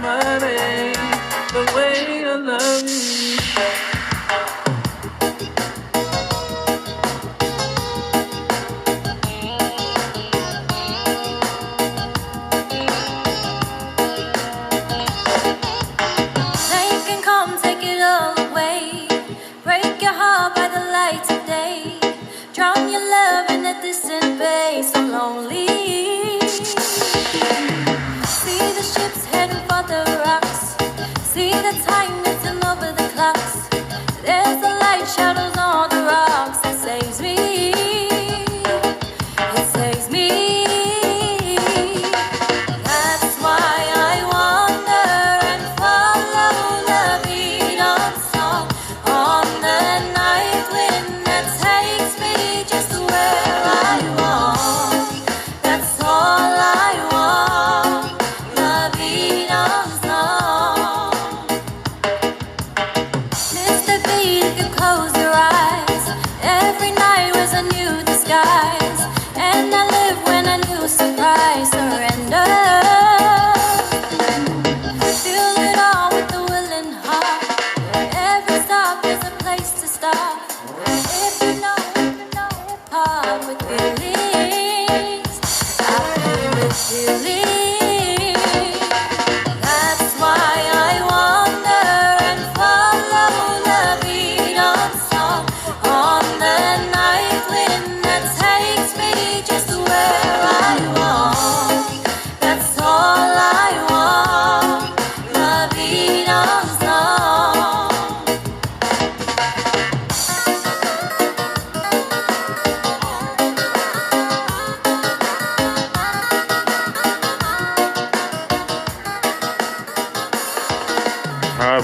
my name, the way I love you.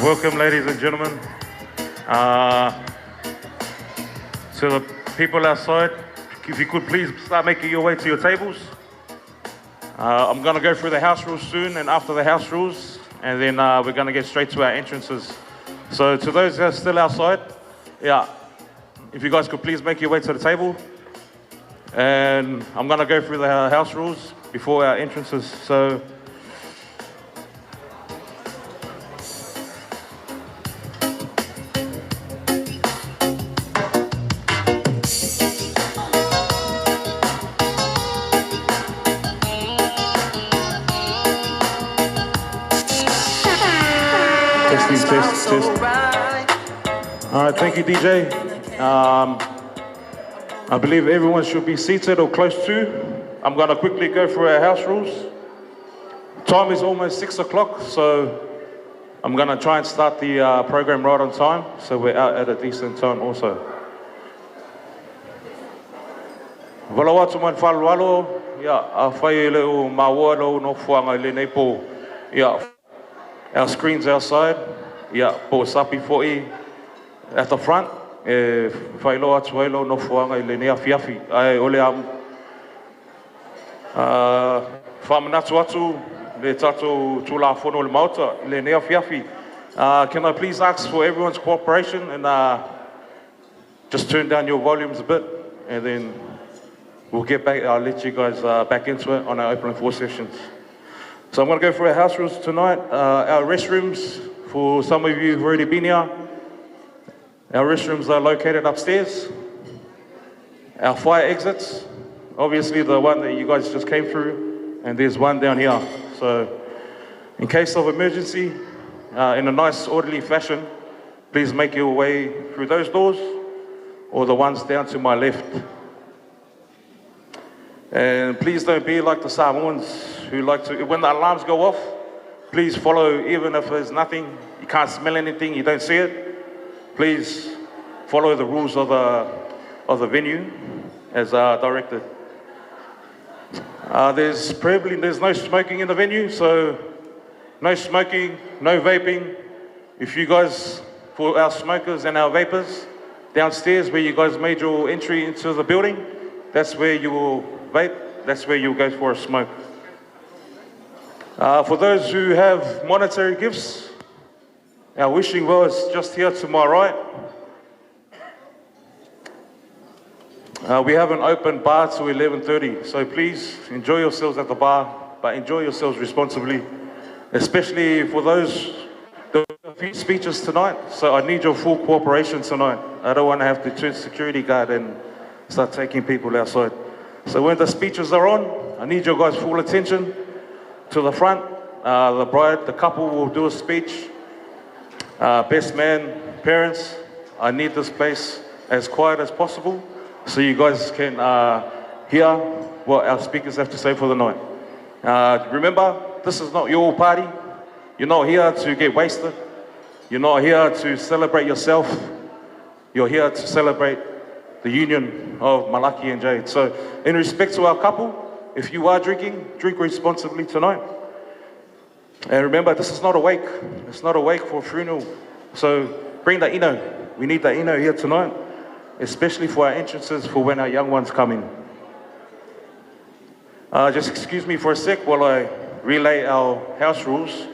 Welcome, ladies and gentlemen. To the people outside, if you could please start making your way to your tables. I'm going to go through the house rules soon, and after the house rules, and then we're going to get straight to our entrances. So to those that are still outside, yeah, if you guys could please make your way to the table. And I'm going to go through the house rules before our entrances. So test. All right, thank you, DJ. I believe everyone should be seated or close to. I'm going to quickly go through our house rules. Time is almost 6 o'clock, so I'm going to try and start the program right on time, so we're out at a decent time also. Walawatu man whalwalo, a whai leo mawalo no fuanga le nepo, our screens outside, po sapi fo'i at the front, whailo atu hailo no fuanga le nea fiafi, ai ole am. Whamanatu atu le tato tula fono le mauta le nea fiafi. Can I please ask for everyone's cooperation and just turn down your volumes a bit, and then we'll get back. I'll let you guys back into it on our open floor sessions. So I'm going to go through our house rules tonight. Our restrooms, for some of you who've already been here, our restrooms are located upstairs. Our fire exits, obviously the one that you guys just came through, and there's one down here. So in case of emergency, in a nice orderly fashion, please make your way through those doors or the ones down to my left. And please don't be like the Samoans who like to, when the alarms go off, please follow, even if there's nothing, you can't smell anything, you don't see it, please follow the rules of the venue as directed. There's no smoking in the venue, so no smoking, no vaping. If you guys, for our smokers and our vapors, downstairs where you guys made your entry into the building, that's where you will vape, that's where you'll go for a smoke. For those who have monetary gifts, our wishing well is just here to my right. We have an open bar till 11:30, so please enjoy yourselves at the bar, but enjoy yourselves responsibly. especially for those, there were a few speeches tonight, so I need your full cooperation tonight. I don't want to have to turn security guard and start taking people outside. So when the speeches are on, I need your guys' full attention to the front. The bride, the couple will do a speech. Best man, parents, I need this place as quiet as possible so you guys can hear what our speakers have to say for the night. Remember, this is not your party. You're not here to get wasted. You're not here to celebrate yourself. You're here to celebrate the union of Malaki and Jade. So in respect to our couple, if you are drinking, drink responsibly tonight. And remember, this is not a wake. It's not a wake for a funeral. So bring the ino. We need the ino here tonight, especially for our entrances for when our young ones come in. Just excuse me for a sec while I relay our house rules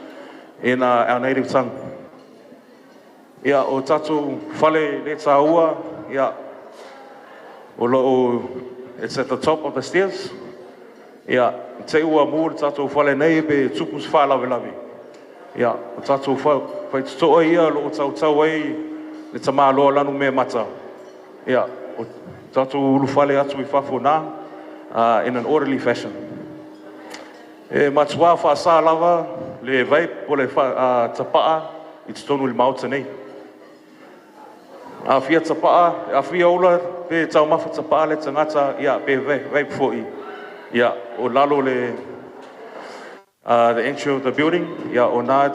in our native tongue. Ia o tatu fale le taua, ia it's at the top of the stairs. Ia te ua mūr tatu fale nei be tupus wha lawe lawe. Ia o tatu whai tutoa ia lo o tau tau ei le tamā loa lanu me mata. Ia o tatu ulu fale atu I whawhona in an orderly fashion. E matua whaasa lava le vape po le tapaa I tonu le mauta nei. A fia tapaa, a fia ola pe tau mafa tapaa le tangata ia pe vape fo'i. Ia o lalo le the entry of the building. Ia o nā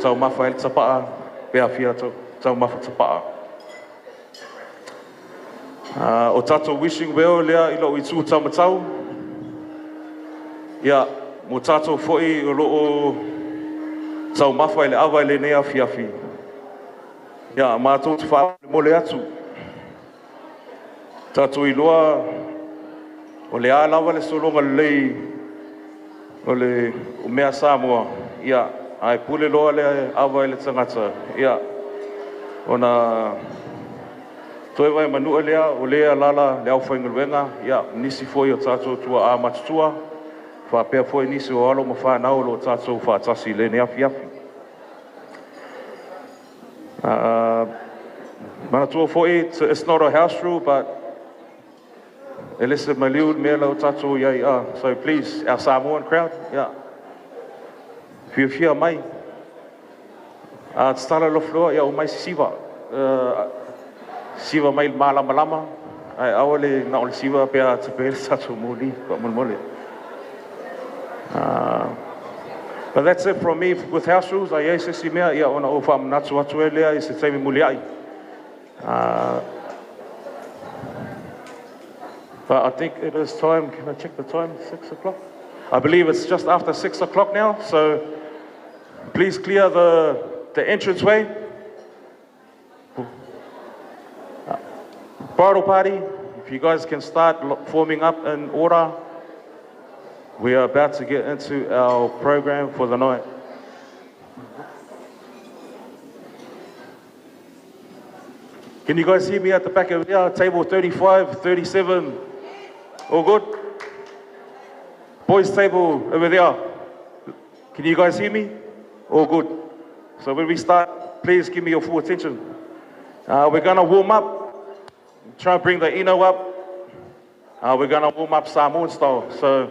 tau mafa le tapaa pe a fia tau mafa tapaa. O tato wishing well lea I lo I tū taumatau. Ia mo tato fo'i o loo tau mafa le awa le nea fiafi. Ia mātou te wha mo le atu. Tato I loa o le ālawa le solonga lei o le o mea Samoa. Ia ai pule loa le awa le tangata. Ia ona toi vai manua lea o lea lala le au whaingaluenga. Ia nisi foi o tato tua a matutua. Wha pea foi nisi o alo ma whanau lo tato wha tasi le nea fiafi. Manatua foi, it's not a house rule, but Elisa Maliud Melo Tato ya. So please, our Samoan crowd, yeah. If you're here, mai. Stala lo floor, ya o mai siva. Siva mai malama lama. Ai awale na o siva pe a te pe Tato moli, ko mole. But that's it from me with house rules. I yes si mea ia ona o fam natu atu elea I se taimi muliai. But I think it is time. Can I check the time? 6 o'clock. I believe it's just after 6 o'clock now. So please clear the entranceway. Bridal party. If you guys can start forming up in order. We are about to get into our program for the night. Can you guys hear me at the back of here? Table 35, 37. All good? Boys table over there. Can you guys hear me? All good. So when we start, please give me your full attention. We're gonna warm up. Try and bring the ino up. We're gonna warm up Samoan style. So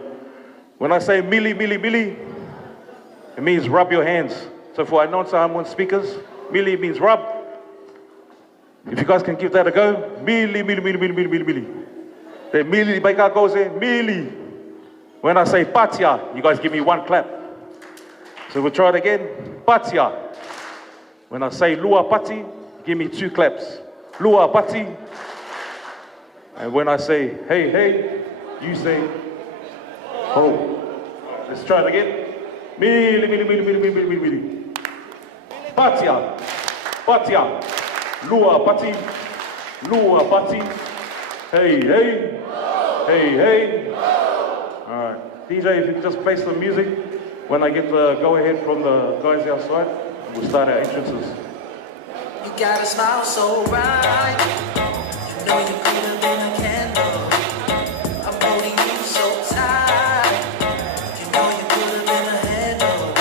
when I say mili, mili, mili, it means rub your hands. So for our non-Samoan speakers, mili means rub. If you guys can give that a go, mili, mili, mili, mili, mili, mili, mili. The mili, make our goes in, mili. When I say patia, you guys give me one clap. So we'll try it again, patia. When I say lua pati, give me 2 claps. Lua pati. And when I say hey, hey, you say oh. Let's try it again. Mili, mili, mili, mili, mili, mili, mili. Patia. Patia. Lua pati. Lua pati. Hey, hey. Hey, hey. Alright. DJ, if you could just play some music. When I get the go-ahead from the guys outside, we'll start our entrances. You got a smile so bright. You know you could have been a candle. I'm holding you so tight. You know you could have been a handle.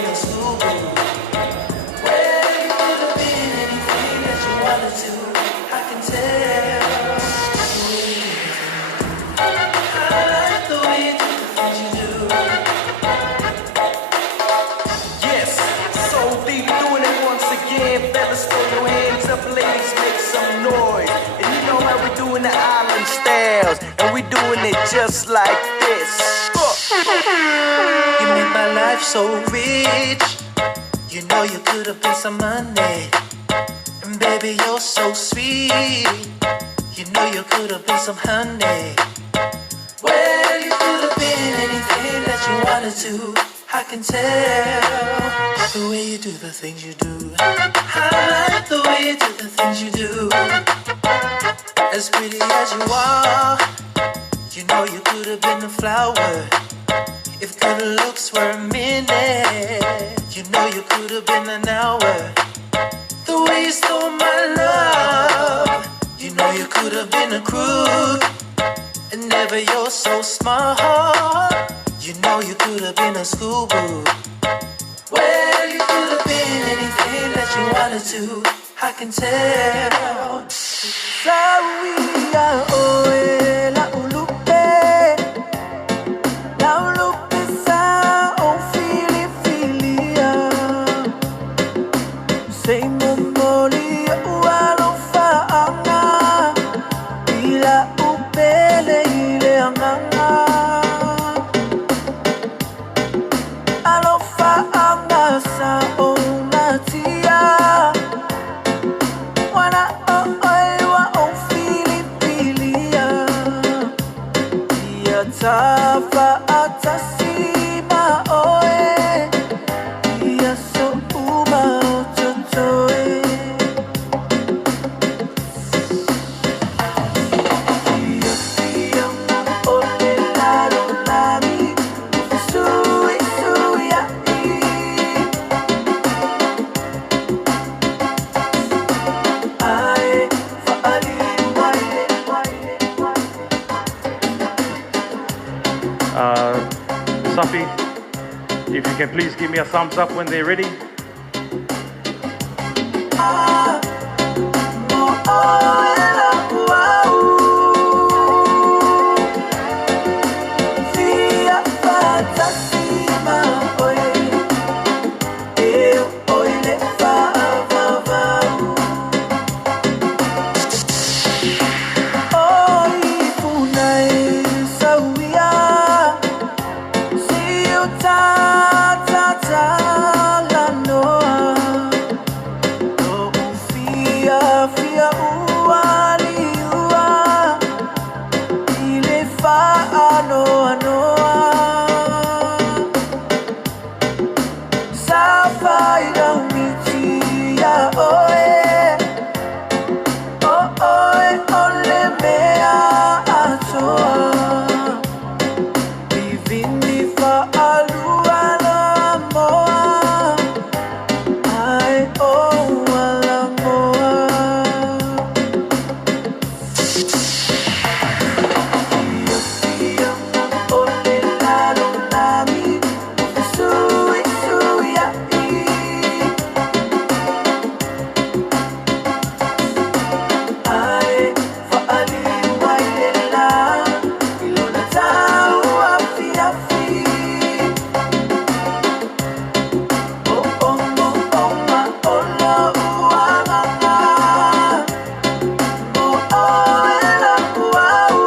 been a schoolboy. Well, you could have been anything that you wanted to. I can tell. I like the way you do the things you do. Yes, so deep doing it once again. Fellas, throw your hands up, ladies, make some noise. And you know how we doing the island styles, and we doing it just like this. You make my life so rich. You know you could have been some money. And baby, you're so sweet. You know you could have been some honey. Well, you could have been anything that you wanted to. I can tell the way you do the things you do. I like the way you do the things you do. As pretty as you are, you know you could have been a flower. If good looks were a minute, you know you could have been an hour. The way you stole my love, you know you could have been a crook. And never you're so smart, you know you could have been a schoolboy. Well, you could have been anything that you wanted to. I can tell. Sawia oe la ulupe, la ulupe sa o fili filia. Say momoli ualo faanga, ila upele ile anganga. Alo faanga sa o natia. Wana oewa o filipilia. Ia tafa atasima oe. Ia so uma o totoe. Ia fia ole lalo lami. Sui sui ai. Ai faali waile waile waile. Safi, if you can please give me a thumbs up when they're ready. Mo oela uau. Fia fatasima oe. Eu oile fa vavau. Oi funai sawia. See you ta ta ta la noa. Oh fia fia uali ua. Ile fa anoa noa. Safai daumiti ya oe. Oh oe ole mea atoa. Vivini fa alua la moa. Ai oh ala moa. Fia fia ole lalo lami. Sui sui ai. Ai faali waile la. Ilona tau afi afi. Oh oh mo oh ma oh la uanga. Mo oh ela uau.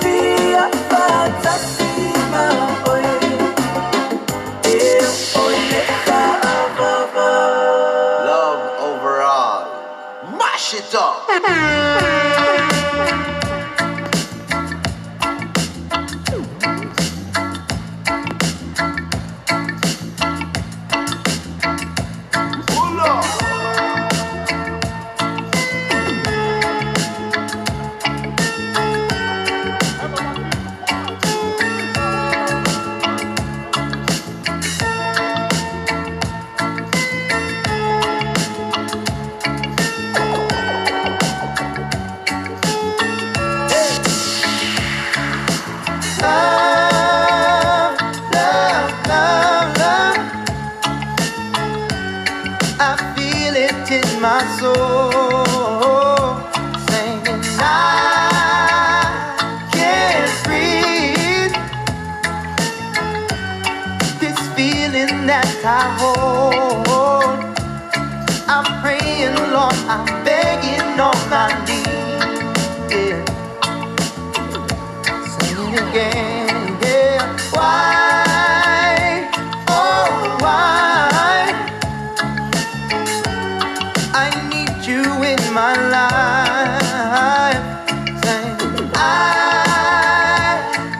Fia fatasima oe. Eu oile fa vava. Love overall. Mash it up. soul, singing I can't breathe. This feeling that I hold, I'm praying, Lord, I'm begging on my knees, yeah. Singing again, yeah. Why, oh why, I need you in my life. Saying I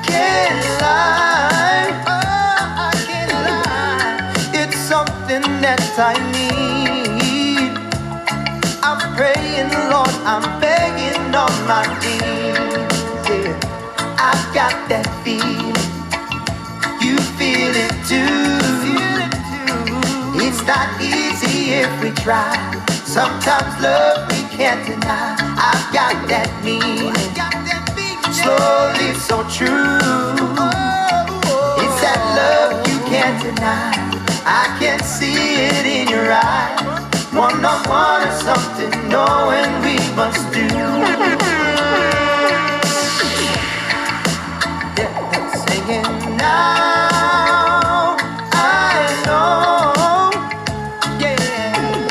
can't lie, oh I can't lie. It's something that I need. I'm praying, Lord, I'm begging on my knees, yeah. I've got that feeling, you feel it too. It's not easy if we try. Sometimes love we can't deny. I've got that meaning, slowly so true. It's that love you can't deny. I can see it in your eyes. One-on-one is something knowing we must do. Yeah, singing now I know, yeah,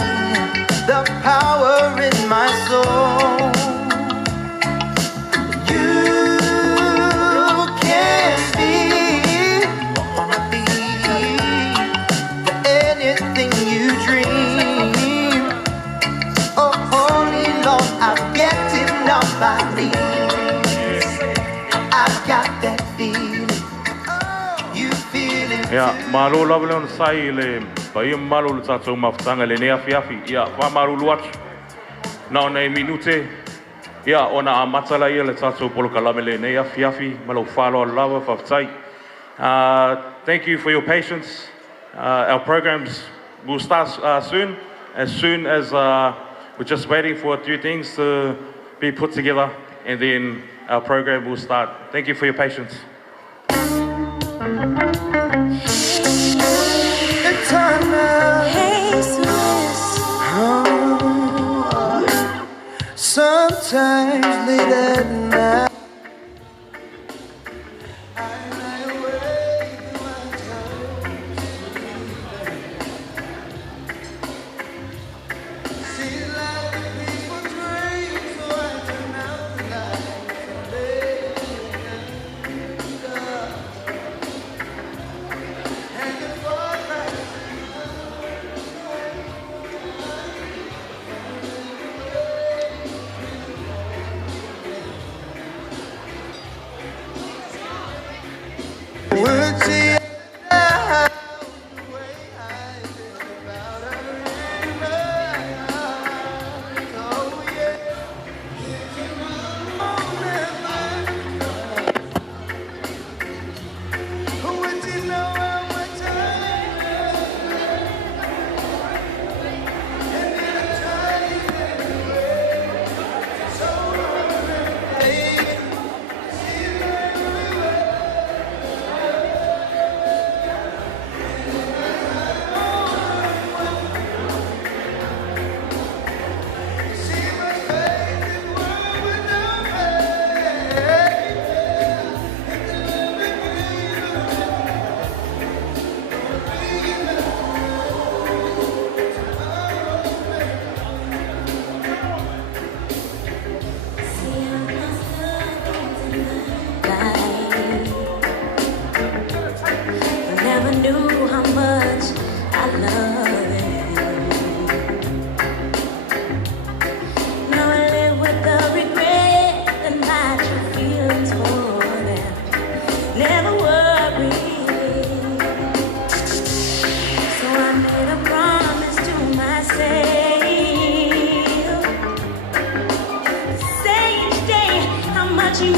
the power in my soul. You can be, wanna be anything you dream. Oh, holy Lord, I'm getting on my knees. I've got that feeling. You feel it Yeah, too. malu lovely on saile. Pai malu tato mafutanga le nea fiafi. Yeah, fa malu luat. Na ona e minute. Yeah, ona amatala ia le tato polo kalame le nea fiafi. Malo falo lava fafutai. Thank you for your patience. Our programs will start soon. As soon as we're just waiting for a few things to be put together, and then our program will start. Thank you for your patience. Sometimes late at night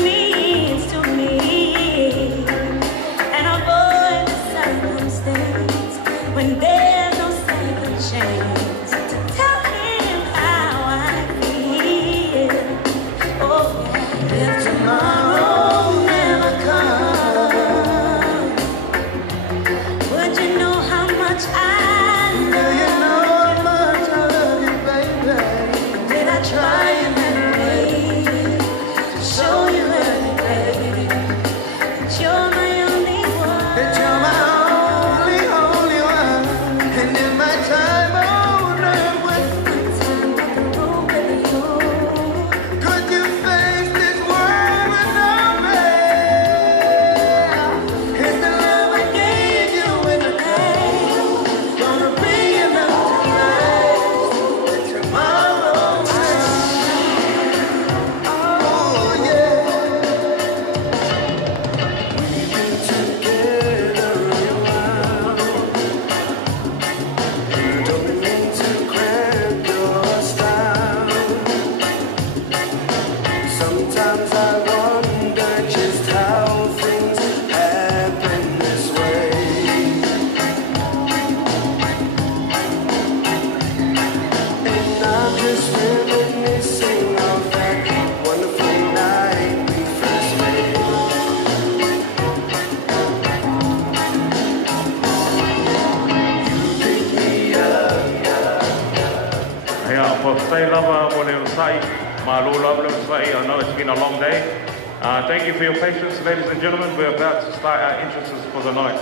Means to me and avoid the circumstance. stay lover, I know it's been a long day. Thank you for your patience, ladies and gentlemen. We're about to start our entrances for the night.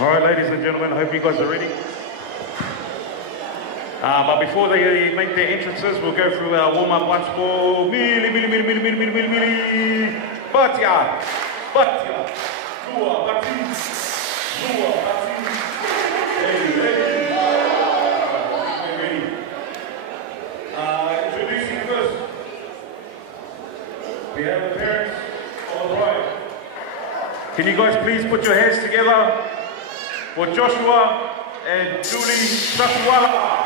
All right, ladies and gentlemen, I hope you guys are ready. But before they make their entrances, we'll go through our warm-up once more. Mili, Batia, Lua, Bati, Hey. Ready. Introducing first, we have the parents of the bride. Can you guys please put your hands together for Joshua and Jade Satuala?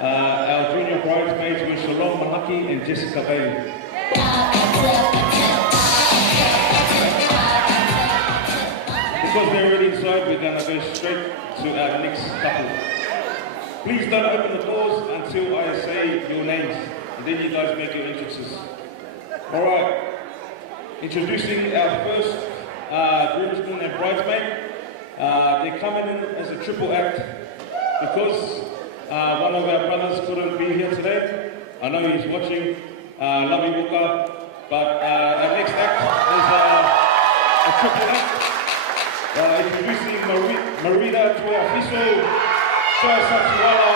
Our junior bridesmaids were Malaki and Jade. Because they're already inside, we're going to go straight to our next couple. Please don't open the doors until I say your names, and then you guys make your entrances. Alright, introducing our first groomsman and bridesmaid. They're coming in as a triple act because one of our brothers couldn't be here today. I know he's watching, Lavi Wuka, but our next act is a triple act. Introducing Marida Tuafiso, Jade Satuala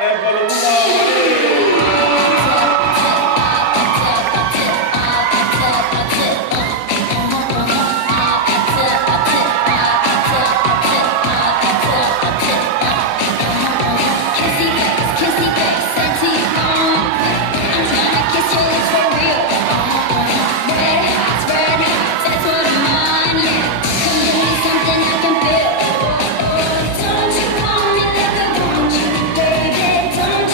and Don't you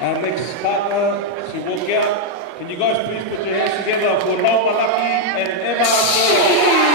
Our next partner to walk out. Can you guys please put your hands together for Malaki and Jade?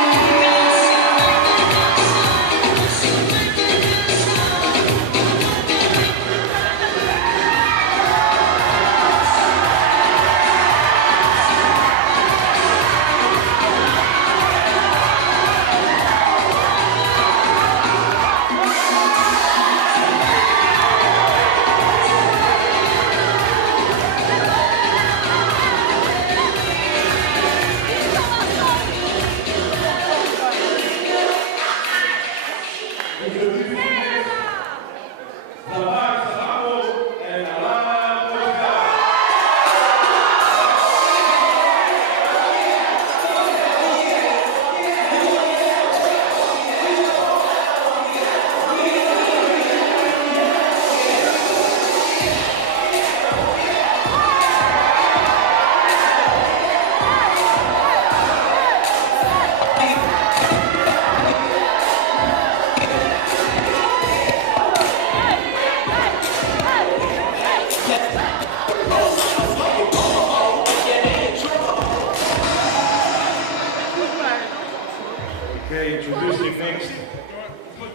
Okay, introducing next.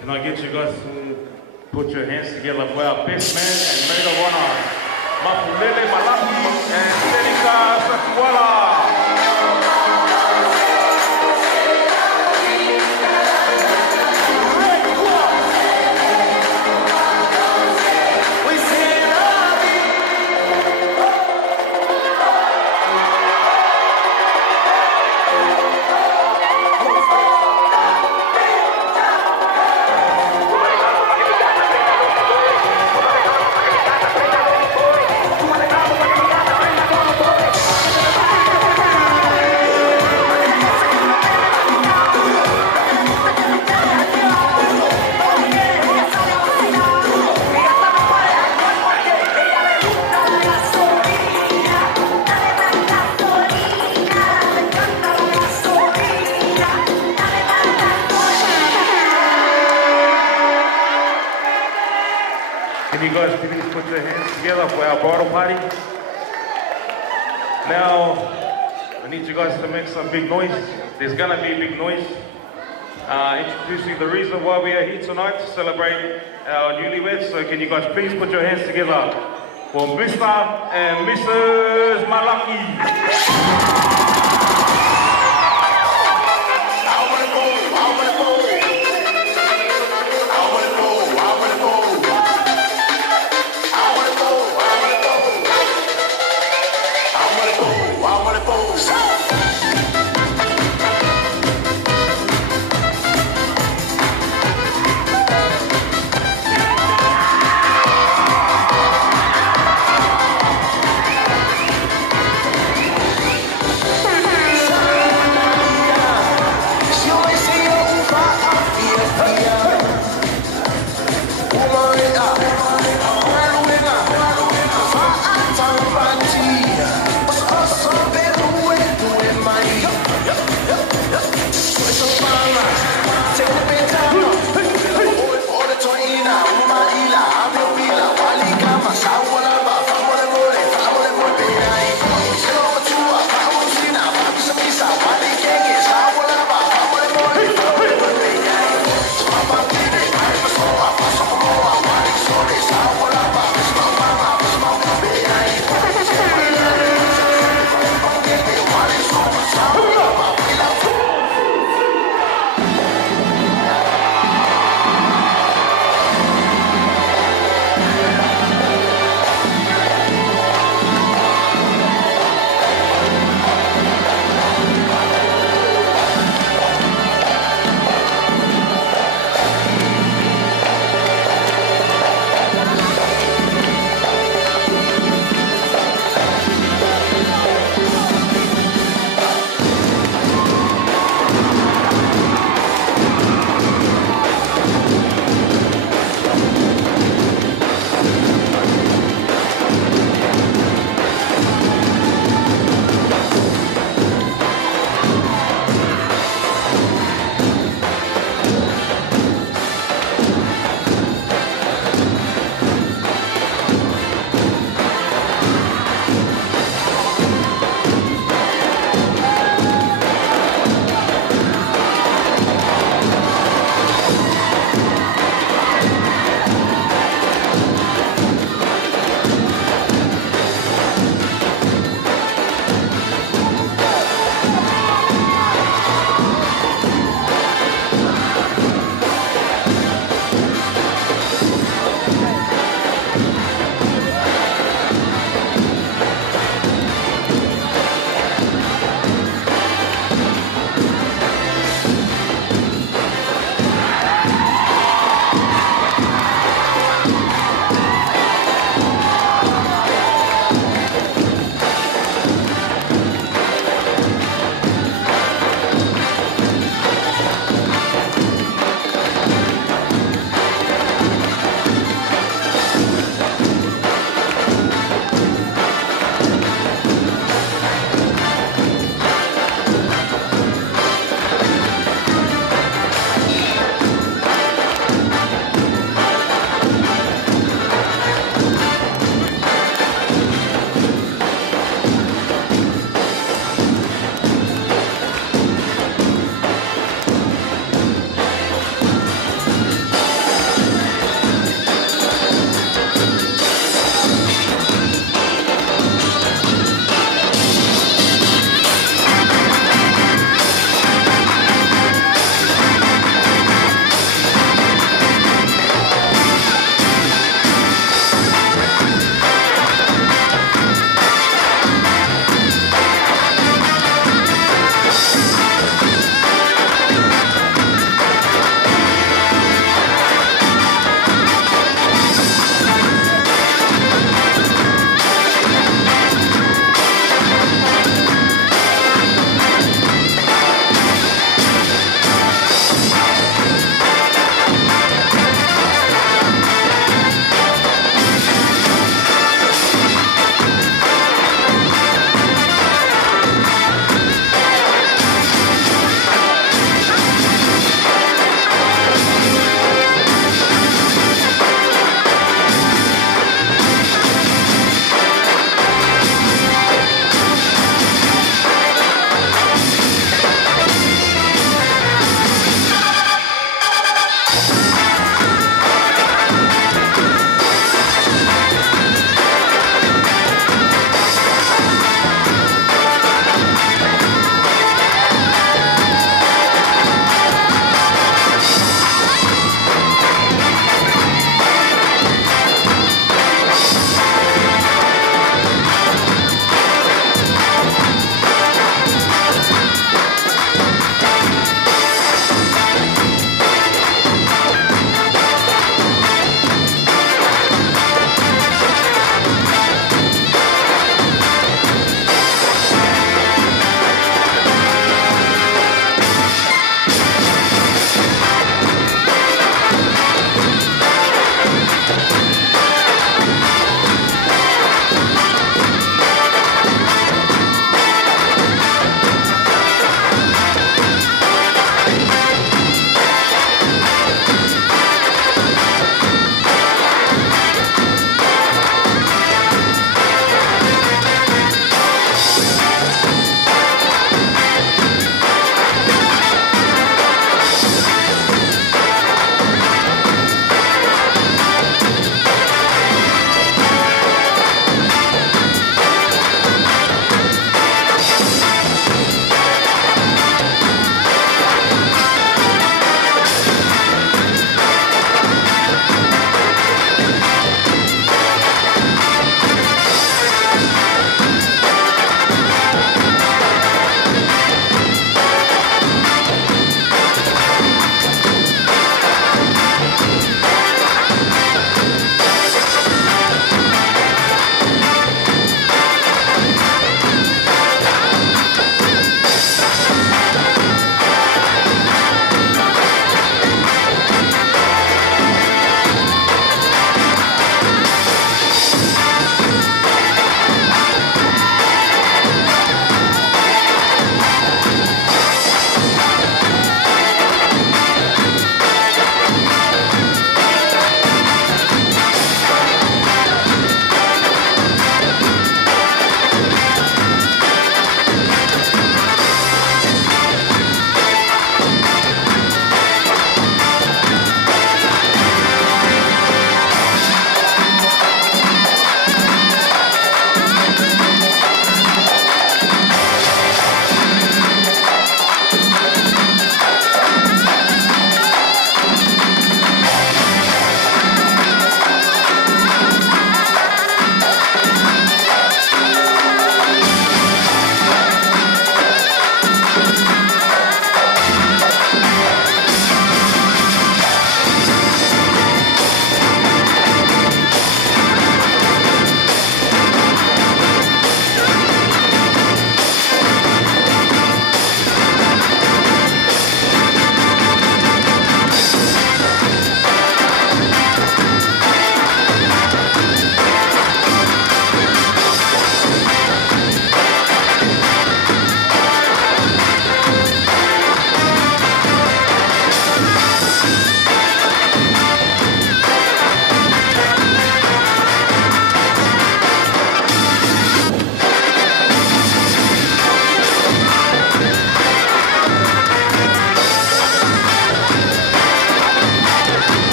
Can I get you guys to put your hands together for our best man and maid of honor, Malaki and Jade Satuala. Can you guys please put your hands together for our bridal party? Now, I need you guys to make some big noise. There's gonna be big noise. Introducing the reason why we are here tonight to celebrate our newlyweds. So can you guys please put your hands together for Mr. and Mrs. Malaki.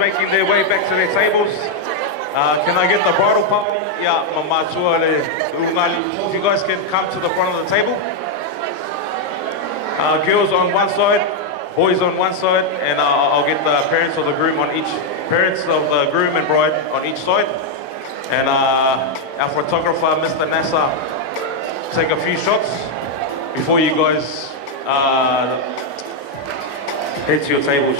making their way back to their tables. Can I get the bridal party? Yeah, mamatua le ungali. If you guys can come to the front of the table. Girls on one side, boys on one side, and I'll get the parents of the groom on each, parents of the groom and bride on each side. And our photographer, Mr. Nasser, take a few shots before you guys head to your tables.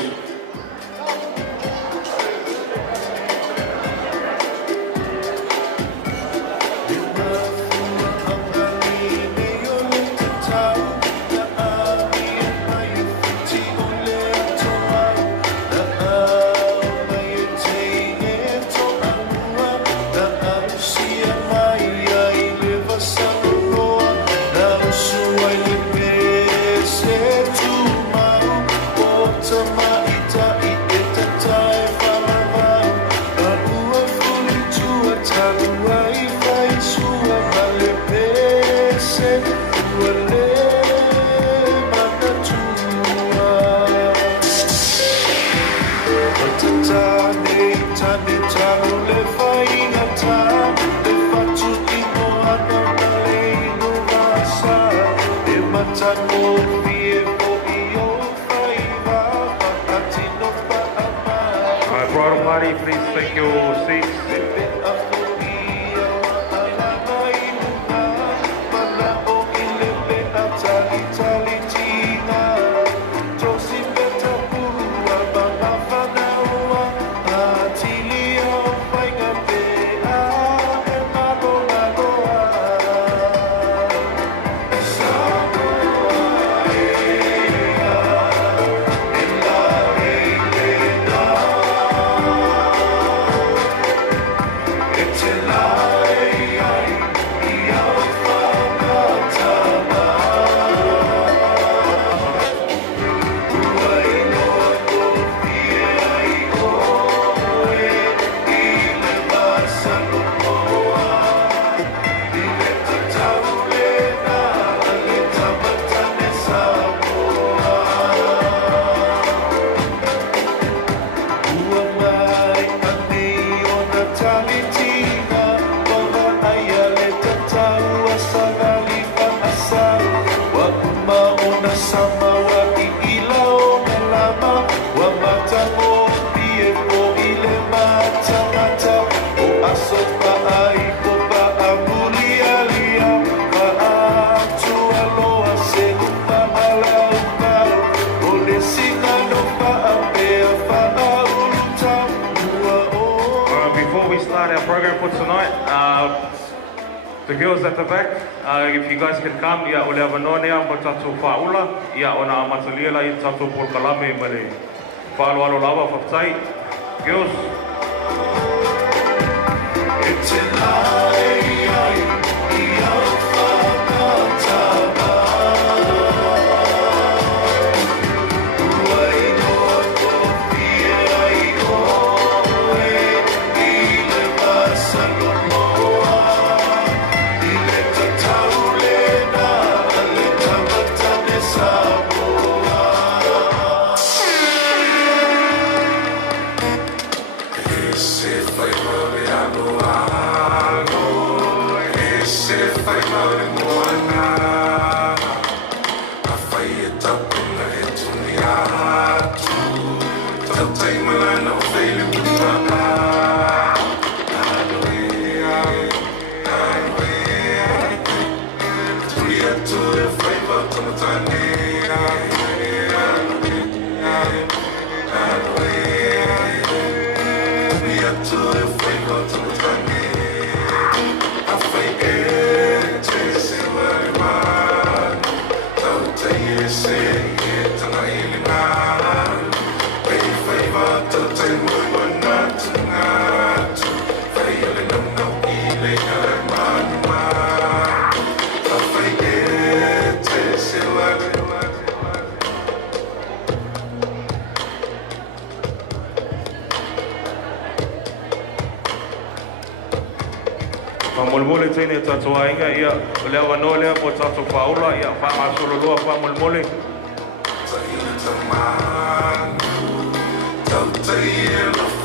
Bridal party, please take your seats. For tonight, the girls at the back, if you guys can come, ia ole avanonia mo tatu faula, ia ona amatuliela I tatu por kalame male falo alo lava faftai. Girls. It's in Mulmule tene tatua inga ia lea wanolea po tatu paula ia wha asololoa wha mulmule. Taina tamanu, tau taia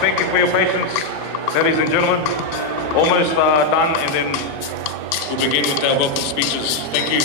Thank you for your patience, ladies and gentlemen. Almost done, and then we'll begin with our welcome speeches. Thank you.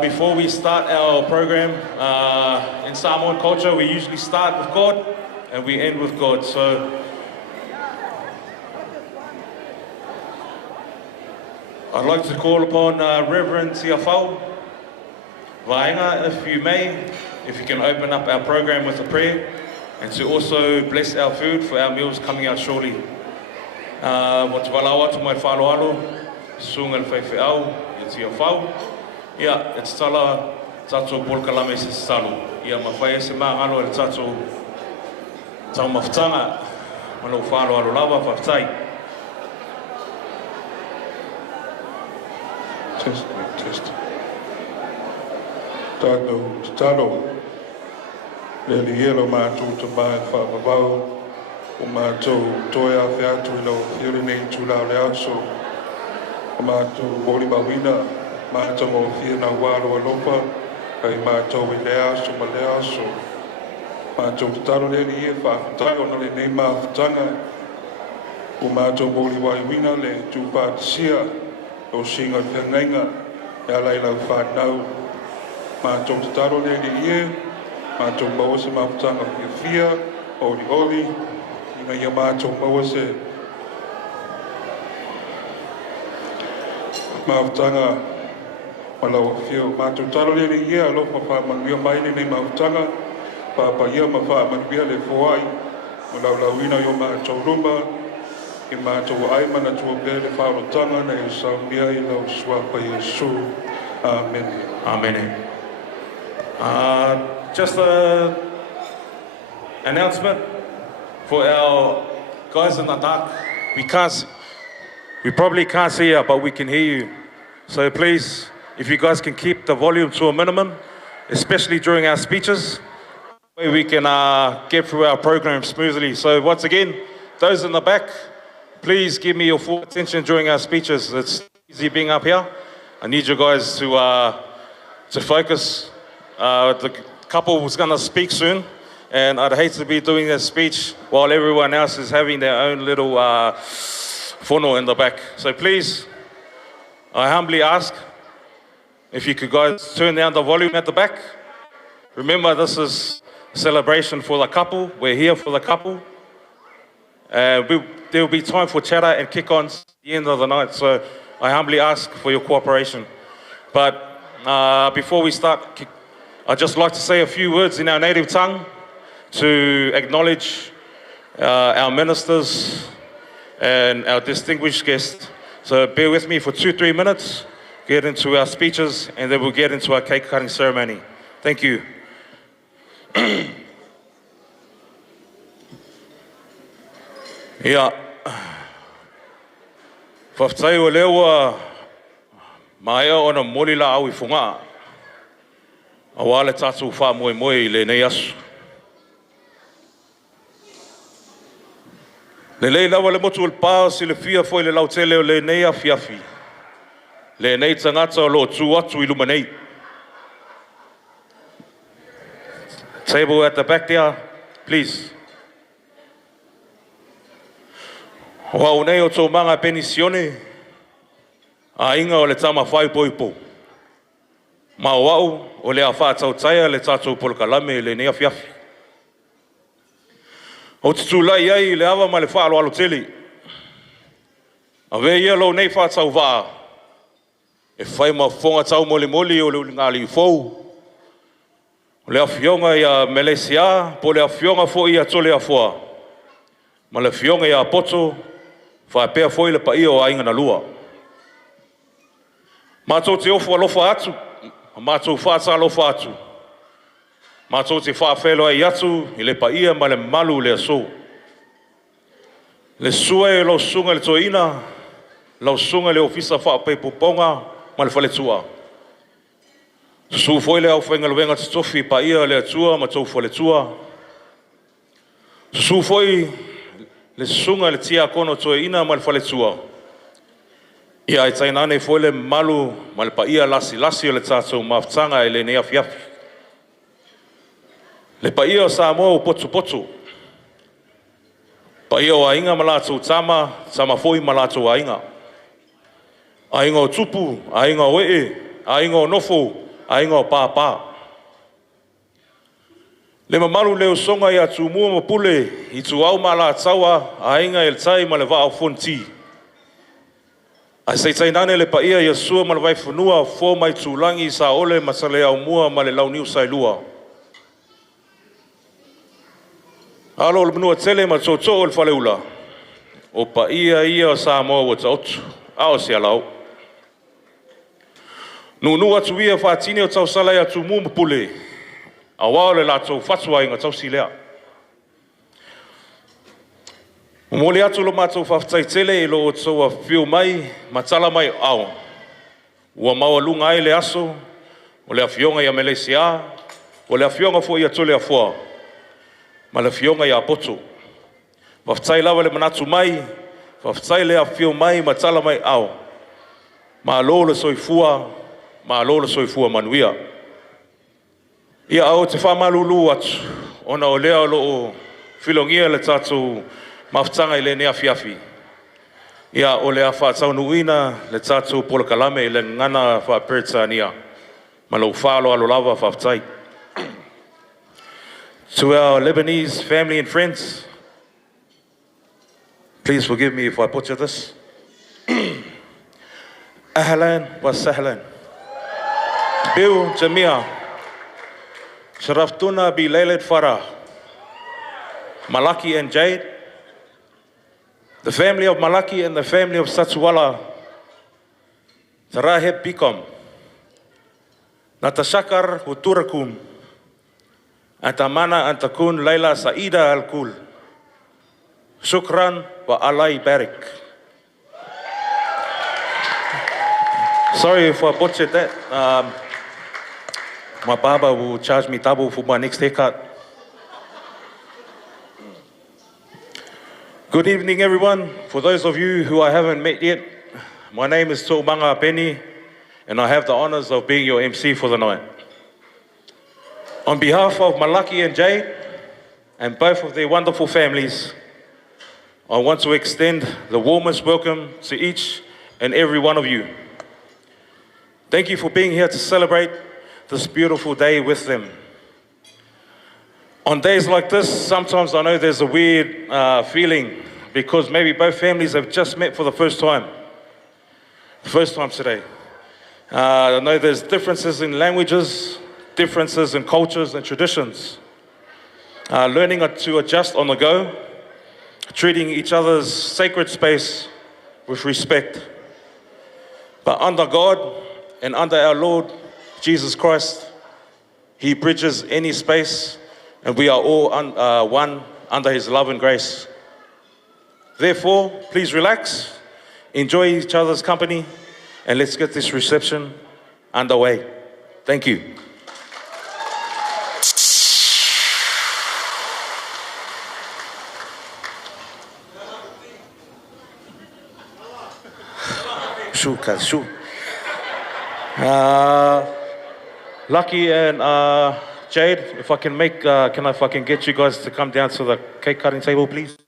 Before we start our program, in Samoan culture, we usually start with God and we end with God. So I'd like to call upon Reverend Tiafau Vaenga, if you may, if you can open up our program with a prayer, and to also bless our food for our meals coming out shortly. What's walawa to my whaloalo, sungal whaiwheau, it's Tiafau. Ia, it's tala tato polkalame se salu. Ia mawhai se maangalo e tato tau mawhtanga mano whaloalo lawa whaftai. Test. tātou talo. Le lielo mātou te mai whakawau, o mātou toia whiatu I lau whiri nei tūlau le aso, o mātou bori mawina, mātou o whina wāro alofa, kai mātou I le aso ma le aso. Mātou te taro le li e whaafutai ona le nei māwhutanga, o mātou bori waiwina le tūpātisia, o singa whiangainga, e alai lau whanau. Mātou te taro le li e, mātou maua se māwhutanga whia, ori ori, ina ia mātou maua se māwhutanga malawa whio. Mātou taro le li e, alofa whaamanuia maile nei māwhutanga, Papa ia ma wha manuia le whoai, mo laulauina I o mātou ruma, I mātou aimana tua pere whaarotanga na I saunia I lau suapa Iesu. Amen. Amen. Just an announcement for our guys in the dark. We probably can't see you, but we can hear you. So please, if you guys can keep the volume to a minimum, especially during our speeches, we can get through our program smoothly. So once again, those in the back, please give me your full attention during our speeches. It's easy being up here. I need you guys to focus. The couple was going to speak soon, and I'd hate to be doing a speech while everyone else is having their own little funnel in the back. So please, I humbly ask if you could guys turn down the volume at the back. Remember, this is celebration for the couple. We're here for the couple. There will be time for chatter and kick-ons at the end of the night, so I humbly ask for your cooperation. But before we start, I'd just like to say a few words in our native tongue to acknowledge our ministers and our distinguished guests. So bear with me for 2-3 minutes, get into our speeches, and then we'll get into our cake cutting ceremony. Thank you. Ia, whaftai o lewa maia o na moli la au I whunga. A wale tatu wha moe moe le nei asu. Le lei lawa le motu il pāo si le fia foi le lau tele o le nei a fiafi. Le nei tangata o lo tu atu I luma nei. Table at the back there, please. Wa unei o tō manga penisione, a inga o le tama whai poipo. Ma wau o le a whātau taia le tātou polkalame le nea fiafi. O tutu lai ai le awa ma le whaalo alo tele. A vei ia lo nei whātau waa. E whai ma whonga tau moli moli o le ulingali fau. O le awhionga ia Malaysia, po le awhionga fo ia tole a fua. Ma le awhionga ia poto, whaapea fo i le pa ia o ainga na lua. Mātou te ofu alofa atu, mātou whaata alofa atu. Mātou te whaafelo ai atu, I le pa ia ma le malu le aso. Le sua e lau sunga le toina, lau sunga le ofisa whaapei poponga, ma le whaletua. Su foi le au whainga luenga te tofi pa ia le atua ma tau le tua. Su foi le sunga le tia kono toe ina ma le whale tua. Ia e tainane foi le malu ma le pa ia lasi lasi o le tātou mawhtanga e le nea fiafi. Le pa ia o Samoa o potu potu. Pa ia o ainga ma lātou tama foi ma lātou ainga. Ainga o tupu, ainga o ainga o nofo, ainga o pāpā. Le mamalu leo songa I atu mua ma pule, I tu au ma la taua, ainga el tai ma le vā au fonti. Ai sei tainane le pa ia I asua ma le vai whanua, fō mai tūlangi sa ole ma sa le au mua ma le lau niu sailua. Alo le minua tele ma tō o le whaleula. O pa ia o Samoa o ta otu, ao si alau. Nunu atu ia whaatine o tau salai atu mua ma pule. A wao le lātou whatua inga tau si lea. Mole atu lo mātou whawhtai tele I lo o tau a whiu mai, ma tala mai au. Ua maua lunga ai le aso, o o le afionga ia Malaysia, o le afionga fo ia tole afua, ma le afionga ia apoto. Whaftai lawa le manatu mai, whaftai le afio mai, ma tala mai au. Ma alo le soifua, ma alo le soifua manuia. Ia au te whamalulu atu, ona o lea lo o filongia le tātou maftanga i le nea fiafi. Ia o lea whaatau nuina le tātou pola kalame i le ngana whaperetania. Ma lo whaalo alo lava whaftai. To our Lebanese family and friends, please forgive me if I butcher this. Ahlan wa sahlan. Bill Jamia. Sharaftuna bi Laylat Farah. Malaki and Jade. The family of Malaki and the family of Satuala. Taraheb Bikom. Natashakar Huturakum. Antamana Antakun Laila Saida Al-Kul. Shukran wa Allah barik. Sorry if I butchered that. My barber will charge me double for my next haircut. Good evening, everyone. For those of you who I haven't met yet, my name is Tōmanga Penny, and I have the honors of being your MC for the night. On behalf of Malaki and Jade, and both of their wonderful families, I want to extend the warmest welcome to each and every one of you. Thank you for being here to celebrate this beautiful day with them. On days like this, sometimes I know there's a weird feeling because maybe both families have just met for the first time. First time today. I know there's differences in languages, differences in cultures and traditions. Learning to adjust on the go, treating each other's sacred space with respect. But under God and under our Lord Jesus Christ, He bridges any space, and we are all one under His love and grace. Therefore, please relax, enjoy each other's company, and let's get this reception underway. Thank you. Shoo. Lucky and Jade, if I can if I can get you guys to come down to the cake cutting table, please.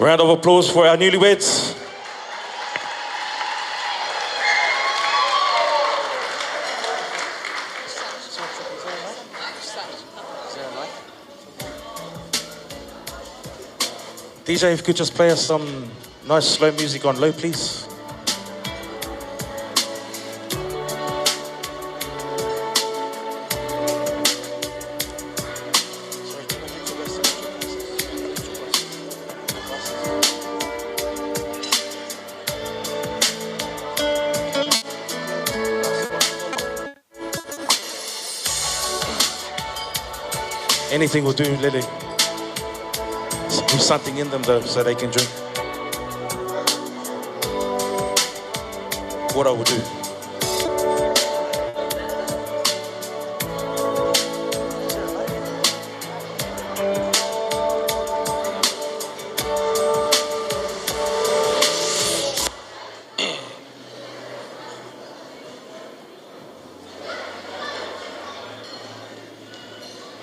Round of applause for our newlyweds. DJ, if you could just play us some nice slow music on low, please. Anything will do, Lily. Do something in them though, so they can drink. What I will do.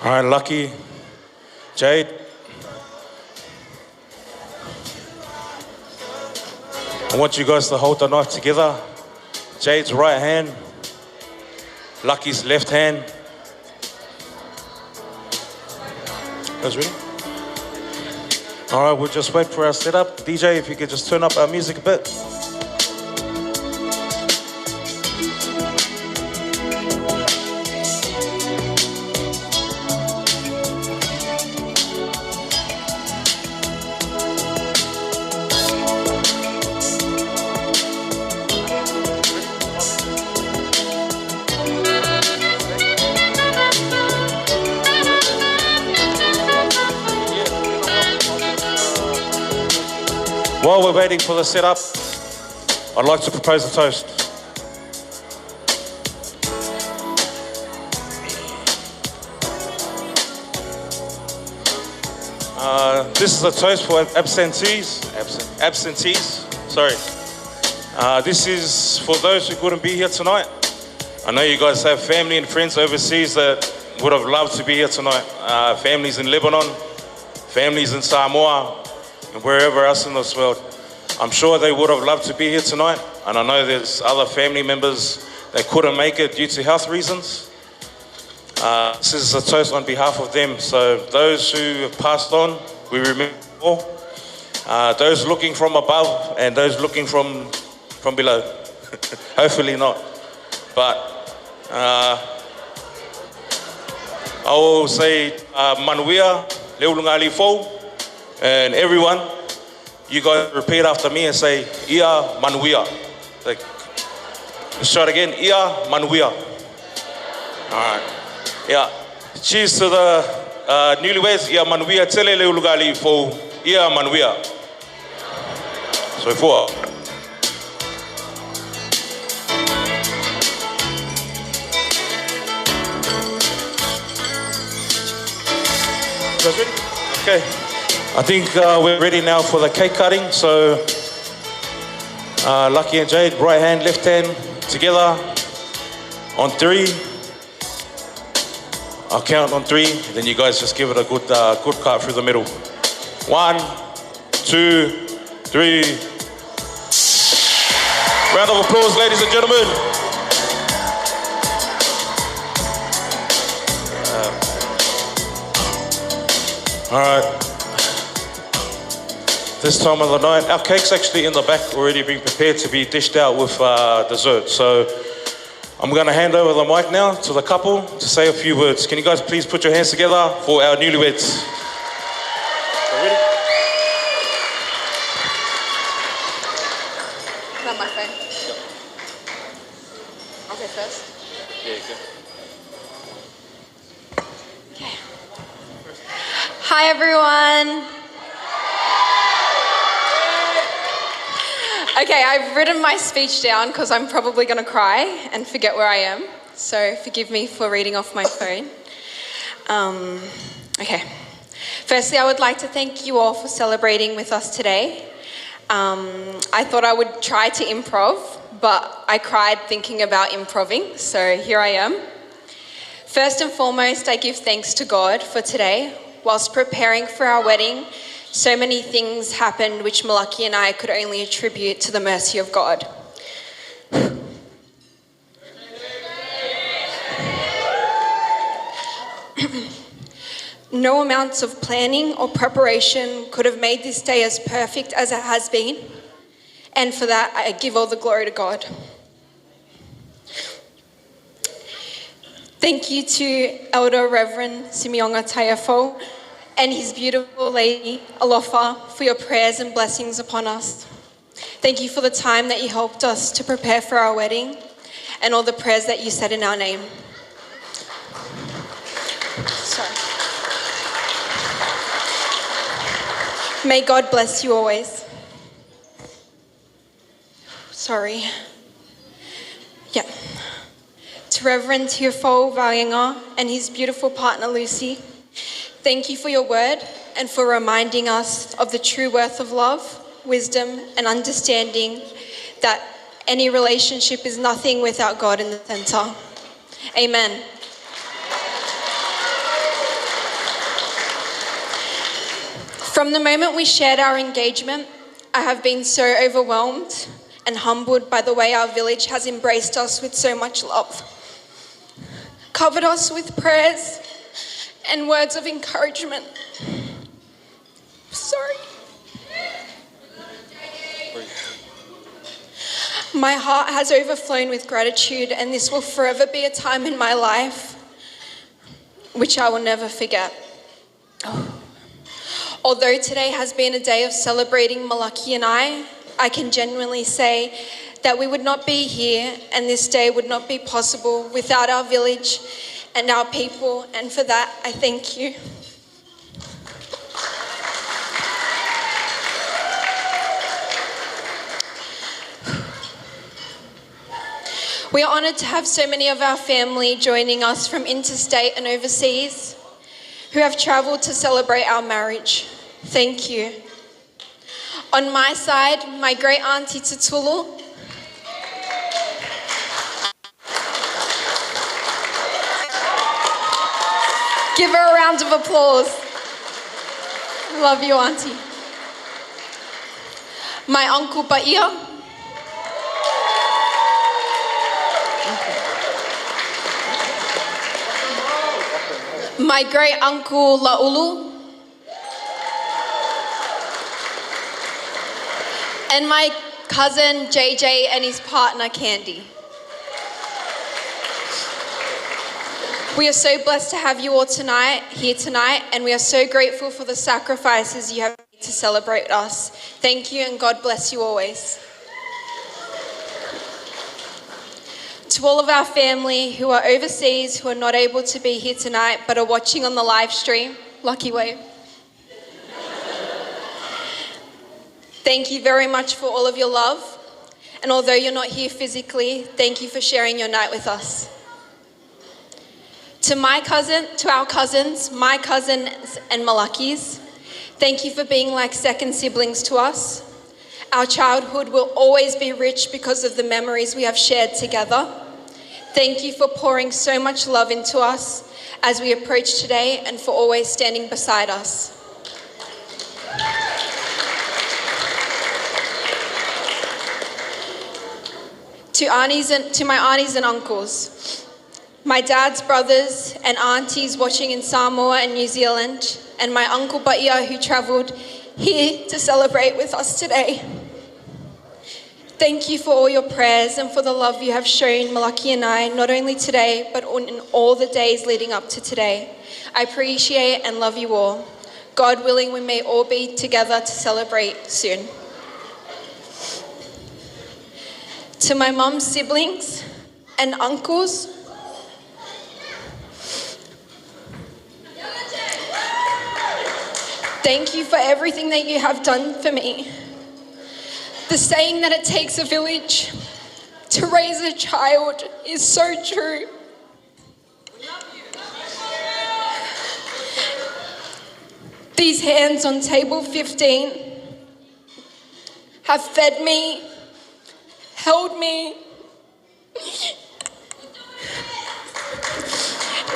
All right, Lucky, Jade. I want you guys to hold the knife together. Jade's right hand, Lucky's left hand. Guys ready? All right, we'll just wait for our setup. DJ, if you could just turn up our music a bit. While we're waiting for the setup, I'd like to propose a toast. This is a toast for absentees. Sorry. This is for those who couldn't be here tonight. I know you guys have family and friends overseas that would have loved to be here tonight. Families in Lebanon, families in Samoa, and wherever else in this world. I'm sure they would have loved to be here tonight. And I know there's other family members that couldn't make it due to health reasons. This is a toast on behalf of them. So those who have passed on, we remember all. Those looking from above and those looking from below. Hopefully not. But I will say Manuia, Leulungali Fo, and everyone, you guys repeat after me and say, Ia Manuia. Like, let's try it again, Ia Manuia. All right. Yeah. Cheers to the newlyweds. Ia Manuia Tele Leulungali Fo, Ia Manuia. So for. You guys ready? Okay. I think we're ready now for the cake cutting. So, Malaki and Jade, right hand, left hand, together. On 3. I'll count on 3. Then you guys just give it a good cut through the middle. 1, 2, 3. Round of applause, ladies and gentlemen. All right. This time of the night, our cake's actually in the back already being prepared to be dished out with dessert. So I'm going to hand over the mic now to the couple to say a few words. Can you guys please put your hands together for our newlyweds? Ready? Not my phone. I'll go first. Yeah, good. Okay. Hi, everyone. Okay, I've written my speech down because I'm probably going to cry and forget where I am. So forgive me for reading off my phone. Okay. Firstly, I would like to thank you all for celebrating with us today. I thought I would try to improv, but I cried thinking about improving, so here I am. First and foremost, I give thanks to God for today. Whilst preparing for our wedding, so many things happened which Malaki and I could only attribute to the mercy of God. No amounts of planning or preparation could have made this day as perfect as it has been, and for that I give all the glory to God. Thank you to Elder Reverend Simionga Taiafo and his beautiful lady, Alofa, for your prayers and blessings upon us. Thank you for the time that you helped us to prepare for our wedding and all the prayers that you said in our name. Sorry. May God bless you always. Sorry. Yeah. To Reverend Tiafo Vaenga and his beautiful partner Lucy, thank you for your word and for reminding us of the true worth of love, wisdom, and understanding that any relationship is nothing without God in the center. Amen. From the moment we shared our engagement, I have been so overwhelmed and humbled by the way our village has embraced us with so much love, covered us with prayers and words of encouragement. Sorry. My heart has overflown with gratitude, and this will forever be a time in my life which I will never forget. Although today has been a day of celebrating Malaki and I can genuinely say that we would not be here and this day would not be possible without our village and our people, and for that I thank you. We are honoured to have so many of our family joining us from interstate and overseas who have travelled to celebrate our marriage. Thank you. On my side, my great auntie Tutulu, give her a round of applause. I love you, auntie. My uncle Paia, my great uncle Laulu, and my cousin JJ and his partner Candy. We are so blessed to have you all here tonight, and we are so grateful for the sacrifices you have made to celebrate us. Thank you, and God bless you always. To all of our family who are overseas, who are not able to be here tonight, but are watching on the live stream, lucky wave. Thank you very much for all of your love. And although you're not here physically, thank you for sharing your night with us. To our cousins, my cousins and Malakis, thank you for being like second siblings to us. Our childhood will always be rich because of the memories we have shared together. Thank you for pouring so much love into us as we approach today, and for always standing beside us. To my aunties and uncles, my dad's brothers and aunties watching in Samoa and New Zealand, and my uncle Paia who travelled here to celebrate with us today. Thank you for all your prayers and for the love you have shown Malaki and I, not only today, but in all the days leading up to today. I appreciate and love you all. God willing, we may all be together to celebrate soon. To my mum's siblings and uncles, thank you for everything that you have done for me. The saying that it takes a village to raise a child is so true. These hands on table 15 have fed me, held me,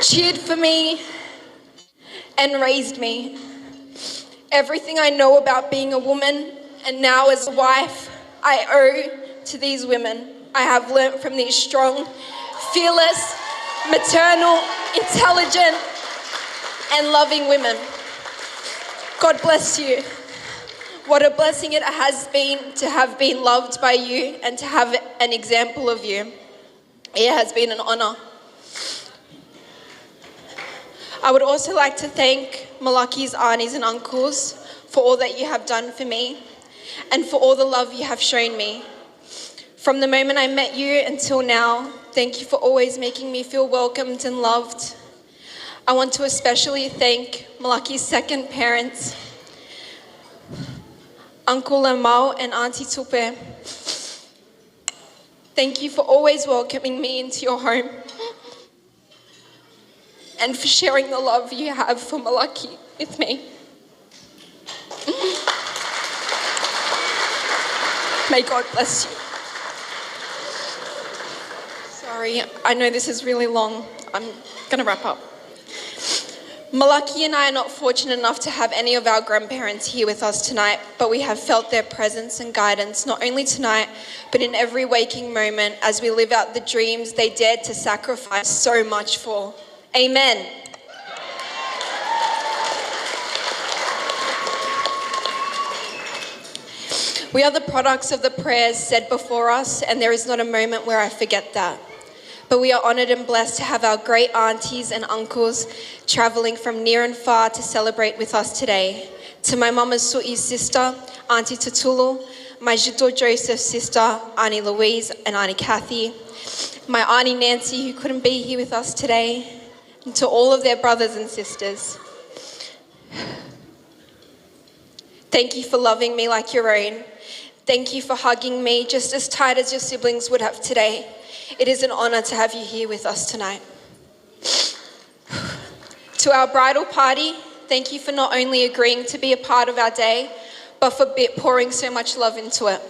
cheered for me, and raised me. Everything I know about being a woman, and now as a wife, I owe to these women. I have learnt from these strong, fearless, maternal, intelligent, and loving women. God bless you. What a blessing it has been to have been loved by you and to have an example of you. It has been an honour. I would also like to thank Malaki's aunties and uncles for all that you have done for me and for all the love you have shown me. From the moment I met you until now, thank you for always making me feel welcomed and loved. I want to especially thank Malaki's second parents, Uncle Lamau and Auntie Tupe. Thank you for always welcoming me into your home and for sharing the love you have for Malaki with me. May God bless you. Sorry, I know this is really long. I'm going to wrap up. Malaki and I are not fortunate enough to have any of our grandparents here with us tonight, but we have felt their presence and guidance not only tonight, but in every waking moment as we live out the dreams they dared to sacrifice so much for. Amen. We are the products of the prayers said before us, and there is not a moment where I forget that. But we are honoured and blessed to have our great aunties and uncles travelling from near and far to celebrate with us today. To my mama Sui's sister, Auntie Tutulu, my Jito Joseph's sister, Auntie Louise and Auntie Kathy, my Auntie Nancy who couldn't be here with us today, and to all of their brothers and sisters. Thank you for loving me like your own. Thank you for hugging me just as tight as your siblings would have today. It is an honor to have you here with us tonight. To our bridal party, thank you for not only agreeing to be a part of our day, but for pouring so much love into it.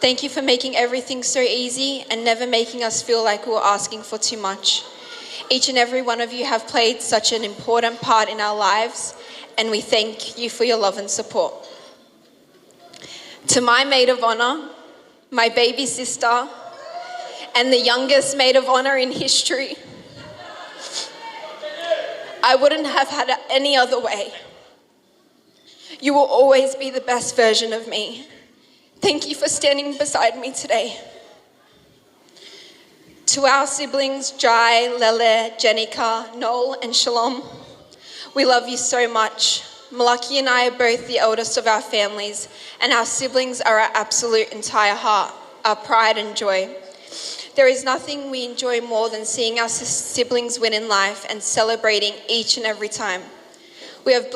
Thank you for making everything so easy and never making us feel like we were asking for too much. Each and every one of you have played such an important part in our lives, and we thank you for your love and support. To my maid of honor, my baby sister, and the youngest maid of honor in history, I wouldn't have had it any other way. You will always be the best version of me. Thank you for standing beside me today. To our siblings, Jai, Lele, Jenica, Noel, and Shalom, we love you so much. Malaki and I are both the eldest of our families, and our siblings are our absolute entire heart, our pride and joy. There is nothing we enjoy more than seeing our siblings win in life and celebrating each and every time. We have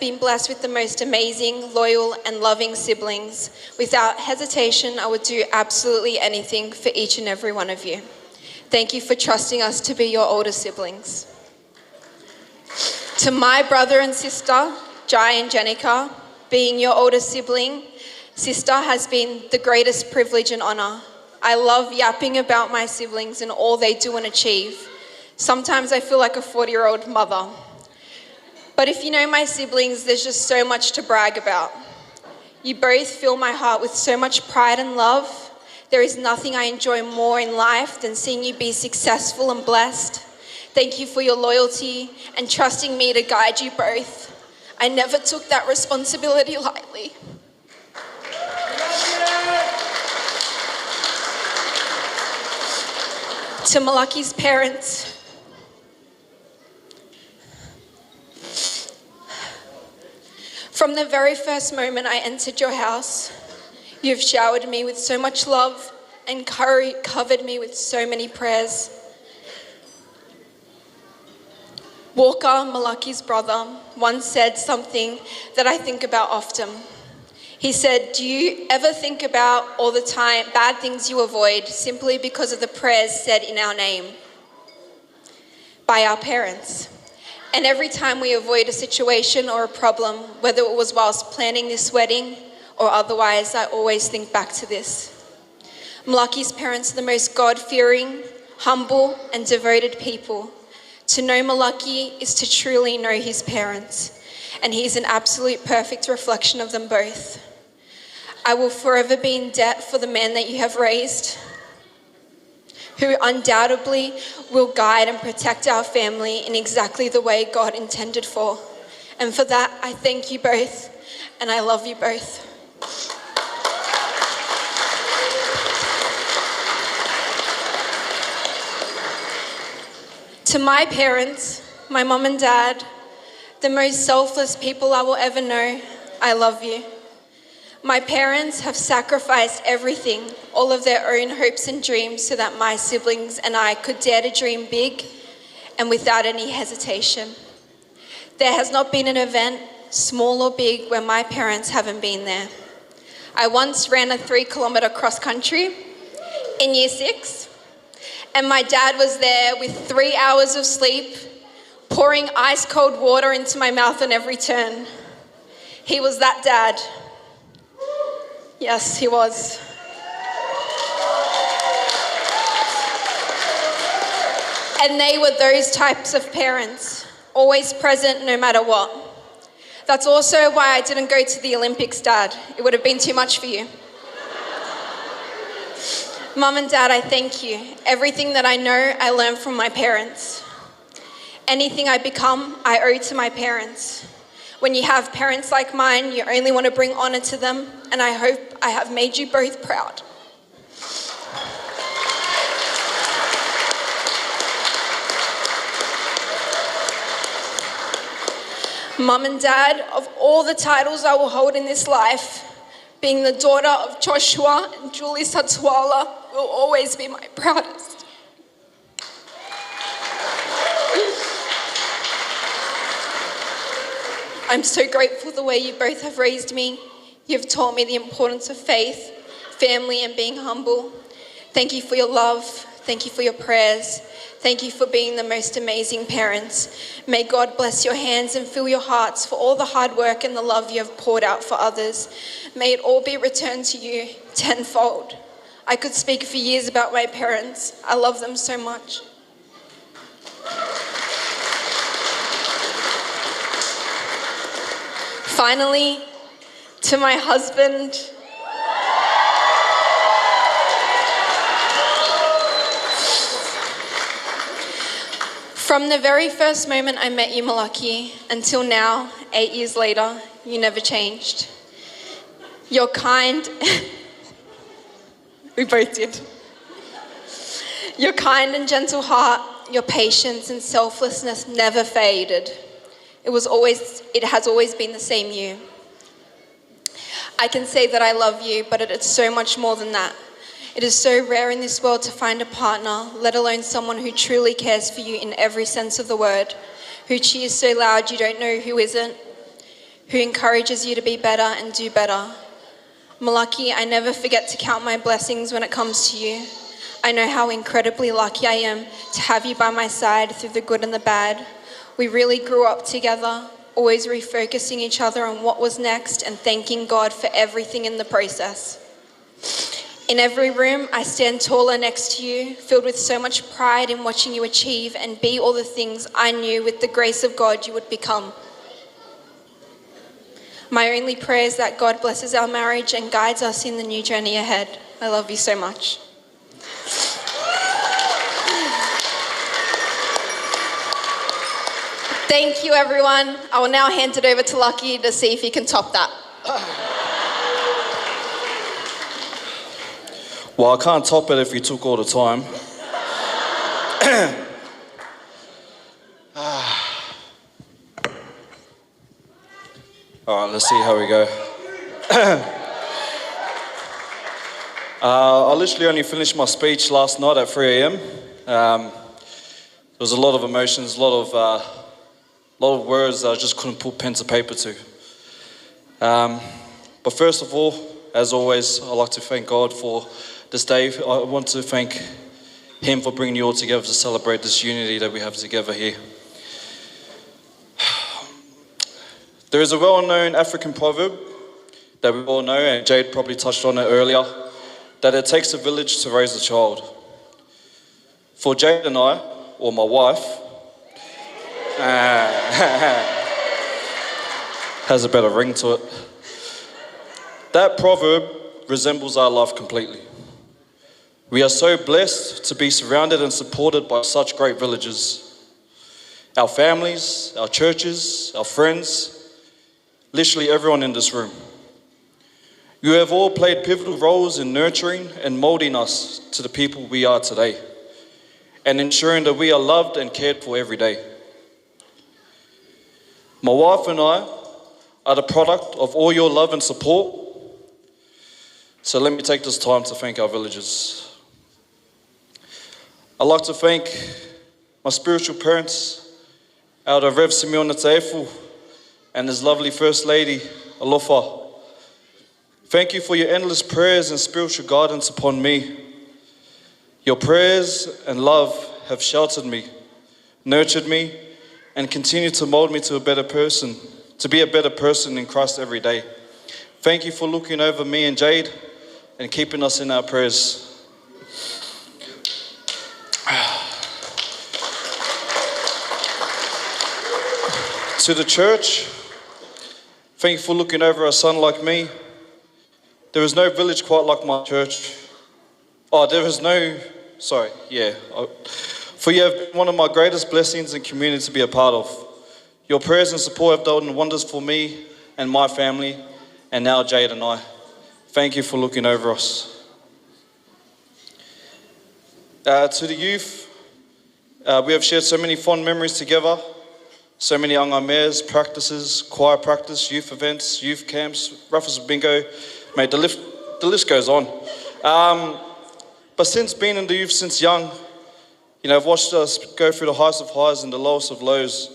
been blessed with the most amazing, loyal, and loving siblings. Without hesitation, I would do absolutely anything for each and every one of you. Thank you for trusting us to be your older siblings. To my brother and sister, Jai and Jenica, being your older sister has been the greatest privilege and honor. I love yapping about my siblings and all they do and achieve. Sometimes I feel like a 40-year-old mother. But if you know my siblings, there's just so much to brag about. You both fill my heart with so much pride and love. There is nothing I enjoy more in life than seeing you be successful and blessed. Thank you for your loyalty and trusting me to guide you both. I never took that responsibility lightly. To Malaki's parents, from the very first moment I entered your house, you've showered me with so much love and covered me with so many prayers. Walker, Malaki's brother, once said something that I think about often. He said, "Do you ever think about all the time bad things you avoid simply because of the prayers said in our name by our parents? And every time we avoid a situation or a problem, whether it was whilst planning this wedding or otherwise, I always think back to this. Malaki's parents are the most God-fearing, humble, and devoted people. To know Malaki is to truly know his parents, and he is an absolute perfect reflection of them both. I will forever be in debt for the man that you have raised, who undoubtedly will guide and protect our family in exactly the way God intended for. And for that, I thank you both, and I love you both." To my parents, my mom and dad, the most selfless people I will ever know, I love you. My parents have sacrificed everything, all of their own hopes and dreams, so that my siblings and I could dare to dream big and without any hesitation. There has not been an event, small or big, where my parents haven't been there. I once ran a 3-kilometer cross country in year 6, and my dad was there with 3 hours of sleep, pouring ice cold water into my mouth on every turn. He was that dad. Yes, he was. And they were those types of parents, always present no matter what. That's also why I didn't go to the Olympics, Dad. It would have been too much for you. Mum and Dad, I thank you. Everything that I know, I learned from my parents. Anything I become, I owe to my parents. When you have parents like mine, you only want to bring honor to them, and I hope I have made you both proud. Mum and Dad, of all the titles I will hold in this life, being the daughter of Joshua and Jade Satuala will always be my proudest. I'm so grateful the way you both have raised me. You've taught me the importance of faith family, and being humble. Thank you for your love. Thank you for your prayers. Thank you for being the most amazing parents. May God bless your hands and fill your hearts for all the hard work and the love you have poured out for others. May it all be returned to you tenfold. I could speak for years about my parents. I love them so much. Finally, to my husband, from the very first moment I met you, Malaki, until now, 8 years later, you never changed. You're kind. We both did. Your kind and gentle heart, your patience and selflessness never faded. It has always been the same you. I can say that I love you, but it's so much more than that. It is so rare in this world to find a partner, let alone someone who truly cares for you in every sense of the word, who cheers so loud you don't know who isn't, who encourages you to be better and do better. Malaki, I never forget to count my blessings when it comes to you. I know how incredibly lucky I am to have you by my side through the good and the bad. We really grew up together, always refocusing each other on what was next and thanking God for everything in the process. In every room, I stand taller next to you, filled with so much pride in watching you achieve and be all the things I knew with the grace of God you would become. My only prayer is that God blesses our marriage and guides us in the new journey ahead. I love you so much. Thank you, everyone. I will now hand it over to Lucky to see if he can top that. Well, I can't top it if you took all the time. All right, let's see how we go. I literally only finished my speech last night at 3 a.m. There was a lot of emotions, a lot of words that I just couldn't put pen to paper to. But first of all, as always, I'd like to thank God for this day. I want to thank Him for bringing you all together to celebrate this unity that we have together here. There is a well-known African proverb that we all know, and Jade probably touched on it earlier, that it takes a village to raise a child. For Jade and I, or my wife, has a better ring to it. That proverb resembles our life completely. We are so blessed to be surrounded and supported by such great villages. Our families, our churches, our friends, literally everyone in this room. You have all played pivotal roles in nurturing and molding us to the people we are today, and ensuring that we are loved and cared for every day. My wife and I are the product of all your love and support. So let me take this time to thank our villagers. I'd like to thank my spiritual parents, Elder Rev Simeon Taefu, and his lovely First Lady, Alofa. Thank you for your endless prayers and spiritual guidance upon me. Your prayers and love have sheltered me, nurtured me, and continue to mold me to a better person, to be a better person in Christ every day. Thank you for looking over me and Jade and keeping us in our prayers. To the church, thank you for looking over a son like me. There is no village quite like my church. For you have been one of my greatest blessings and community to be a part of. Your prayers and support have done wonders for me and my family, and now Jade and I. Thank you for looking over us. To the youth, we have shared so many fond memories together, so many angameres, practices, choir practice, youth events, youth camps, Ruffles Bingo, mate, the list goes on. But since being in the youth since young, I've watched us go through the highest of highs and the lowest of lows.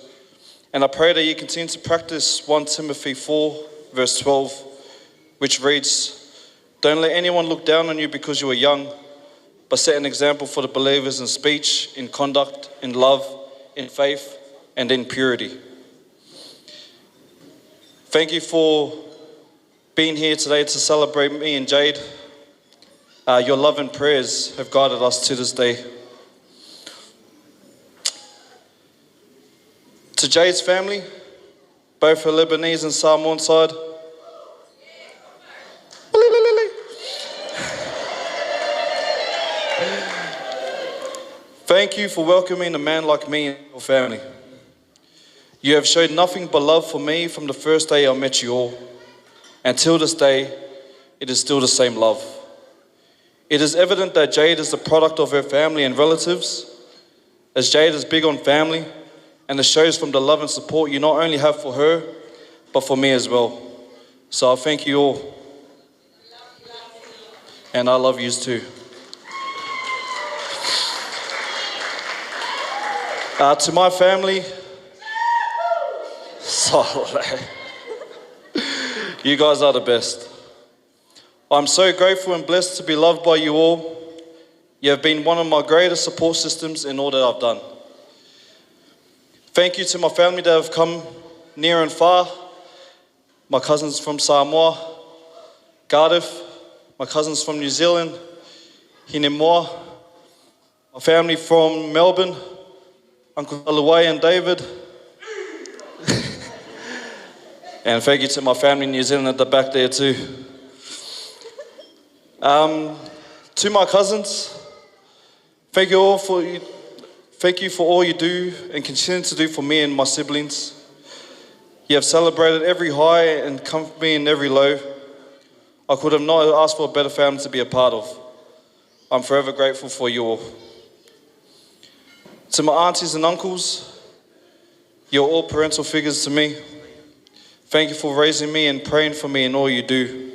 And I pray that you continue to practice 1 Timothy 4, verse 12, which reads, Don't let anyone look down on you because you are young, but set an example for the believers in speech, in conduct, in love, in faith, and in purity. Thank you for being here today to celebrate me and Jade. Your love and prayers have guided us to this day. To Jade's family, both her Lebanese and Samoan side, thank you for welcoming a man like me in your family. You have showed nothing but love for me from the first day I met you all. Until this day, it is still the same love. It is evident that Jade is the product of her family and relatives, as Jade is big on family, and it shows from the love and support you not only have for her, but for me as well. So I thank you all. And I love yous too. To my family, you guys are the best. I'm so grateful and blessed to be loved by you all. You have been one of my greatest support systems in all that I've done. Thank you to my family that have come near and far. My cousins from Samoa, Cardiff, my cousins from New Zealand, Hinemoa, my family from Melbourne, Uncle Aluwai and David. And thank you to my family in New Zealand at the back there too. To my cousins, thank you for all you do and continue to do for me and my siblings. You have celebrated every high and comforted me in every low. I could have not asked for a better family to be a part of. I'm forever grateful for you all. To my aunties and uncles, you're all parental figures to me. Thank you for raising me and praying for me in all you do.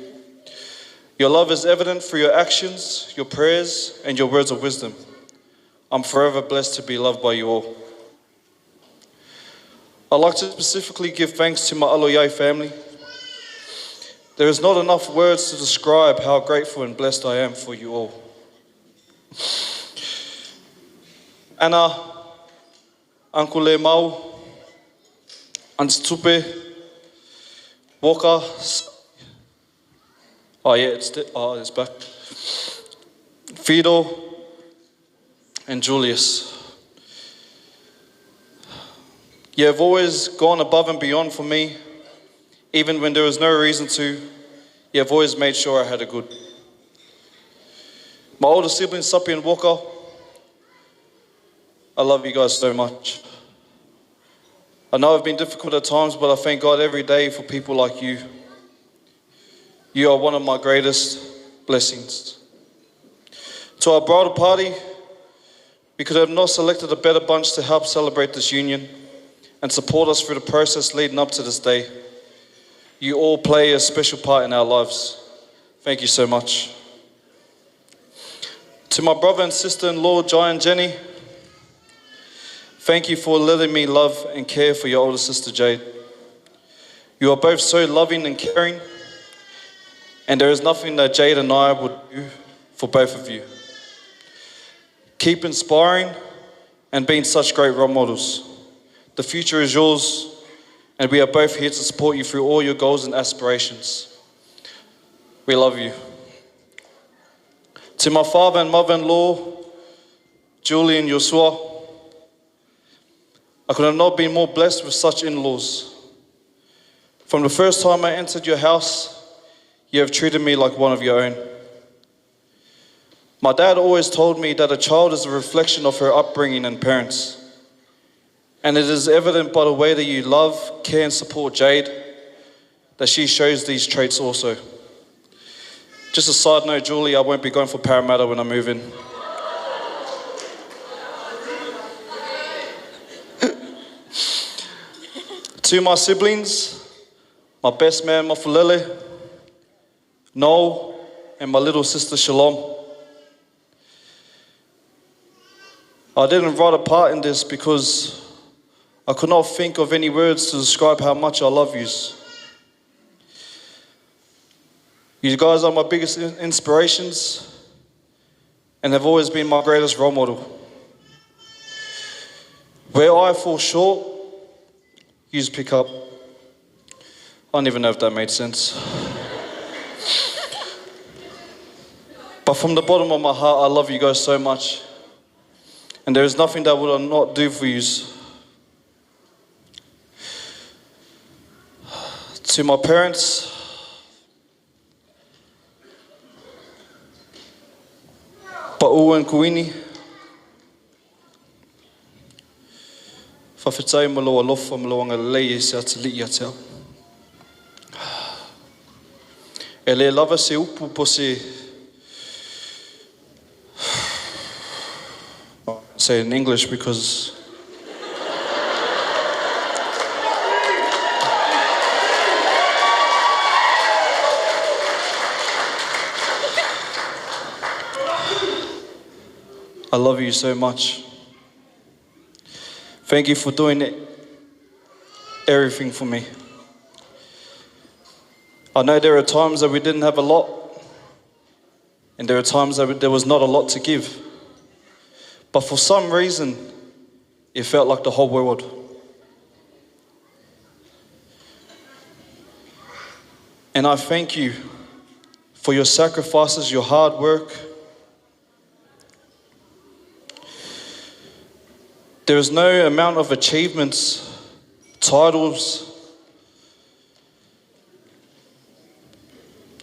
Your love is evident through your actions, your prayers, and your words of wisdom. I'm forever blessed to be loved by you all. I'd like to specifically give thanks to my Aloiai family. There is not enough words to describe how grateful and blessed I am for you all. Ana, Uncle Le Mau, Auntie Tupe, Walker, it's back. Fido and Julius. You have always gone above and beyond for me, even when there was no reason to. You have always made sure I had a good. My older siblings, Sapi and Walker, I love you guys so much. I know I've been difficult at times, but I thank God every day for people like you. You are one of my greatest blessings. To our bridal party, we could have not selected a better bunch to help celebrate this union and support us through the process leading up to this day. You all play a special part in our lives. Thank you so much. To my brother and sister-in-law, Jai and Jenny, thank you for letting me love and care for your older sister, Jade. You are both so loving and caring, and there is nothing that Jade and I would do for both of you. Keep inspiring and being such great role models. The future is yours, and we are both here to support you through all your goals and aspirations. We love you. To my father and mother-in-law, Julie and Yosua, I could have not been more blessed with such in-laws. From the first time I entered your house, you have treated me like one of your own. My dad always told me that a child is a reflection of her upbringing and parents. And it is evident by the way that you love, care and support Jade that she shows these traits also. Just a side note, Julie, I won't be going for Parramatta when I move in. To my siblings, my best man, Mafulele, Noel, and my little sister, Shalom. I didn't write a part in this because I could not think of any words to describe how much I love yous. You guys are my biggest inspirations and have always been my greatest role model. Where I fall short, you just pick up. I don't even know if that made sense. But from the bottom of my heart, I love you guys so much. And there is nothing that I would not do for you. To my parents, Pa'u and Kuini, whawhetai malo alofa malo anga lei se atali ia teo. E le lava se upu po se, say it in English because I love you so much. Thank you for doing everything for me. I know there are times that we didn't have a lot, and there are times that there was not a lot to give. But for some reason, it felt like the whole world. And I thank you for your sacrifices, your hard work. There is no amount of achievements, titles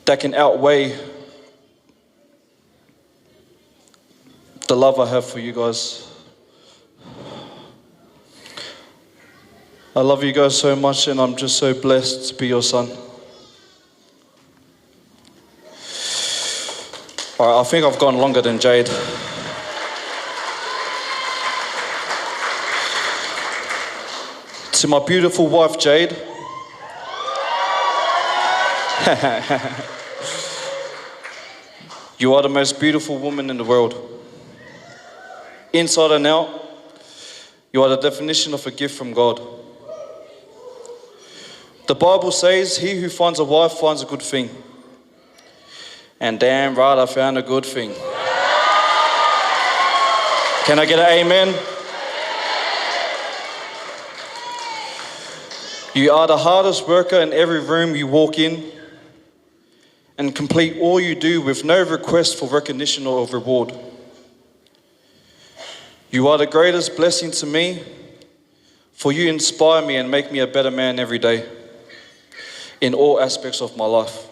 that can outweigh the love I have for you guys. I love you guys so much, and I'm just so blessed to be your son. All right, I think I've gone longer than Jade. To my beautiful wife, Jade. You are the most beautiful woman in the world. Inside and out, you are the definition of a gift from God. The Bible says, he who finds a wife finds a good thing. And damn right, I found a good thing. Can I get an amen? You are the hardest worker in every room you walk in and complete all you do with no request for recognition or reward. You are the greatest blessing to me, for you inspire me and make me a better man every day in all aspects of my life.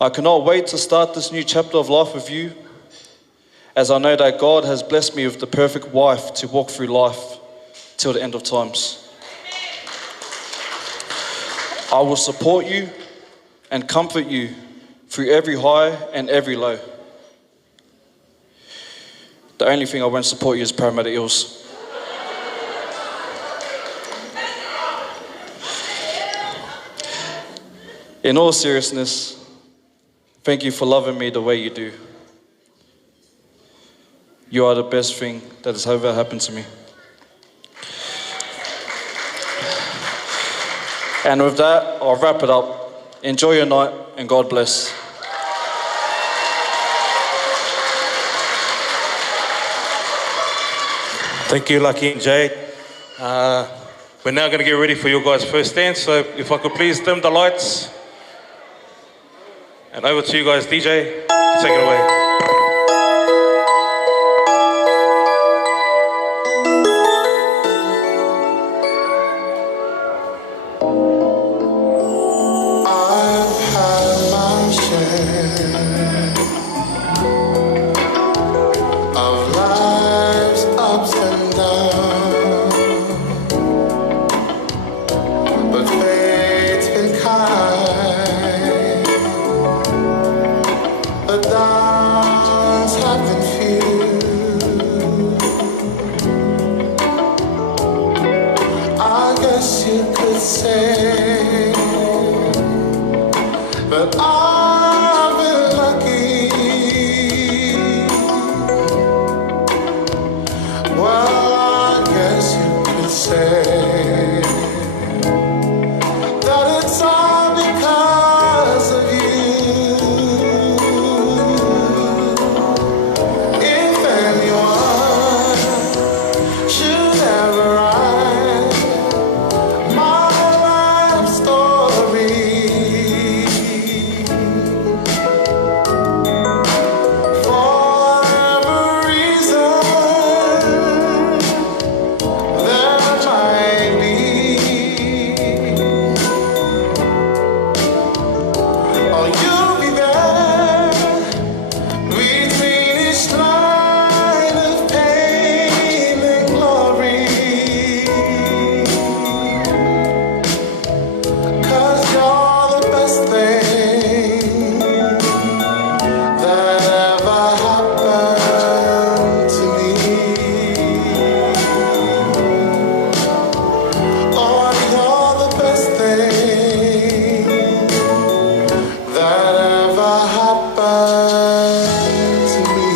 I cannot wait to start this new chapter of life with you, as I know that God has blessed me with the perfect wife to walk through life till the end of times. I will support you and comfort you through every high and every low. The only thing I won't support you is Parramatta Eels. In all seriousness, thank you for loving me the way you do. You are the best thing that has ever happened to me. And with that, I'll wrap it up. Enjoy your night and God bless. Thank you, Malaki and Jade. We're now going to get ready for your guys' first dance. So if I could please dim the lights. And over to you guys, DJ. Take it away. That it's all because of you'll be there between each line of pain and glory. 'Cause you're the best thing that ever happened to me. Oh, you're the best thing that ever happened to me.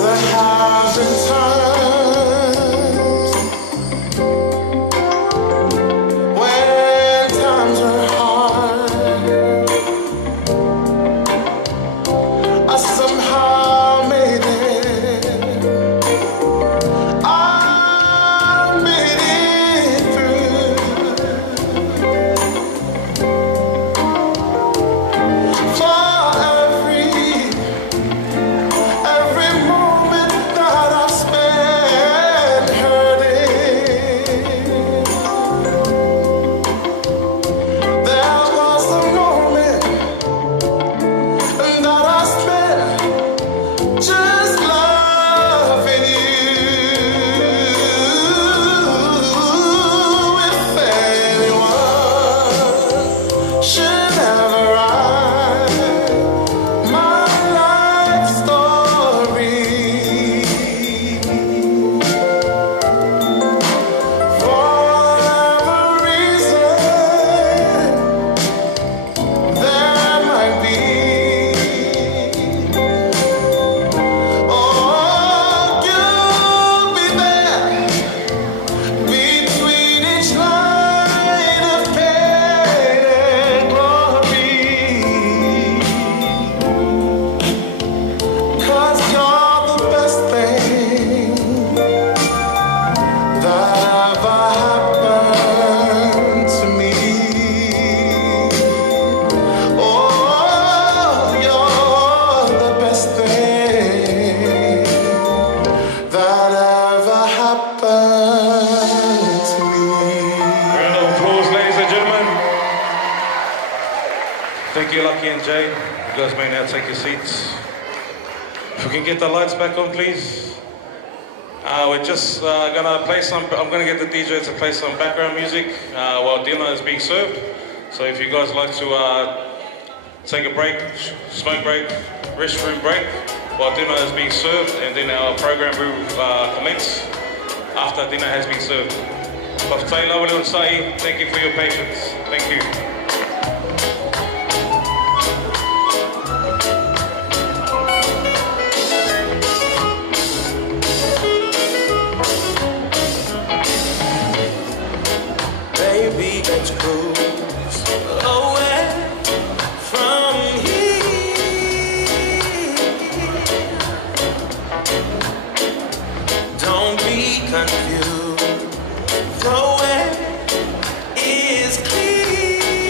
There have been times when times were hard. I somehow made it. I made it through. For every moment that I spent hurting, there was a moment that I spent just loving you. If anyone should ever write my life story, for whatever reason there might be, oh, you'll be there between each line of pain and glory. 'Cause you're the best thing that ever happened to me. Oh, you're the best thing that ever happened to me. Round of applause, ladies and gentlemen. Thank you, Malaki and Jade. You guys may now take your seats. If we can get the lights back on, please. We're just gonna play some. I'm gonna get the DJ to play some background music while dinner is being served. So if you guys like to take a break, smoke break, restroom break while dinner is being served, and then our program will commence after dinner has been served. Baftai Lawali and Sai, thank you for your patience. Thank you. Baby, let's cruise away from here. Don't be confused, the way is clear.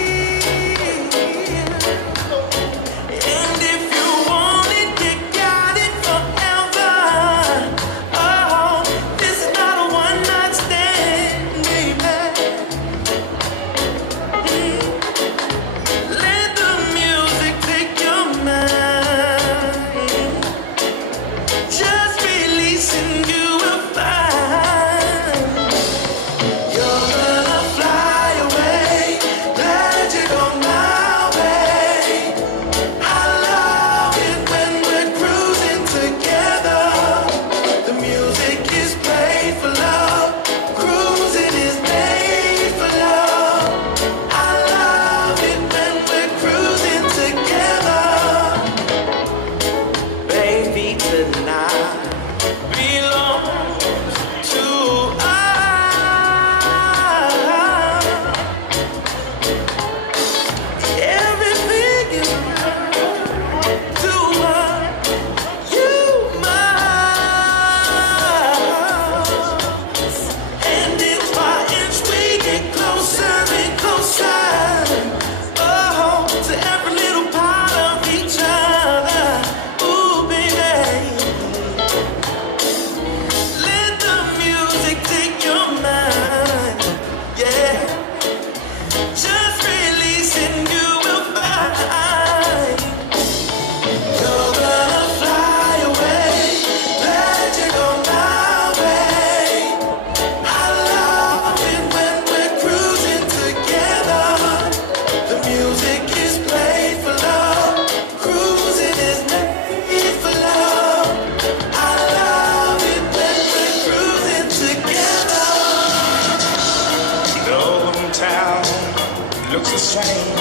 looks the same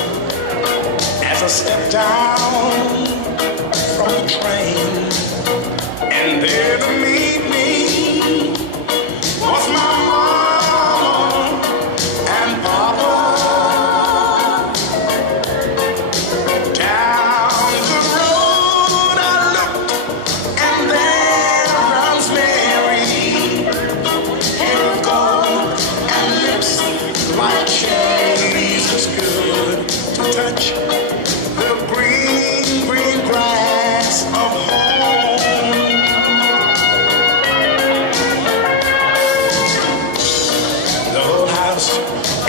as I step down from the train. And there to meet me was my mama and papa. Down the road I looked, and there runs Mary, hair of gold and lips like cherries. It's good to touch the green, green grass of home. The old house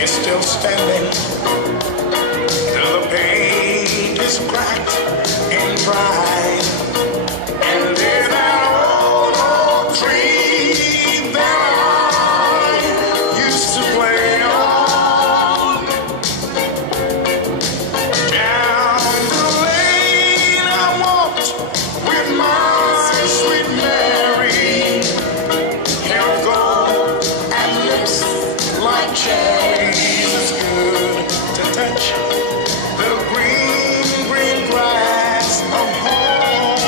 is still standing, till the paint is cracked and dry. And there's that old oak tree that I used to play on. Down the lane I walked with my sweet Mary, hair of gold and lips like cherries. It's good to touch the green, green grass of home.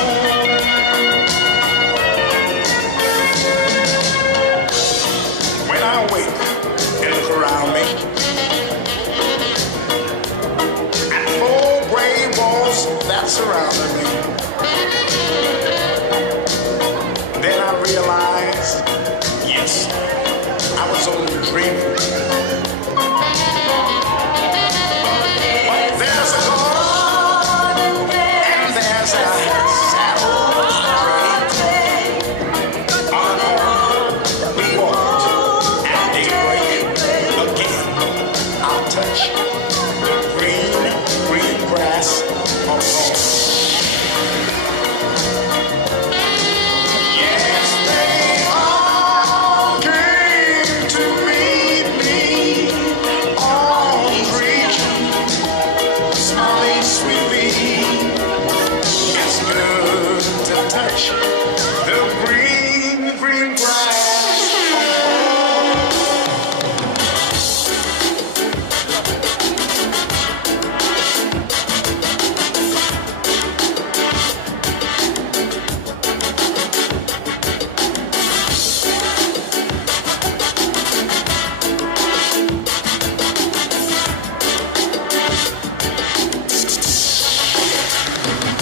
When I wake and look around me at four gray walls that surrounded me, then I realize, yes, I was only dreaming. But there's a God and there's a sad old street. On and on we walked at daybreak again. I'll touch the green, green grass of home. Yes, they all came to meet me on preaching, smiling sweetly. It's good to touch the green, green grass of home.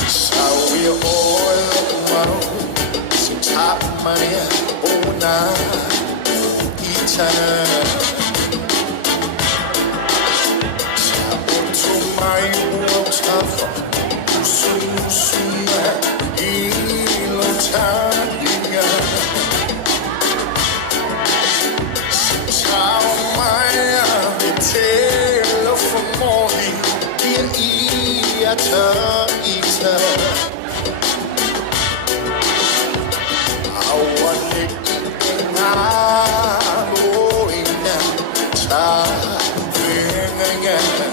So we all some top money, oh nah, eternal. To my world tough, soon, ilo time. Some my tale from morning, in eater. I want it in my going down, time again.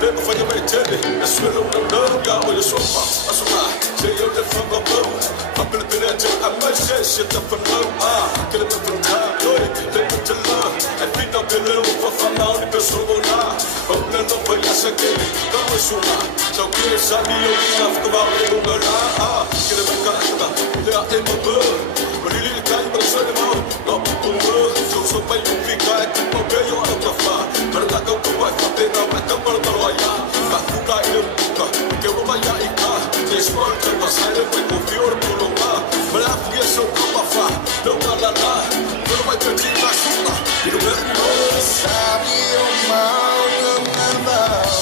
Baby, for your teddy, I swear on the love, God, with a swap. That's why, say you're the from above. I'm gonna be there till I might say shit up from low. Get up from time, boy, let me to love. I beat up the little for fun, now the person will not. But none of us again, suma Tau kire sami o kina whakawau e runga la Kira meka ataka, lea e mapa Marili le kai ma sone mau, ngā pupunga So pai upika e kupa peo au ka wha Maranga kau kupa e whapena mai ka marataro ai a Ka kuka e ruka, ke roma ia i ka Te smart te pasare mai ko fiora pulonga Malafi e so kupa wha, no la la Kura mai te tina suna, i runga Sabe o mal do carnaval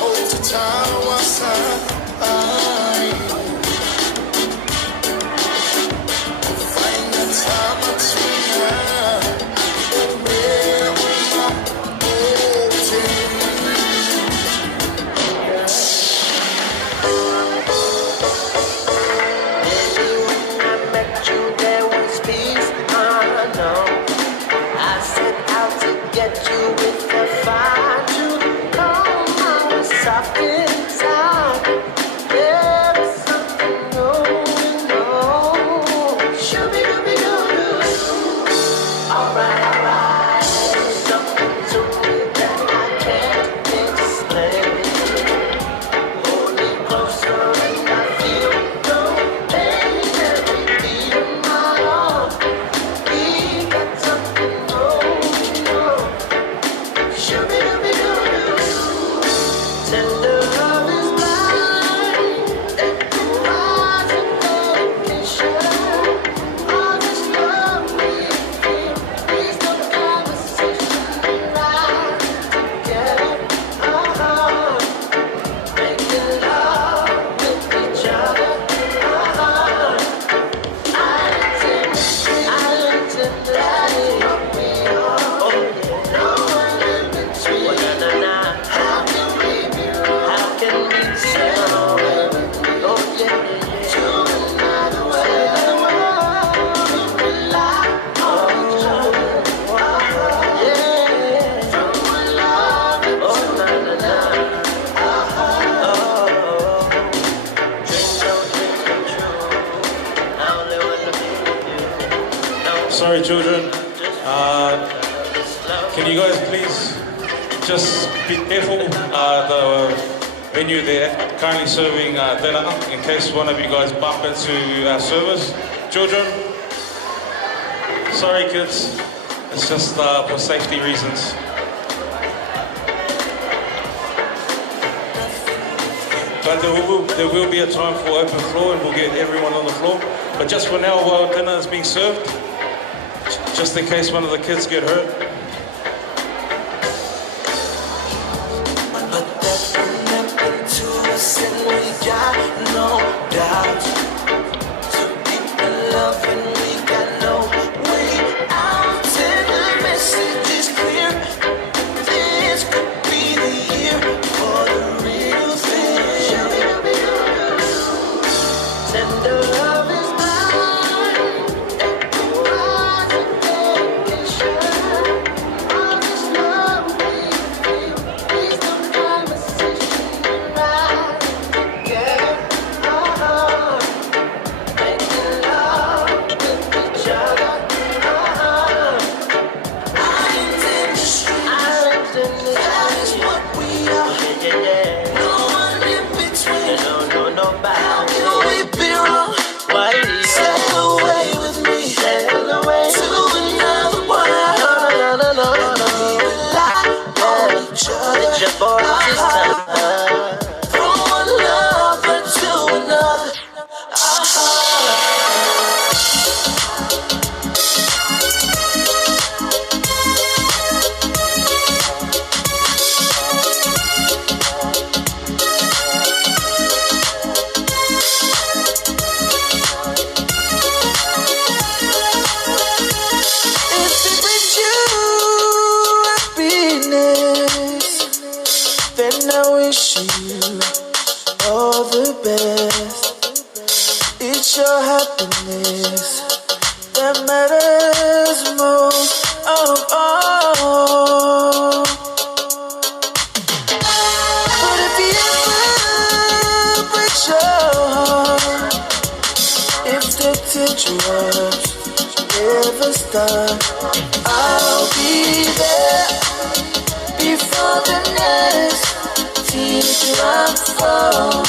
Outra tchau assar Find the time between the real When I met you, there was peace. I know. I set out to get you with a fire to calm my soft inside. There is something going on. Shooby-dooby-doo-doo. Alright. There's something to it that I can't explain. Hold me closer and I feel no pain. Every beat of my heart. We got something going on. Shooby-dooby-doo-doo. Tender love is blind. Echo eyes of dedication. All this love we feel. Please no conversation. Right together. Making love with each other. I intend that is what we are. No one in between. How can we be wrong? How can we say oh yeah. To another world. We rely on each other. Yeah. From one love into Dreams don't come true. I only wanna be with you. Sorry, children. Can you guys please just be careful? The venue there currently serving dinner in case one of you guys bump into our service. Children, sorry kids, it's just for safety reasons. But there will be a time for open floor and we'll get everyone on the floor. But just for now, while dinner is being served, just in case one of the kids get hurt. But that will happen to us and we got no doubt. So deep in love and we got no way out. And the message is clear. This could be the year for the real thing. Tender love is blind. Echo eyes of dedication. All this love we feel. Please no conversation. Right together. Making love with each other. I intend to street. That is what we are. No one in between. How can we be wrong? Sail away with me. To another world. We rely on each other. From one lover to another. If it brings you happiness, then I wish you all the best. It's your happiness that matters most of all. But if you ever break your heart, if the teardrops never stop, I'll be there before the next tear love for.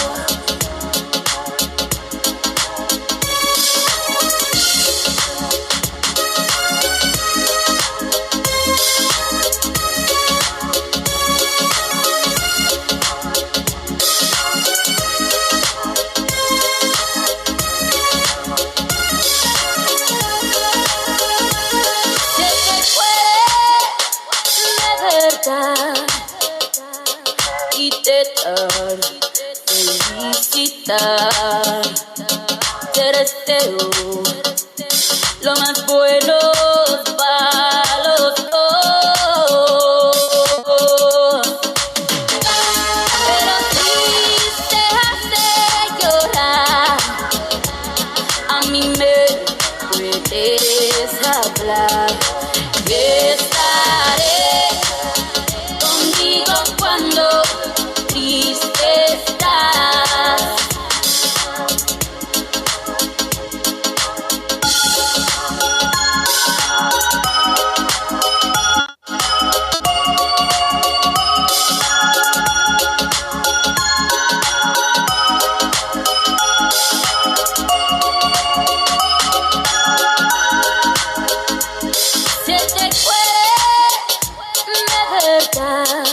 Y te dar felicitar, te deseo lo más bueno para los dos. Pero si te hace llorar, a mí me puedes hablar y estaré contigo cuando triste estás. Se te fue de verdad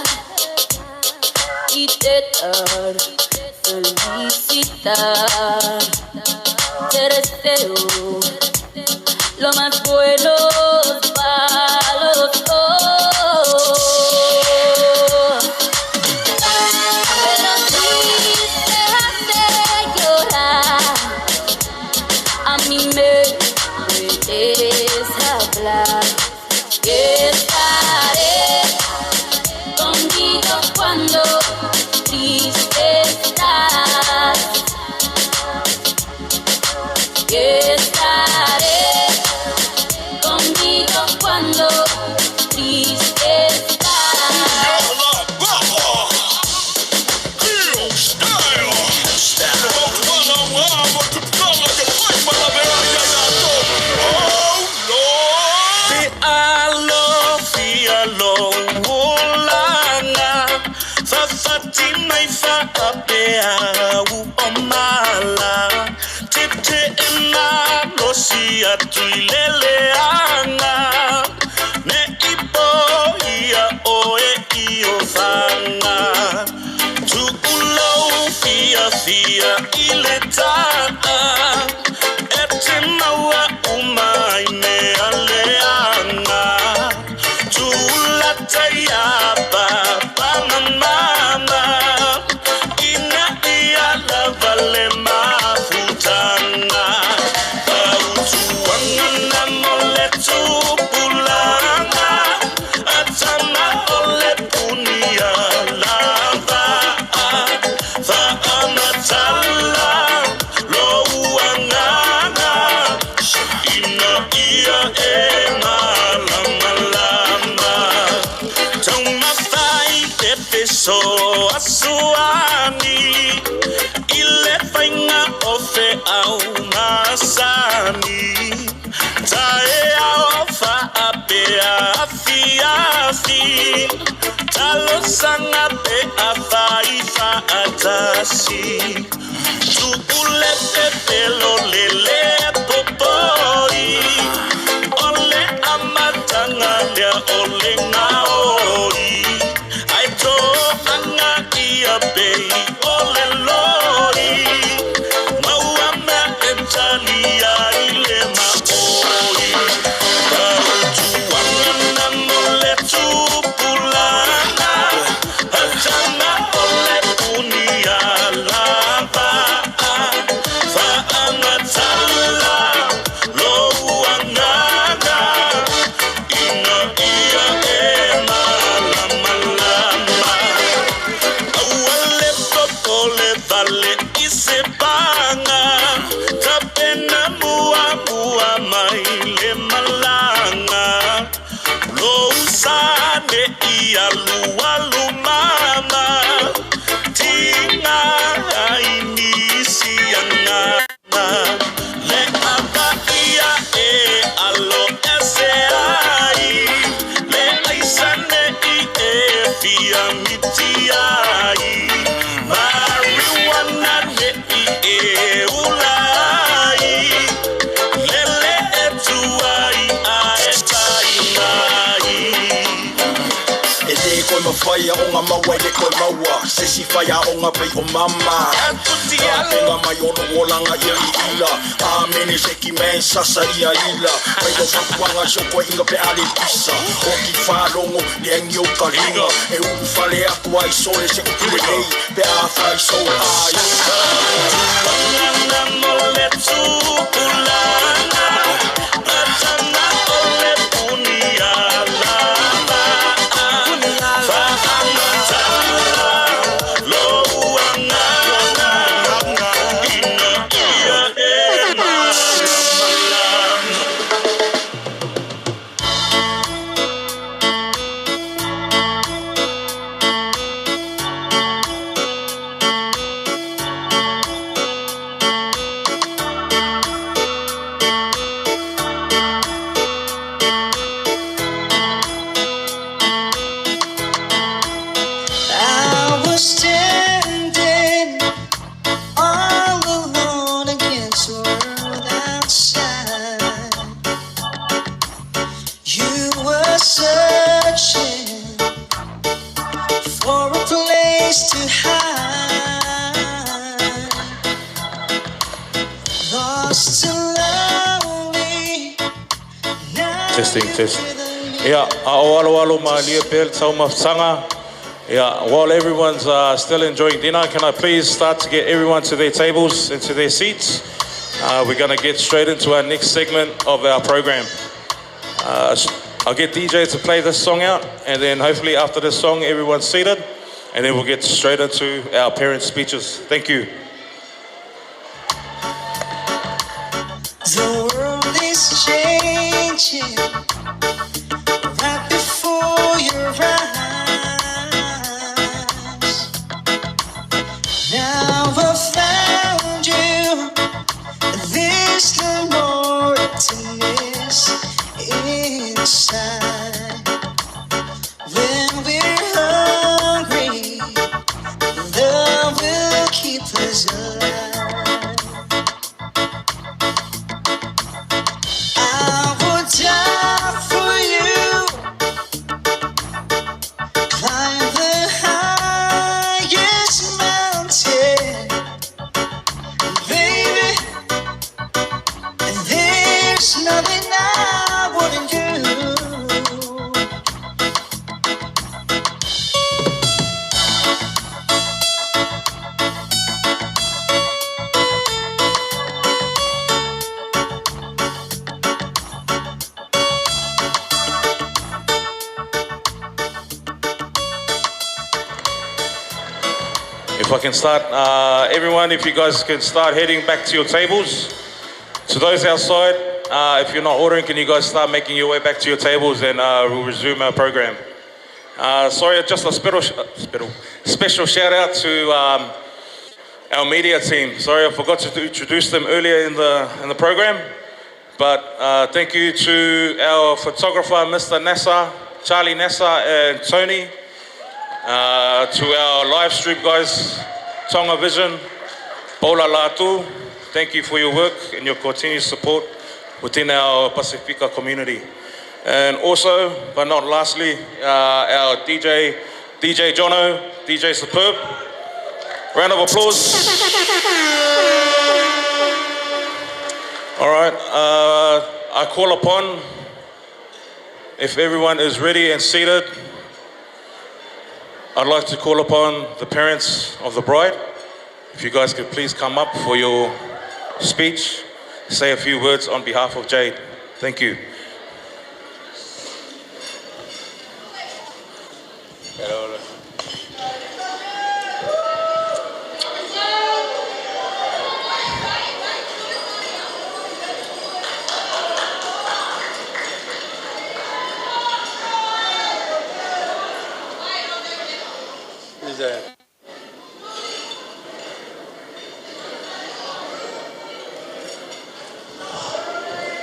y te dar felicitar, te deseo lo más bueno para los dos. Pero si te hace llorar, a mí me puedes hablar y estaré contigo cuando triste estás. Y estaré contigo cuando triste estás. Tuileleana ne ipo ia oe iofana tu ulo fia fia ileta etemawa umai me aleana tu lataya papa mama ina ia la vale mafutana. So asuani ile fainga ofe au masani tae ofa apea afiafi talo sanga pe afaifa atasi tu ulete pelo lele popoi ole amatanga lia ole ngaoi bay ole lori mawama entalia ile maoi tu wana mole tu pulana hatana ole punia lava fa angatala lo wangana ina ia ema vale isebanga tapena mua mai le malanga lo usane ia lualu mama tinga inisianga le apa ia alo ai le aisane fia mitiai mawhaia o ngā maua e koe maua Sesi whaia o ngā pei o mama Tenga mai ono o langa ia I ila Amene seki man sasa ia ila Pai o whakuanga shoko inga pe ale pisa O ki whalongo ni engi o ka ringa E uru whale aku ai sore se kule nei Pe a whai so ai Tulanga no le tukulana Atana o le puniala Testing. Yeah, alo ma lia pel tau mafsanga. Yeah, while everyone's still enjoying dinner, can I please start to get everyone to their tables and to their seats? We're going to get straight into our next segment of our program. I'll get DJ to play this song out, and then hopefully after this song, everyone's seated, and then we'll get straight into our parents' speeches. Thank you. The world is changing right before your eyes. Now I've found you. There's no more emptiness inside. When we're hungry, love will keep us alive. If I can start, everyone, if you guys can start heading back to your tables. To those outside, if you're not ordering, can you guys start making your way back to your tables, and we'll resume our program. Sorry, just a special shout out to our media team. Sorry, I forgot to introduce them earlier in the program, but thank you to our photographer, Mr. Nassa, Charlie Nassa, and Tony. To our live stream guys, Tonga Vision, Paula Latu, thank you for your work and your continued support within our Pacifica community. And also, but not lastly, our DJ Jono, DJ Superb. Round of applause. All right, I call upon, if everyone is ready and seated, I'd like to call upon the parents of the bride. If you guys could please come up for your speech, say a few words on behalf of Jade. Thank you.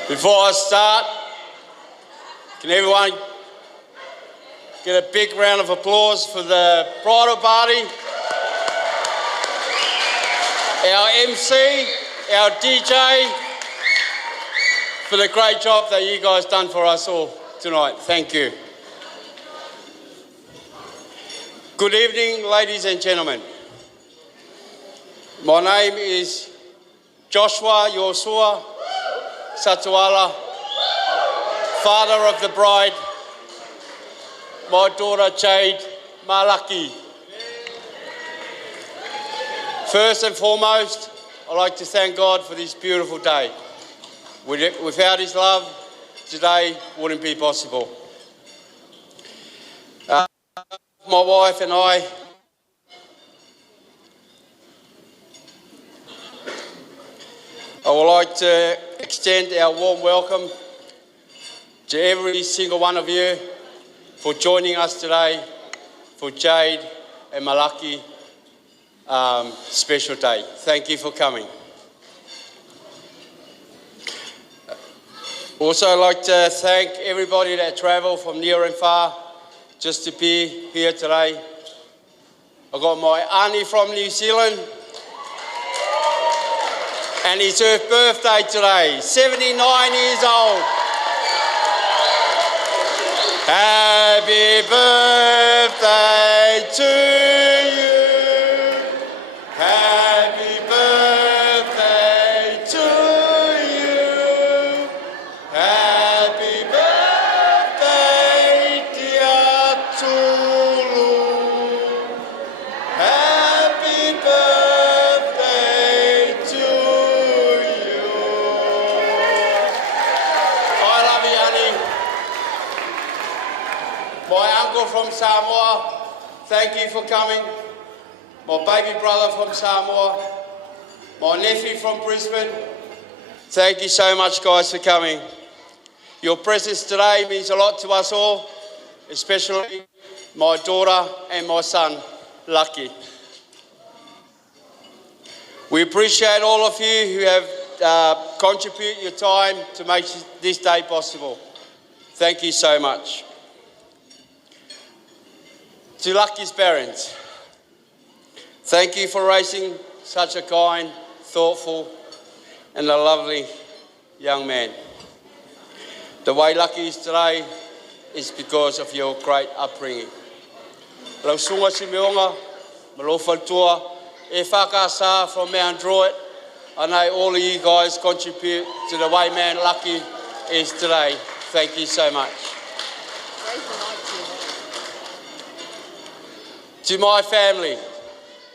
Before I start, can everyone get a big round of applause for the bridal party, our MC, our DJ, for the great job that you guys done for us all tonight. Thank you. Good evening, ladies and gentlemen. My name is Joshua Yosua Satuala, father of the bride, my daughter Jade Malaki. First and foremost, I'd like to thank God for this beautiful day. Without His love, today wouldn't be possible. My wife and I would like to extend our warm welcome to every single one of you for joining us today for Jade and Malaki special day. Thank you for coming. Also, I'd like to thank everybody that travelled from near and far just to be here today. I've got my auntie from New Zealand, and it's her birthday today, 79 years old. Happy birthday to you. Happy birthday to you. Happy birthday, dear Tulu. Happy birthday to you. I love you, honey. My uncle from Samoa, thank you for coming. My baby brother from Samoa, my nephew from Brisbane, thank you so much, guys, for coming. Your presence today means a lot to us all, especially my daughter and my son, Lucky. We appreciate all of you who have contributed your time to make this day possible. Thank you so much. To Lucky's parents, thank you for raising such a kind, thoughtful, and a lovely young man. The way Lucky is today is because of your great upbringing. Lau sunga si meonga, malofa tua, e whakasa from Mount Druitt. I know all of you guys contribute to the way man Lucky is today. Thank you so much. To my family,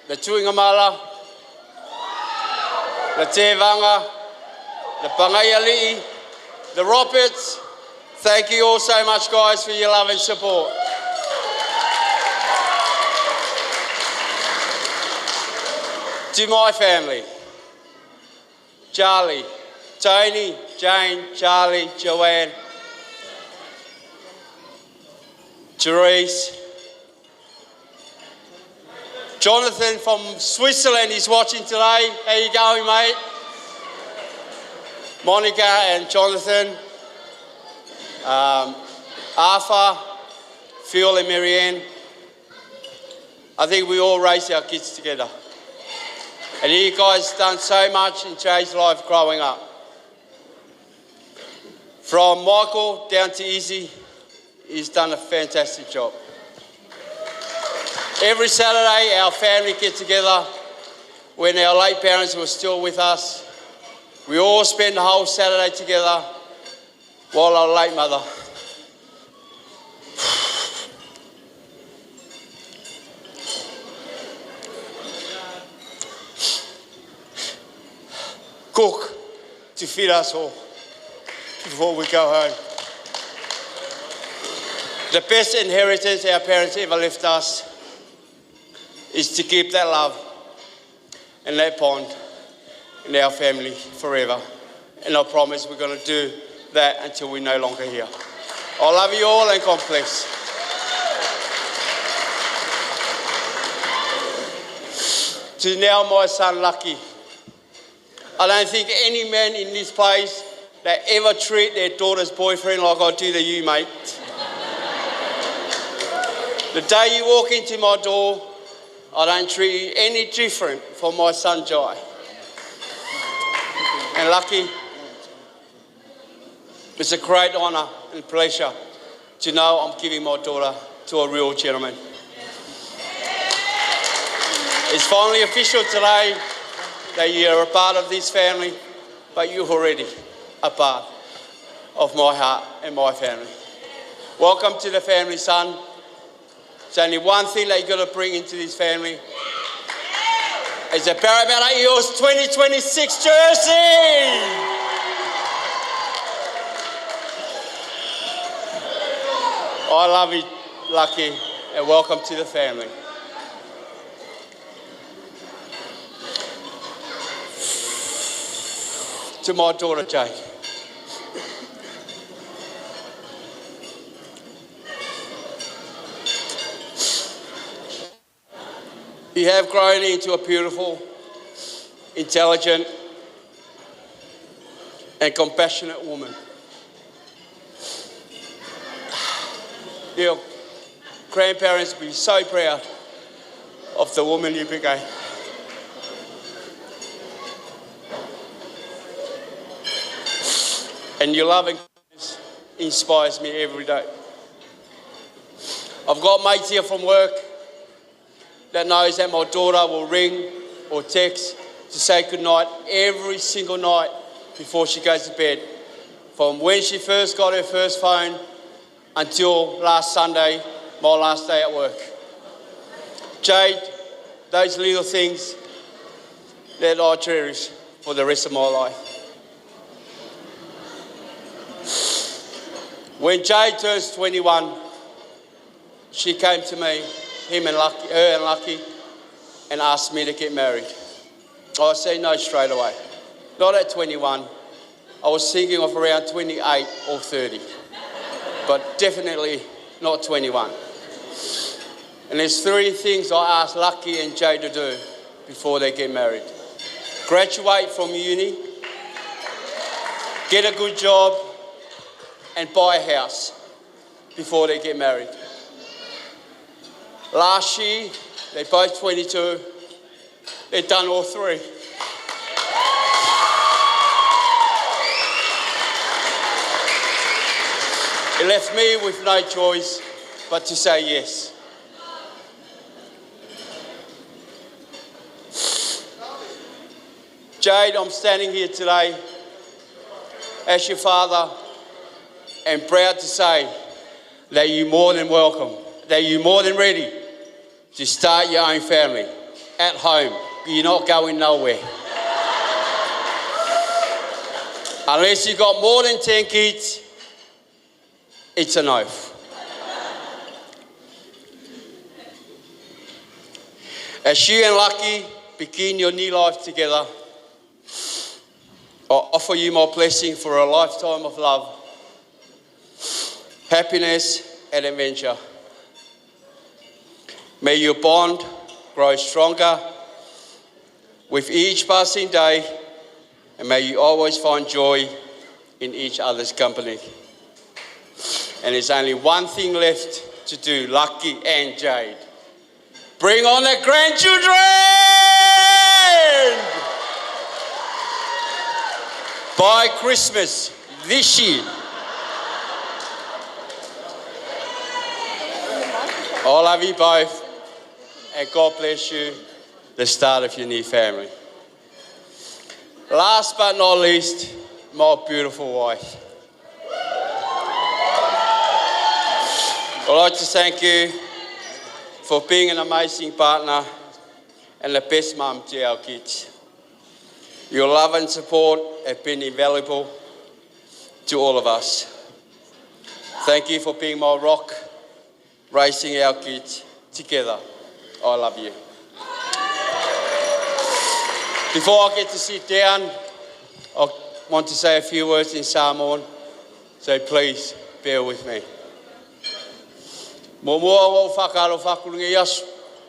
the Tuingamala, the Tevanga, the Pangayali'i, the Roberts, thank you all so much, guys, for your love and support. To my family, Charlie, Tony, Jane, Charlie, Joanne, Therese, Jonathan from Switzerland is watching today. How you going, mate? Monica and Jonathan, Arthur, Phil and Marianne. I think we all raised our kids together. And you guys done so much in Jade's life growing up. From Michael down to Izzy, he's done a fantastic job. Every Saturday, our family get together. When our late parents were still with us, we all spend the whole Saturday together while our late mother. Cook to feed us all before we go home. The best inheritance our parents ever left us is to keep that love and that bond in our family forever. And I promise we're going to do that until we're no longer here. I love you all and God bless. To now my son Lucky. I don't think any man in this place that ever treat their daughter's boyfriend like I do to you, mate. The day you walk into my door, I don't treat you any different from my son Jai. And Lucky, it's a great honour and pleasure to know I'm giving my daughter to a real gentleman. It's finally official today that you're a part of this family, but you're already a part of my heart and my family. Welcome to the family, son. There's only one thing that you've got to bring into this family. It's a Parramatta Eels 2026 jersey! I love you, Lucky, and welcome to the family. To my daughter, Jade. You have grown into a beautiful, intelligent, and compassionate woman. Your grandparents will be so proud of the woman you became. And your loving kindness inspires me every day. I've got mates here from work that knows that my daughter will ring or text to say goodnight every single night before she goes to bed. From when she first got her first phone until last Sunday, my last day at work. Jade, those little things that I cherish for the rest of my life. When Jade turns 21, she came to me, her and Lucky, and asked me to get married. I said no straight away. Not at 21. I was thinking of around 28 or 30, but definitely not 21. And there's three things I asked Lucky and Jade to do before they get married. Graduate from uni, get a good job, and buy a house before they get married. Last year, they're both 22. They've done all three. It left me with no choice but to say yes. Jade, I'm standing here today as your father and proud to say that you're more than welcome, that you're more than ready to start your own family at home. You're not going nowhere. Unless you've got more than 10 kids, it's an oath. As you and Lucky begin your new life together, I offer you my blessing for a lifetime of love, happiness, and adventure. May your bond grow stronger with each passing day, and may you always find joy in each other's company. And there's only one thing left to do, Lucky and Jade. Bring on the grandchildren! By Christmas this year. I love you both, and God bless you, the start of your new family. Last but not least, my beautiful wife. I'd like to thank you for being an amazing partner and the best mum to our kids. Your love and support have been invaluable to all of us. Thank you for being my rock, raising our kids together. I love you. Before I get to sit down, I want to say a few words in Samoan, so please bear with me. Mo mua o whakaro whakurunga yasu,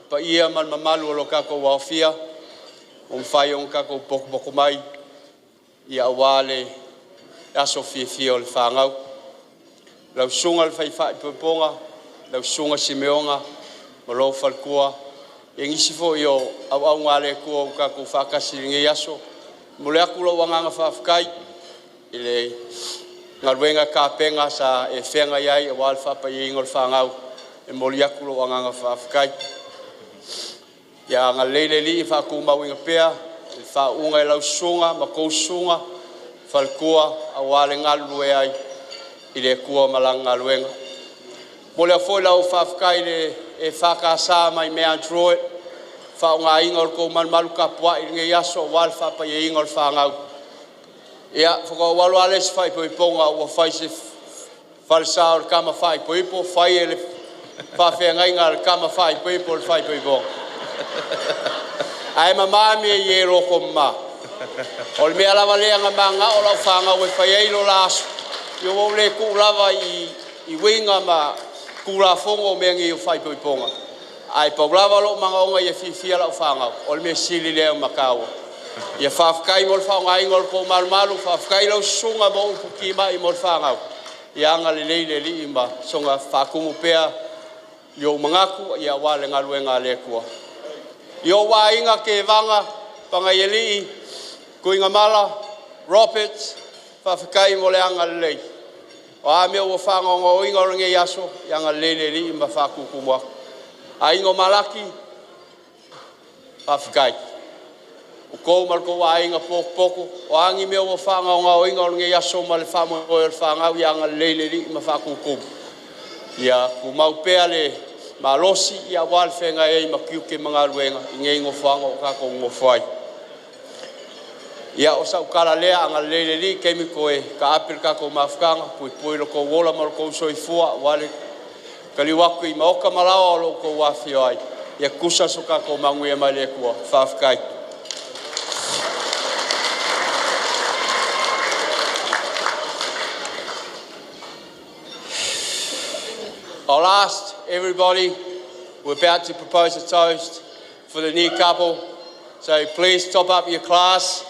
pa ia man mamalu o kako wawhia, o mwhai o kako poko mai, ia awale aso whiwhia o le whangau. Lau sunga le whaiwhai puponga, lau sunga simeonga, mo lau whalkua, e ngisi fo i o au ngale kua o kako whakasiringa yaso, mo le akula wanganga whawhkai, i le ngaruenga ka penga sa e whenga iai a wale whapa i ingol whangau, e mori akulo o anganga whawhkai. Ia ngā leile li I whakumau inga pea, I whaunga I lau sunga, ma kou sunga, whalkua, a wale ngalu e ai, I le kua malanga ngaluenga. Mo lea foi lau whawkai le e whakasā mai mea Android, whaunga inga o kou malu kapua I nge yaso wale whapa I inga o whangau. Ia, whakawalu ales whai po I ponga ua whai se whalesa o le kama whai po I po, whai e le whawhea ngainga le kama whai po I po le whai po I ponga. Ai mamami e ye roko ma. O le mea lava lea ngā manga o lau whangau e whai eilo laso. Yo wau le ku lava I winga ma kura fongo mea ngi o whai po I ponga. Ai pau lava lo manga onga I fifia lau whangau. O le mea sili lea makaua. Ia whawhkai mo le whaunga inga o le po malu, whawhkai lau sunga mo upu ki mai mo le whangau. Ia anga le leile li ima, songa whakumu pea, yo mangaku, ia wale ngaluenga le kua. Yo wa inga ke vanga, panga i li, kuinga mala, Roberts, whawhkai mo le anga le lei. O a mea ua whanga o inga o nge yaso, ia anga leile li ima whakuku mua. A ingo Malaki, whawhkai. O kou marko wa inga poko, o angi mea ua whanga o ngā o inga o nge yaso ma le whamo o le whangau ia anga leile li ima whakuku. Ia ku mau pea le malosi ia wale whenga e ma kiuke mga luenga I nge ingo whanga o kako ngo whai. Ia o sa ukala lea anga leile li kemi koe ka apil kako mawhkanga pui loko wola ma loko soifua wale kaliwaku I maoka malawa o loko wafio ai. Ia kusa so kako mangu e mai le kua whawhkai. I'll ask everybody, we're about to propose a toast for the new couple, so please top up your class.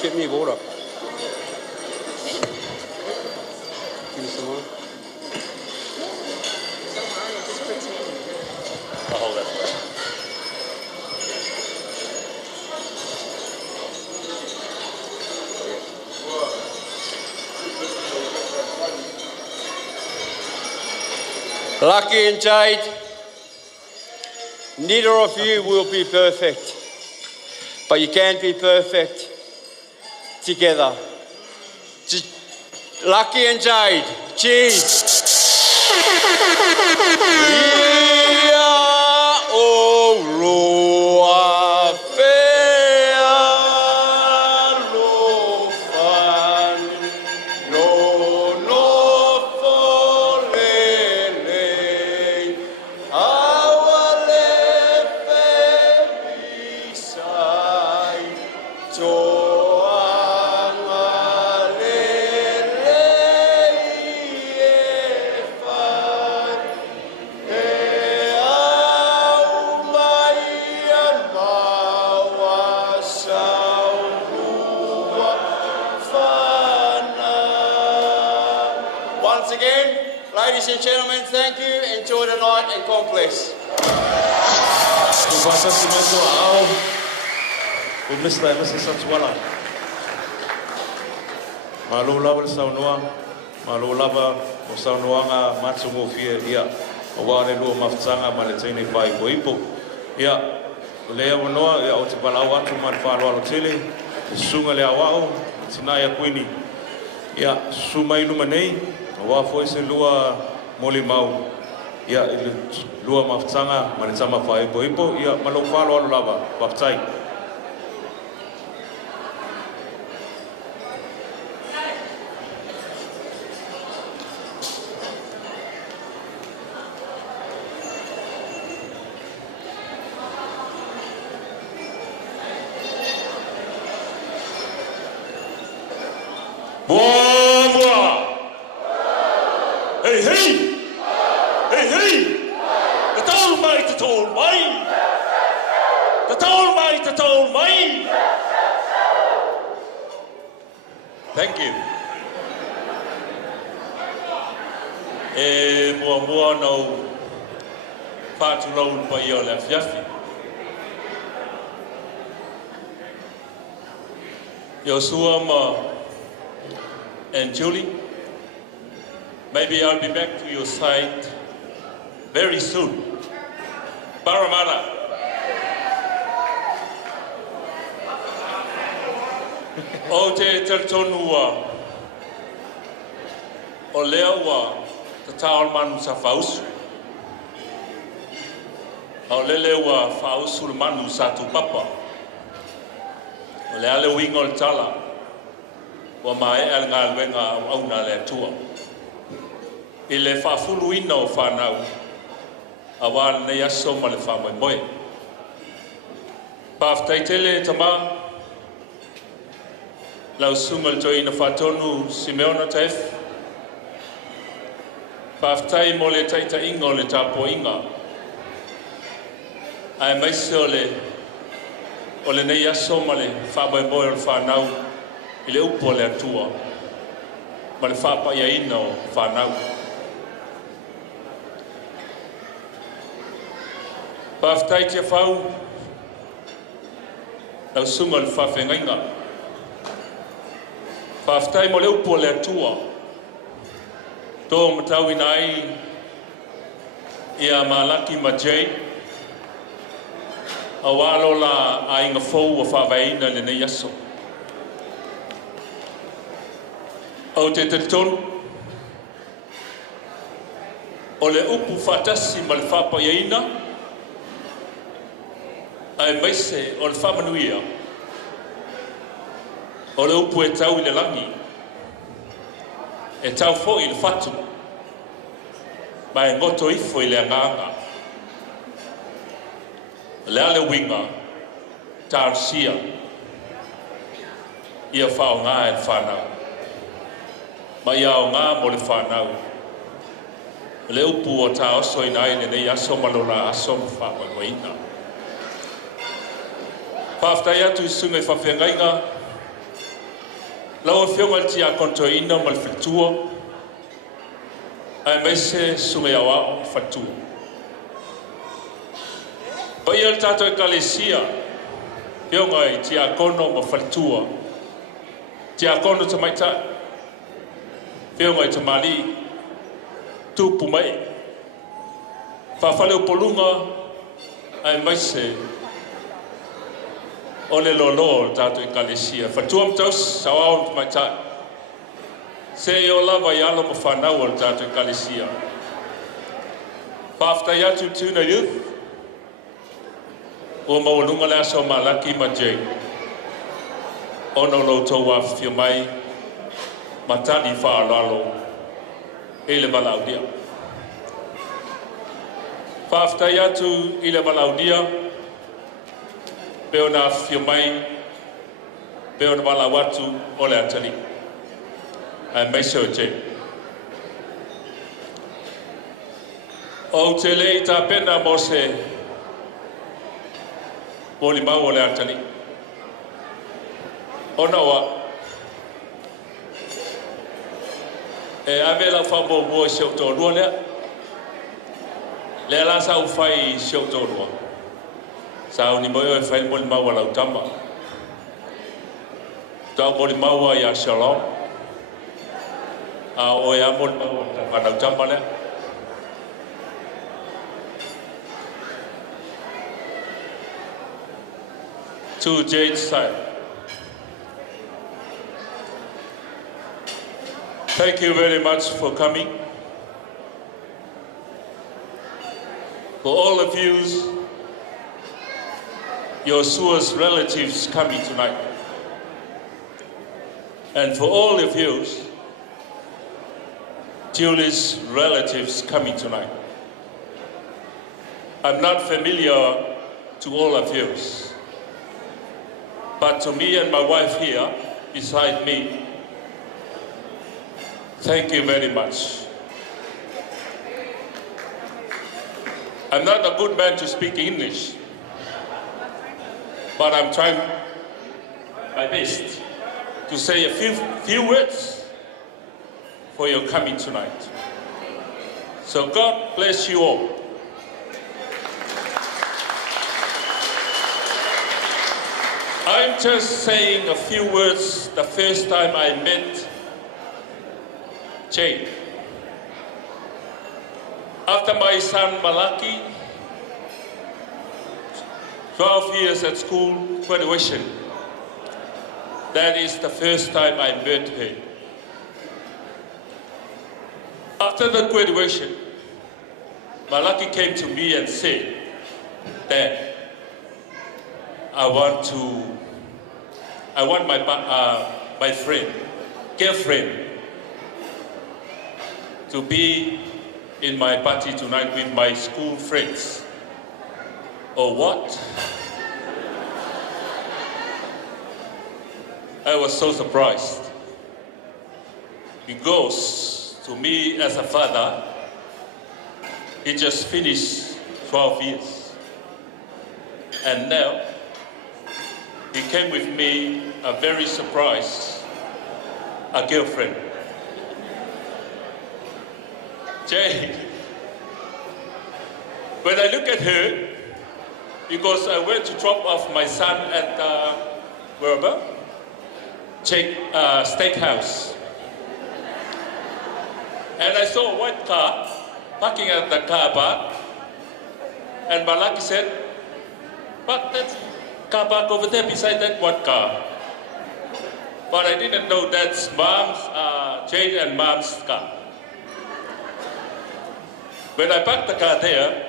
Get me water. Give me some water. I'll hold that for you. Malaki and Jade, neither of you will be perfect, but you can be perfect together. Malaki and Jade, cheers. Once again, ladies and gentlemen, thank you. Enjoy the night and God bless. Mr. and Mrs. Satuala. Malo lava le saunua, malo lava o saunuanga matsungo fia ia. O wale lua mafutanga ma le teine whai po ipo. Ia, lea wanoa, ia o te palau atu ma le whalo alo tele, sunga le awao, tinai a kuini. Ia, suma inu manei, o wa foi se lua moli mau. Ia, lua mafutanga ma le tama whai po ipo, ia, malo whalo alo lava, wafutai. Hey, hey! Hey, hey! The tall might, the tall might! The tall might, the tall might! Thank you. Mua no pātu lau pa I o le awhiawhi. Yo sua ma and Julie. Maybe I'll be back to your side very soon. Parramatta. O te tonu o lea ua te taon manu sa fausu. O lele ua fausu le manu sa tu papa. O le ale wingo le tala. Wa mai al ngā luenga au na le tua. I le whafulu ina o whanau. A wāna nei aso ma le whamoe moe. Pāwhtai tele tama. Lau sunga le toina whatonu Simeona Taif. Pāwhtai mo le taita inga o le tāpo inga. Ai maise o le nei aso ma le whamoe moe o le whanau. I le upo le atua. Ma le whapa ia ina o whanau. Pāwhtai tia whau. Lau sunga le whawhengainga. Pāwhtai mo le upo le atua. Tō matau ina ai ia Malaki ma Jade. A wālo la a inga fau a whawaina le nei aso. O te tonu. O le upu whatasi ma le whapa ia ina. Ai maise o le whamanuia. O le upu e tau i le langi. E tau fo i le whatu. Ma e ngoto ifo i le anganga. Le ale winga. Tarsia. Ia whao ngā e whanau. Ma ia o ngā mo le whanau. Le upu o tā oso i nai le nei aso malora aso mwhapa ko ina. Pāwhtai atu i sunga i whawhengainga. Lau a whionga ti a konto ina ma le whatua. Ai meise sunga i awa o whatua. Pai al tato e kalesia. Whionga i ti a kono ma whatua. Ti a kono ta maita. Whionga i ta mali. Tupu mai. Whawhale o polunga. Ai meise. O le lolo tato i kalesia. Whatua mtaus sawao mai ta. Se o lava i alo ma whanau o tato i kalesia. Pāwhtai atu tūna youth. O maulunga le aso Malaki ma Jade. Ono lo tau wa whio mai. Matani whaalalo. E le malaudia. Pāwhtai atu i le malaudia. Peo na whio mai, peo na wala watu o le atali. Ai maise o te. O te lei ta pena mo se moli mau o le atali. O na wa. E avela whambo mua siau tō rua lea. Le la sa ufai siau tō rua. Sao ni moyo e whai moli maua lau tama. Tau moli maua i a shalom. A o e a moli maua a lau tama lea. To Jade side. Thank you very much for coming. For all of you, your Sua's relatives coming tonight. And for all of you, Julie's relatives coming tonight. I'm not familiar to all of you, but to me and my wife here, beside me, thank you very much. I'm not a good man to speak English, but I'm trying my best to say a few words for your coming tonight. So God bless you all. I'm just saying a few words the first time I met Jade. After my son Malaki, 12 years at school graduation, that is the first time I met her. After the graduation, Malaki came to me and said, Dad, I want my friend, girlfriend, to be in my party tonight with my school friends. Oh, what? I was so surprised. Because to me as a father, he just finished 12 years. And now, he came with me, a very surprised, a girlfriend. Jade, when I look at her, because I went to drop off my son at wherever? Steakhouse. And I saw a white car parking at the car park. And Malaki said, "But that's car park over there beside that white car." But I didn't know that's Mom's, Jade and Mom's car. When I parked the car there,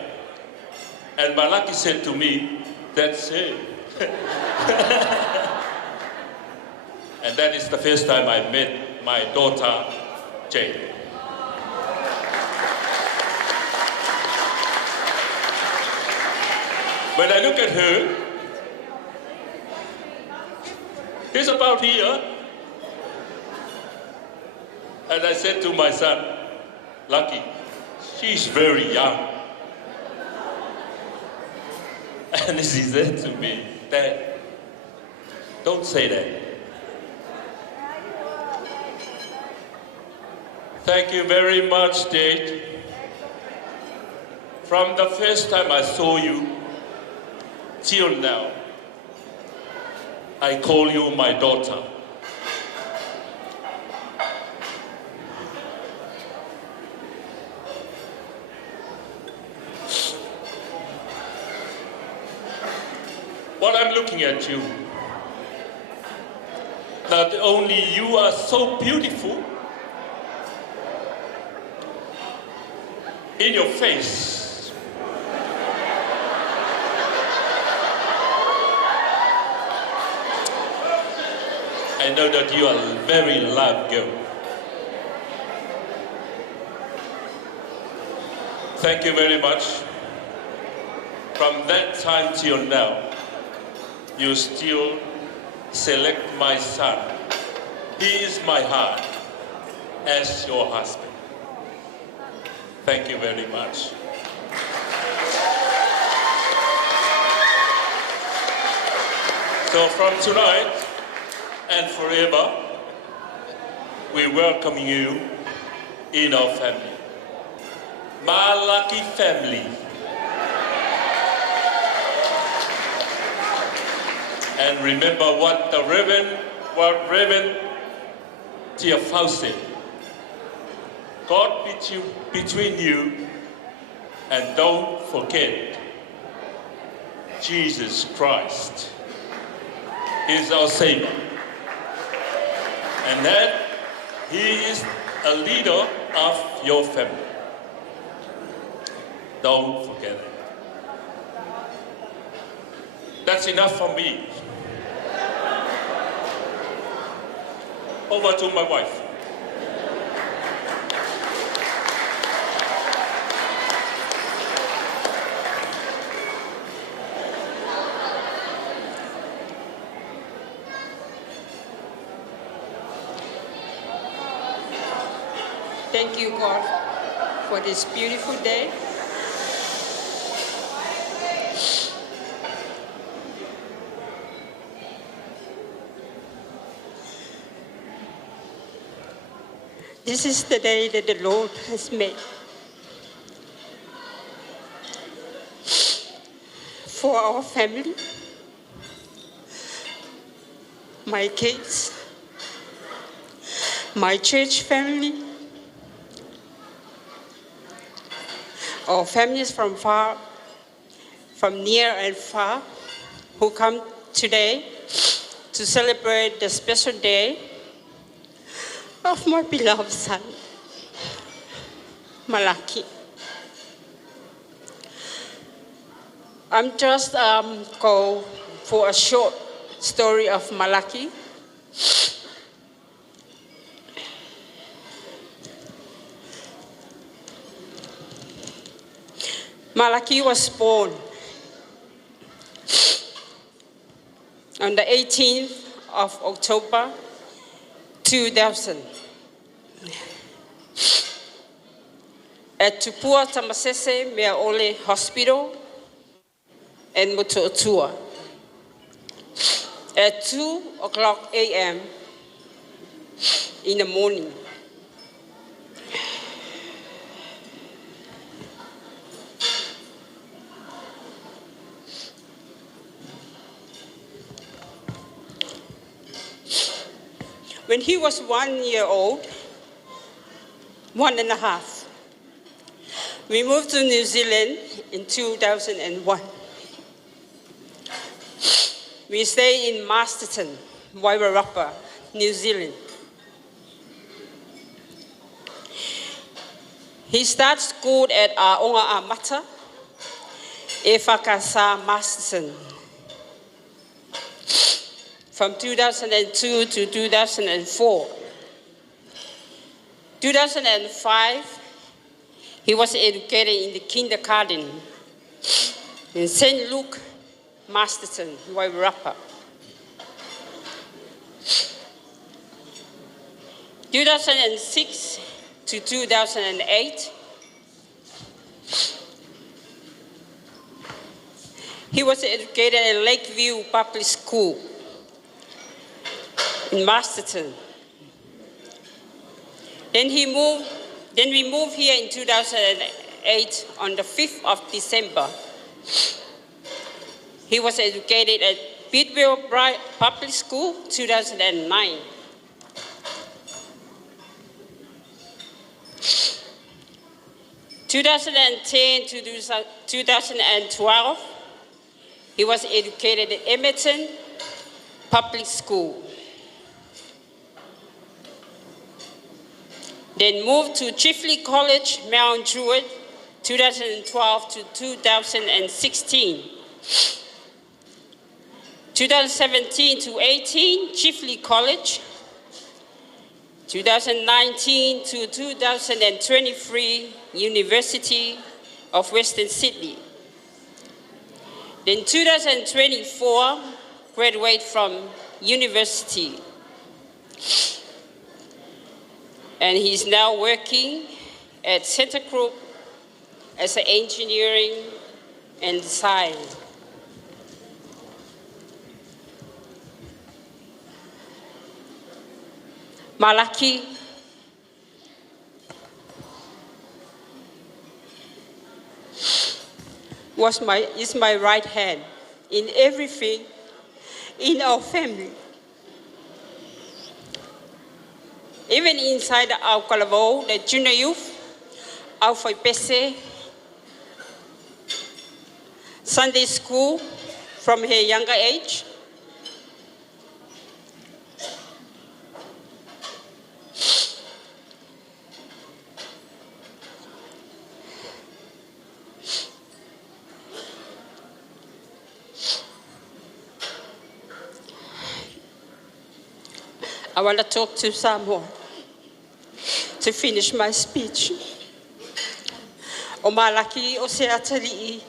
and Malaki said to me, "That's it." And that is the first time I met my daughter, Jade. When I look at her, she's about here. And I said to my son, "Lucky, she's very young." And she said to me, "Dad, don't say that." Thank you very much, Jade. From the first time I saw you till now, I call you my daughter. What I'm looking at you, not only you are so beautiful in your face, I know that you are a very loved girl. Thank you very much. From that time till now, you still select my son. He is my heart as your husband. Thank you very much. So from tonight and forever, we welcome you in our family. Malaki family. And remember what Reverend Tiafau said. God between you, and don't forget, Jesus Christ is our Savior. And that He is a leader of your family. Don't forget it. That's enough for me. Over to my wife. Thank you, God, for this beautiful day. This is the day that the Lord has made. For our family, my kids, my church family, or families from near and far, who come today to celebrate the special day of my beloved son, Malaki. I'm just go for a short story of Malaki. Malaki was born on the 18th of October 2000 at Tupua Tamasese Mea Ole Hospital in Mutuatua at 2:00 a.m. in the morning. When he was 1 year old, 1.5, we moved to New Zealand in 2001. We stayed in Masterton, Wairarapa, New Zealand. He started school at Aonga Amata, e Whakasa Masterton, from 2002 to 2004. 2005, he was educated in the kindergarten in St. Luke, Masterton, Wairarapa. 2006 to 2008, he was educated at Lakeview Public School in Masterton. Then we moved here in 2008 on the 5th of December. He was educated at Bridal Public School, 2009. In 2010 to 2012, he was educated at Emerton Public School. Then moved to Chifley College, Mount Druitt, 2012 to 2016. 2017 to 18, Chifley College. 2019 to 2023, University of Western Sydney. Then 2024, graduate from university. And he's now working at Center Group as an engineering and design. Malaki is my right hand in everything in our family. Even inside our Kalavo, the junior youth, our Foipese, Sunday school from her younger age. I want to talk to someone to finish my speech. O Malaki o se atari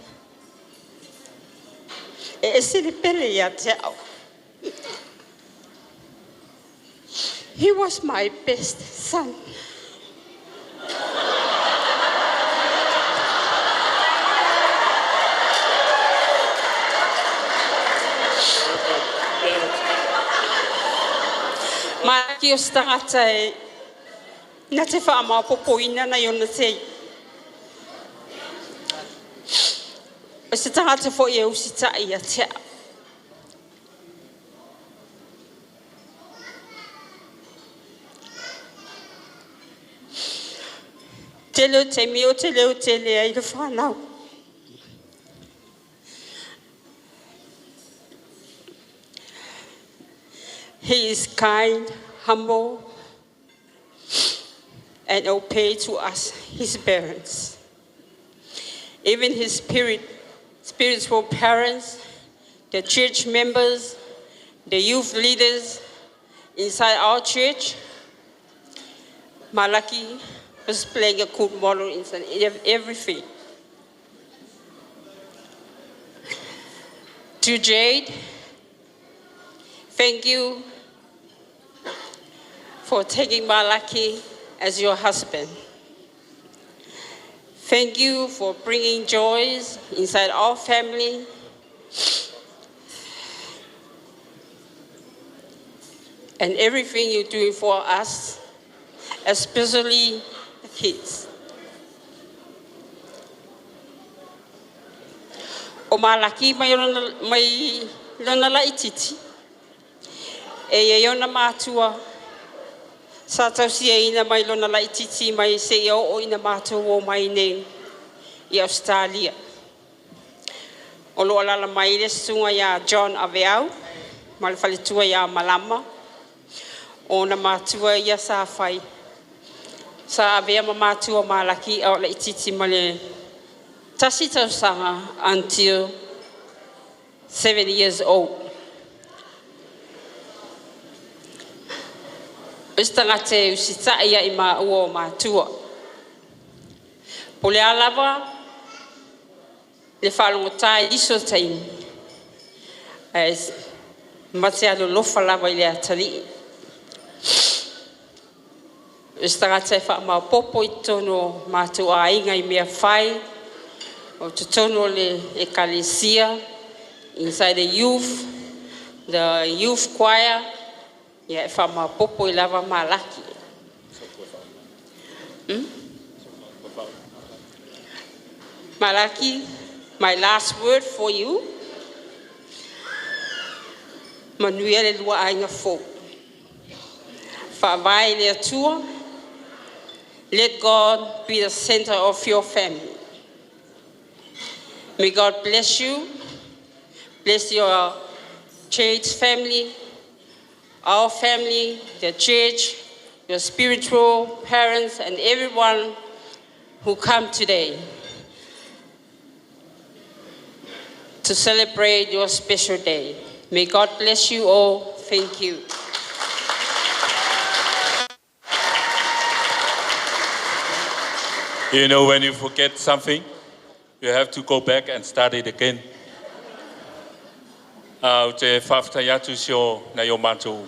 e silipele ya te au. He was my best son. Malaki o stangata e na te whaama popoina na iona tei. O se tangata fo e usita i a te au. Te leo te mio, te leo te lea I le whanau. He is kind, humble, and obey to us, his parents. Even his spiritual parents, the church members, the youth leaders inside our church, Malaki was playing a good model in everything. To Jade, thank you for taking Malaki as your husband. Thank you for bringing joys inside our family. And everything you're doing for us, especially the kids. O Malaki mai lona la ititi. E iona mātua. Sa tausia ina mai lona la ititi mai se o ina mātua o mai nei I Australia. O lo ala mai le sunga ya John Aveau, ma le faletua ya Malama. O na mātua ia sa whai. Sa avea ma mātua Malaki au la ititi ma le tasi tausanga until 7 years old. Istanga te usita ia I ma ua o mātua. Po le alawa, le whalongotai iso taimi. As mate alo lofa lawa I le atari. Istanga te wha ma popo I tono mātua ainga I mea whai. O te tono le ekalesia inside the youth choir. Ia e wha ma popo I lava Malaki. Malaki, my last word for you. Manuia le lua ainga fo. Whawai le atua. Let God be the center of your family. May God bless you. Bless your church family, our family, the church, your spiritual parents, and everyone who come today to celebrate your special day. May God bless you all. Thank you. You know, when you forget something, you have to go back and start it again. Te whawhtai atu sio na yo mātou,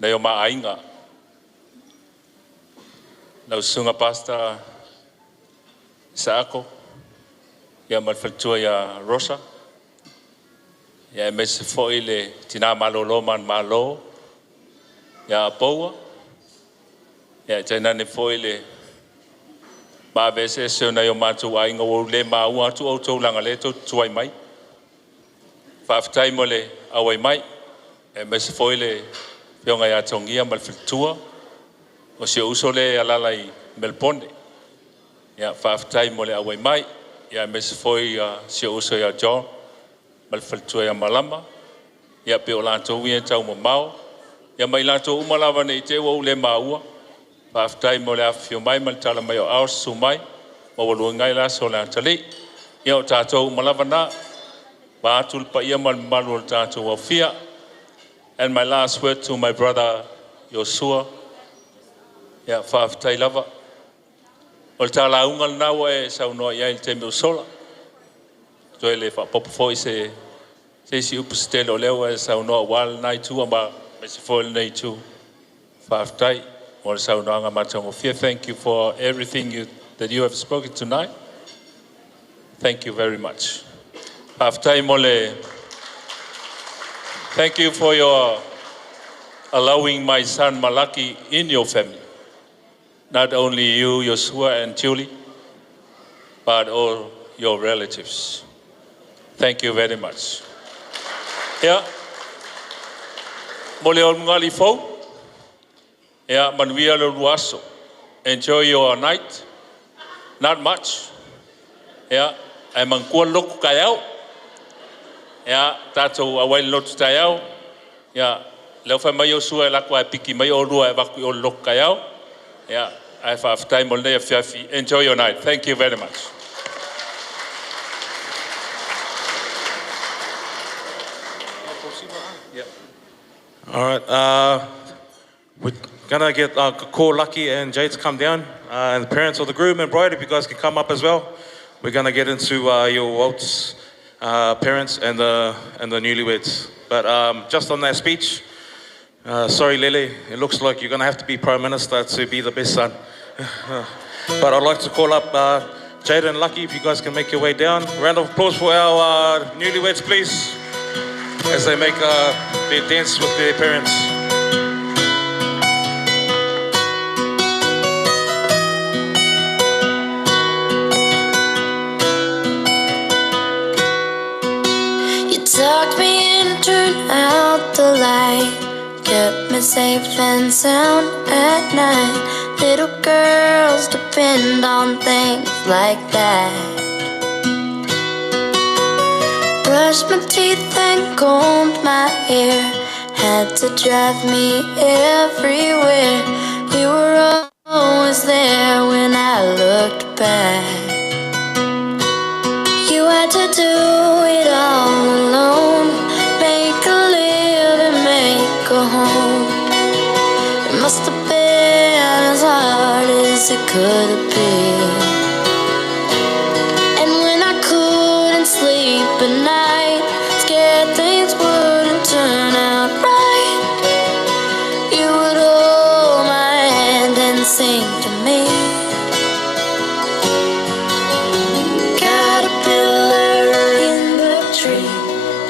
na yo maainga. Nau sunga pasta Saako, ia malwhaltua ia Rosa, ia mese foi le tina malolo man malo, ia Apoua, ia tainane foi le ma bese se na yo mātou ainga o le maua atu o tau langa le tau tuai mai. Whawhtai mo le awai mai, e mese foi le whionga ia tongia malwhaltua, o se uso le alala I Melbourne. Ia whawhtai mo le awai mai, ia mese foi se uso ia John, malwhaltua ia Malama, ia pe o lantou ia tau mamau, ia mai lantou umalawa nei te o le maua, whawhtai mo le awhio mai maltala mai o aos su mai, ma walua ngai la so le antali, ia o tātou umalawa na, wa atul pa ia malu o tātou o fia. And my last word to my brother Yosua, ia whawhtai lava, o le tāla ungal nawa e saunoa ia il te meu sola, toi le whapopo foi se si upustele o leo e saunoa wal nai tua ma me se foi nei tu whawhtai. Thank you for everything that you have spoken tonight. Thank you very much. Thank you for your allowing my son Malaki in your family. Not only you, Yosua and Julie, but all your relatives. Thank you very much. Yeah. Mole ol ngali fo. Yeah, manuia lo luaso. Enjoy your night. not much. Yeah, I mangkua loku kayau. Yeah, tātou awai lotu tayau. Yeah, leo whai mai o sua e lako ai piki mai o rua e waku o loku kayau. Yeah, I have time on there, Fiafi. Enjoy your night. Thank you very much. All right, we're gonna get call Lucky and Jade to come down, and the parents of the groom and bride, if you guys can come up as well. We're gonna get into your Walt's parents and the newlyweds. But just on that speech, sorry Lily, it looks like you're gonna have to be Prime Minister to be the best son. But I'd like to call up Jade and Lucky, if you guys can make your way down. Round of applause for our newlyweds, please, as they make their dance with their parents. You tucked me in, turned out the light, kept me safe and sound at night. Little girls depend on things like that. Brushed my teeth and combed my hair, had to drive me everywhere. You were always there when I looked back. You had to do it all alone, make a living, make a home. It must have been as hard as it could have been. And when I couldn't sleep at night, scared things wouldn't turn out right, you would hold my hand and sing to me. Caterpillar in the tree,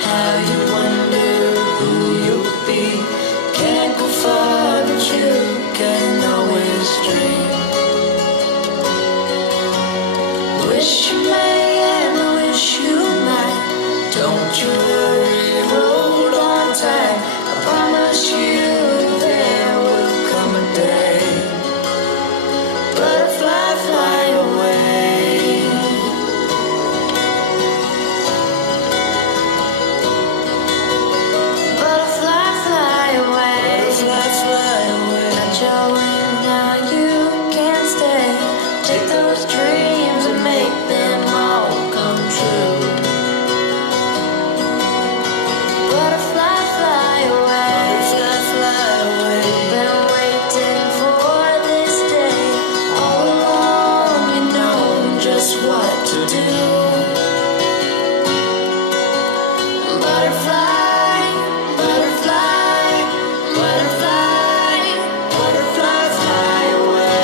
how you wonder who you'll be. Can't go far, but you can always dream. Wish you may and wish you might. Don't you worry, hold on tight. I promise you there will come a day. Butterfly, fly away. Butterfly, fly away. Butterfly, fly away. Got your wings, now you can't stay. Take those dreams and make them all come true. Butterfly, fly away. Butterfly, fly away. Been waiting for this day all along. You know just what to do. Butterfly, butterfly, butterfly, butterfly, fly away.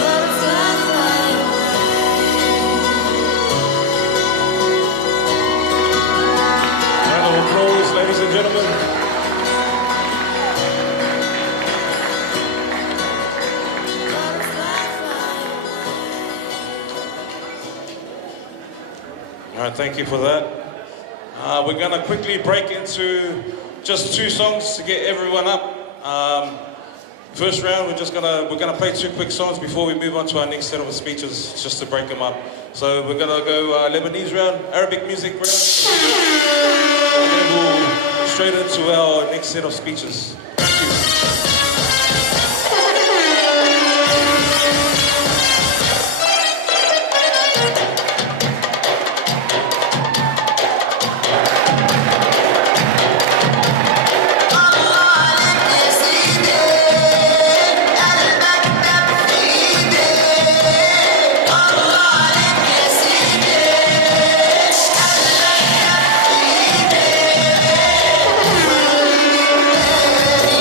Butterfly, fly Round of applause, ladies and gentlemen. All right, thank you for that. We're gonna quickly break into just 2 songs to get everyone up. First round, we're gonna play 2 quick songs before we move on to our next set of speeches, just to break them up. So we're gonna go Lebanese round, Arabic music round, and then we'll straight into our next set of speeches. Thank you. away.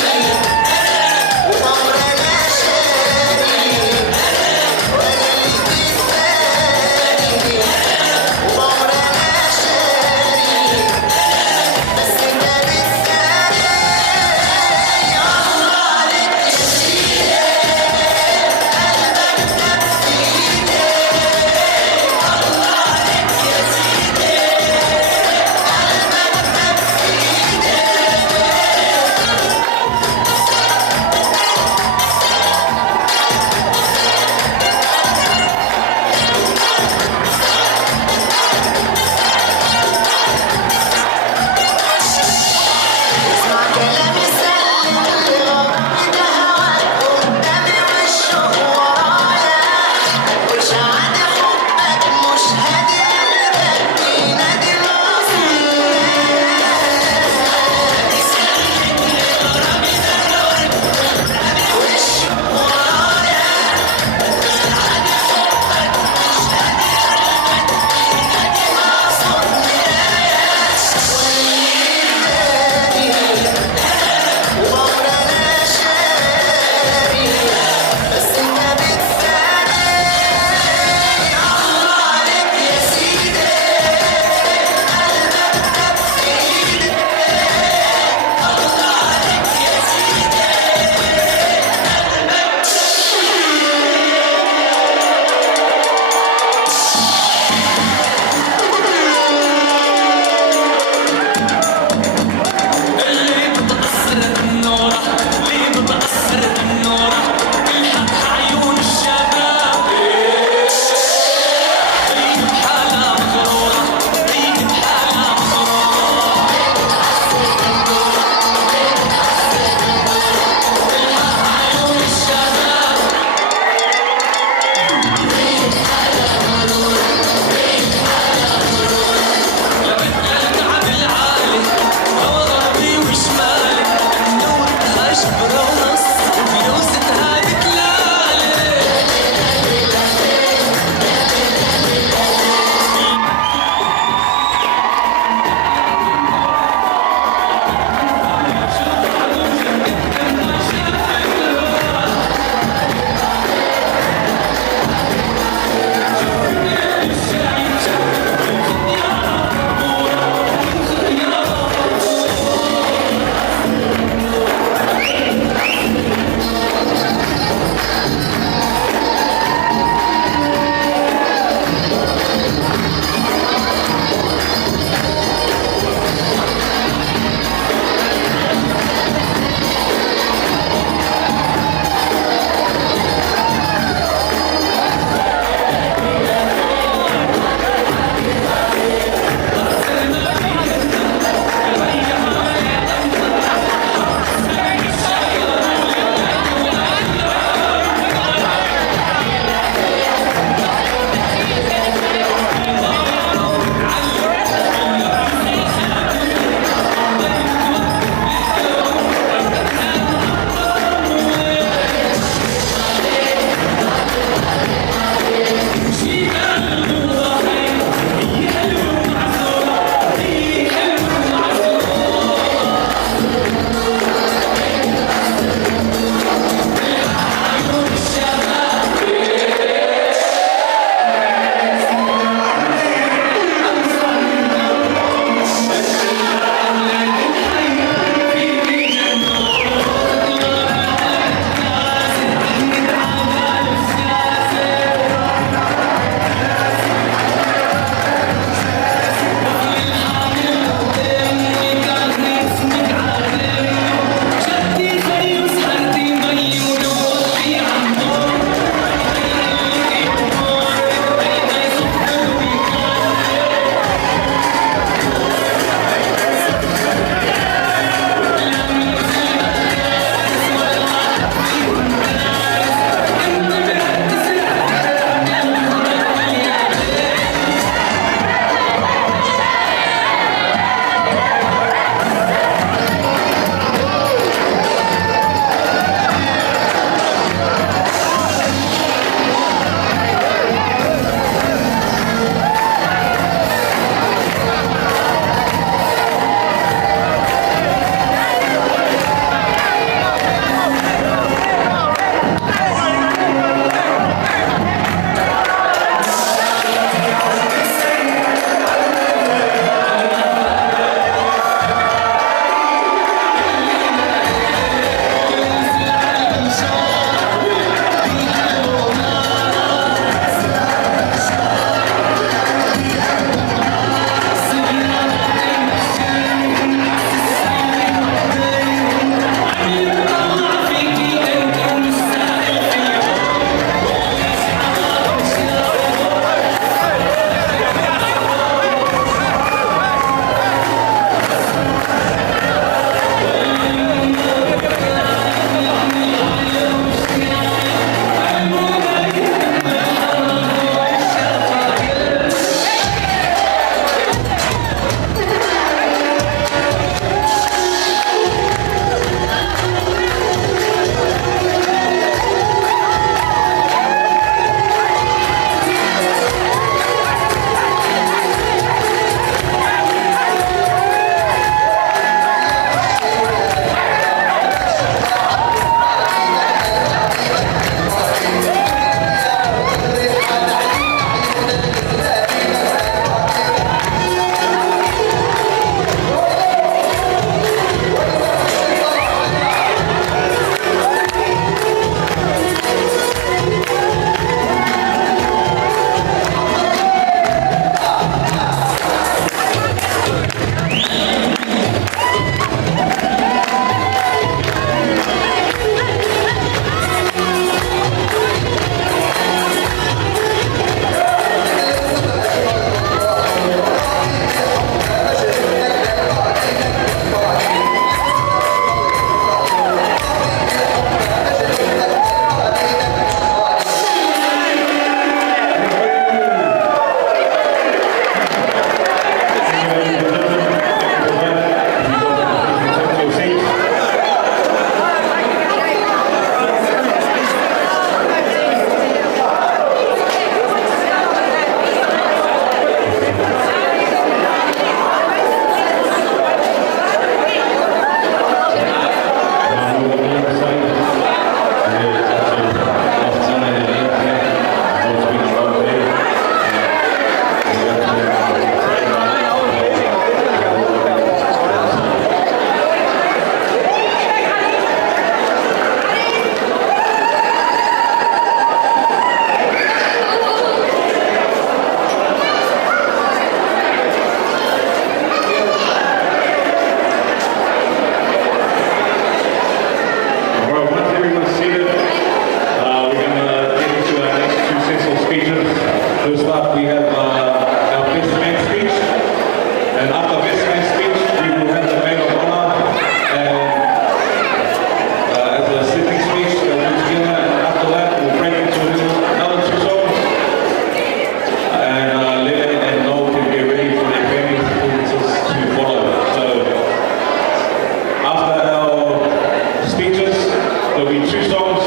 be 2 songs,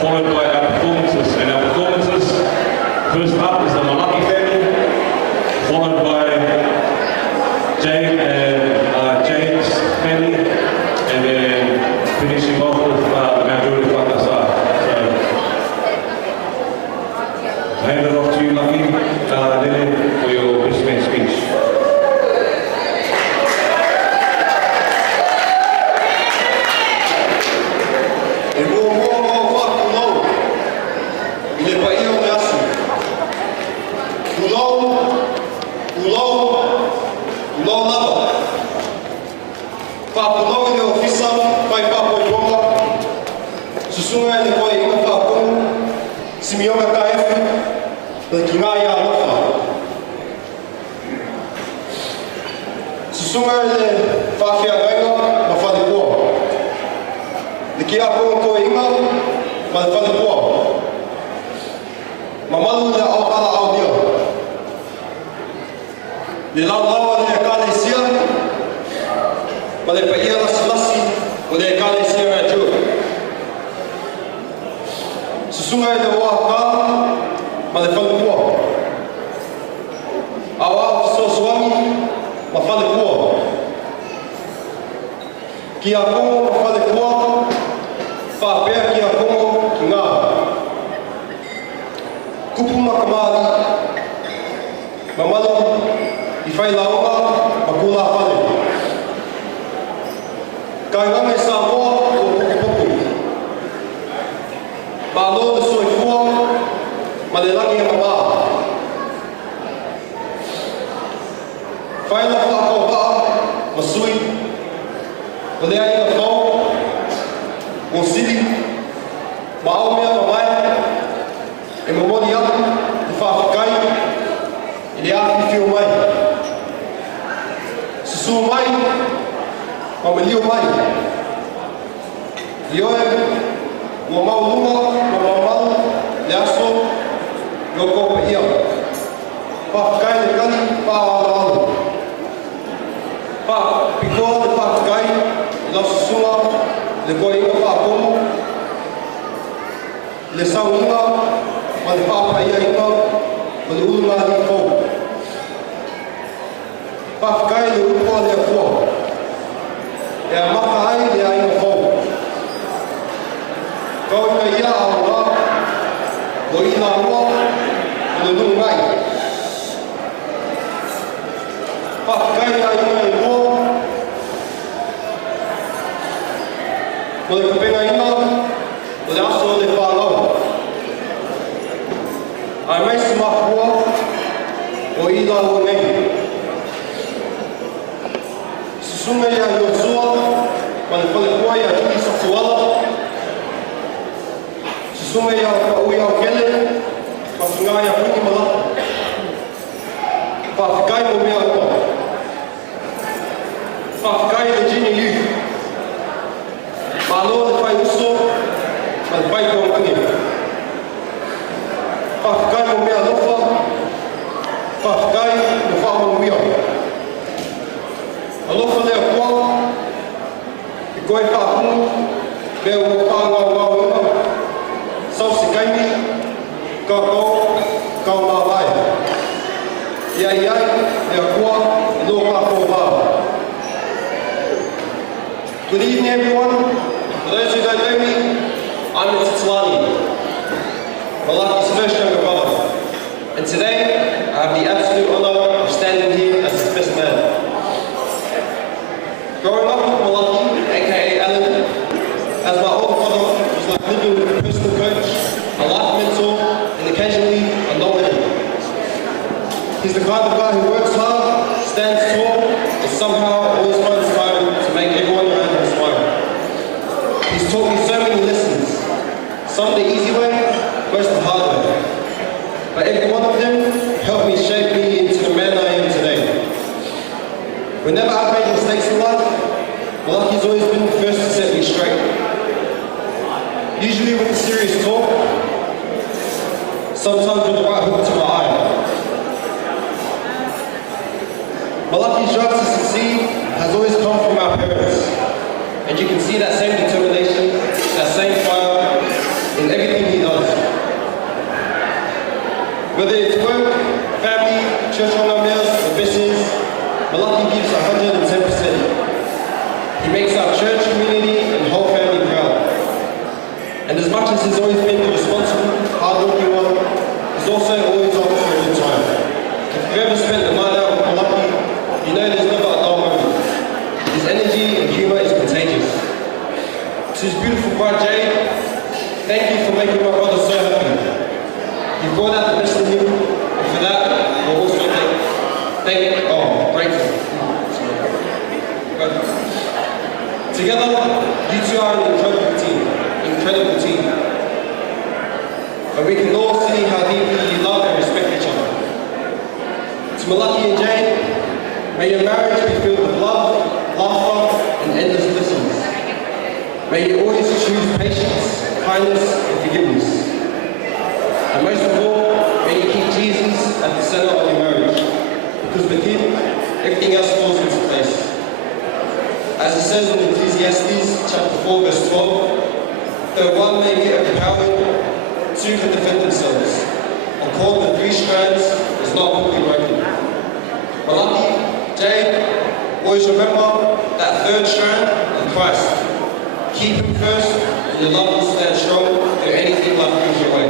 followed by our performances. And our performances, first up is the Malaki family, followed by Jade and Jade's family, and then finishing off with Maid So, I hand it off to you, Lucky, Lily, for your best man speech. Good evening, everyone. For those who don't know me, I'm Malaki's first younger brother. And today, I have the absolute honor of standing here as his best man. Growing up with Malaki, aka Alan, as my older brother was like living with a personal coach, a life mentor, and occasionally a knowledge. He's the kind of guy who works hard, stands tall, and somehow always finds time to make everyone around him smile. He's taught me so many lessons, some the easy way, most the hard way. But every one of them helped me shape me into the man I am today. Whenever I've made mistakes in life, Malaki's always been the first to set me straight. Usually with a serious talk, sometimes with the right hook to my eye. Malaki's drive to succeed has always come from our parents. And you can see that same determination, that same fire Whether it's work, family, church on our meals, or business, Malaki gives 110%. He makes our church, community, and whole family proud. And as much as he's always been the responsible, hard-working one, he's also always on for a good time. If you've ever spent the night out with Malaki, you know there's never a dull moment. His energy and humour is contagious. To his beautiful bride Jade, thank you for making my brother so happy. You brought out the best in him, and for that, we're also grateful. Together, you two are an incredible team. And we can all see how deeply you love and respect each other. To Malaki and Jade, may your marriage be filled with love, laughter, and endless blessings. May you always choose patience, kindness, and forgiveness. And most of all, may you keep Jesus at the center of your marriage, because with him, everything else falls into place. As it says in Ecclesiastes chapter 4, verse 12, though one may be overpowered, two can defend themselves. A cord with 3 strands is not quickly broken. Malaki, Jade, always remember that 3rd strand of Christ. Keep him first, and your love will stand strong through anything life brings your way.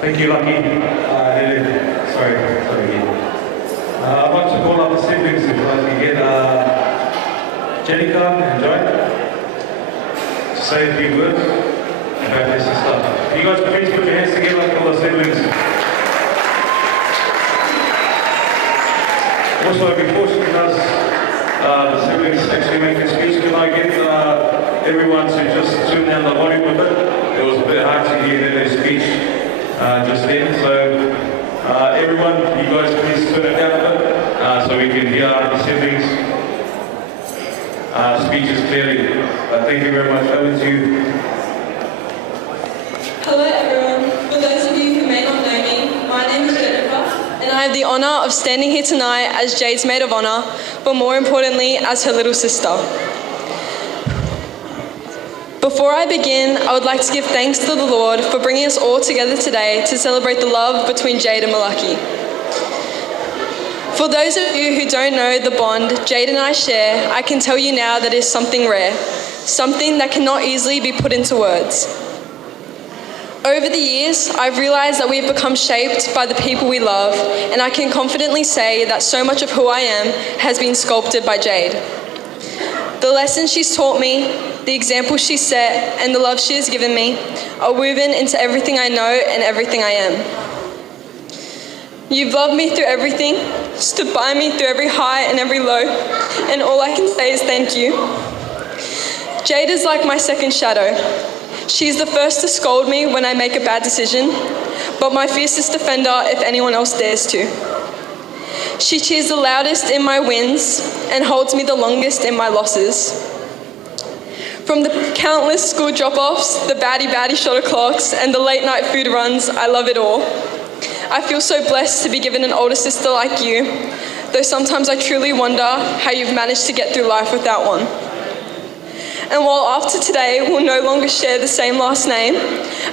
Thank you, Lucky. Sorry again. I'd like to call up the siblings if I can get Jenica and Jade to say a few words about their sister. You guys please put your hands together for the siblings. Also, before she does the siblings actually make a speech, can I get everyone to just tune down the volume a bit? It was a bit hard to hear their speech just then, so everyone, you guys please turn it down a bit so we can hear the siblings' speeches clearly. Thank you very much. Over to you. Hello everyone. For those of you who may not know me, my name is Jennifer, and I have the honour of standing here tonight as Jade's maid of honour, but more importantly, as her little sister. Before I begin, I would like to give thanks to the Lord for bringing us all together today to celebrate the love between Jade and Malaki. For those of you who don't know the bond Jade and I share, I can tell you now that it is something rare, something that cannot easily be put into words. Over the years, I've realised that we have become shaped by the people we love, and I can confidently say that so much of who I am has been sculpted by Jade. The lessons she's taught me, the example she set, and the love she has given me are woven into everything I know and everything I am. You've loved me through everything, stood by me through every high and every low, and all I can say is thank you. Jade is like my second shadow. She's the first to scold me when I make a bad decision, but my fiercest defender if anyone else dares to. She cheers the loudest in my wins and holds me the longest in my losses. From the countless school drop-offs, the baddie shot clocks, and the late night food runs, I love it all. I feel so blessed to be given an older sister like you, though sometimes I truly wonder how you've managed to get through life without one. And while after today we'll no longer share the same last name,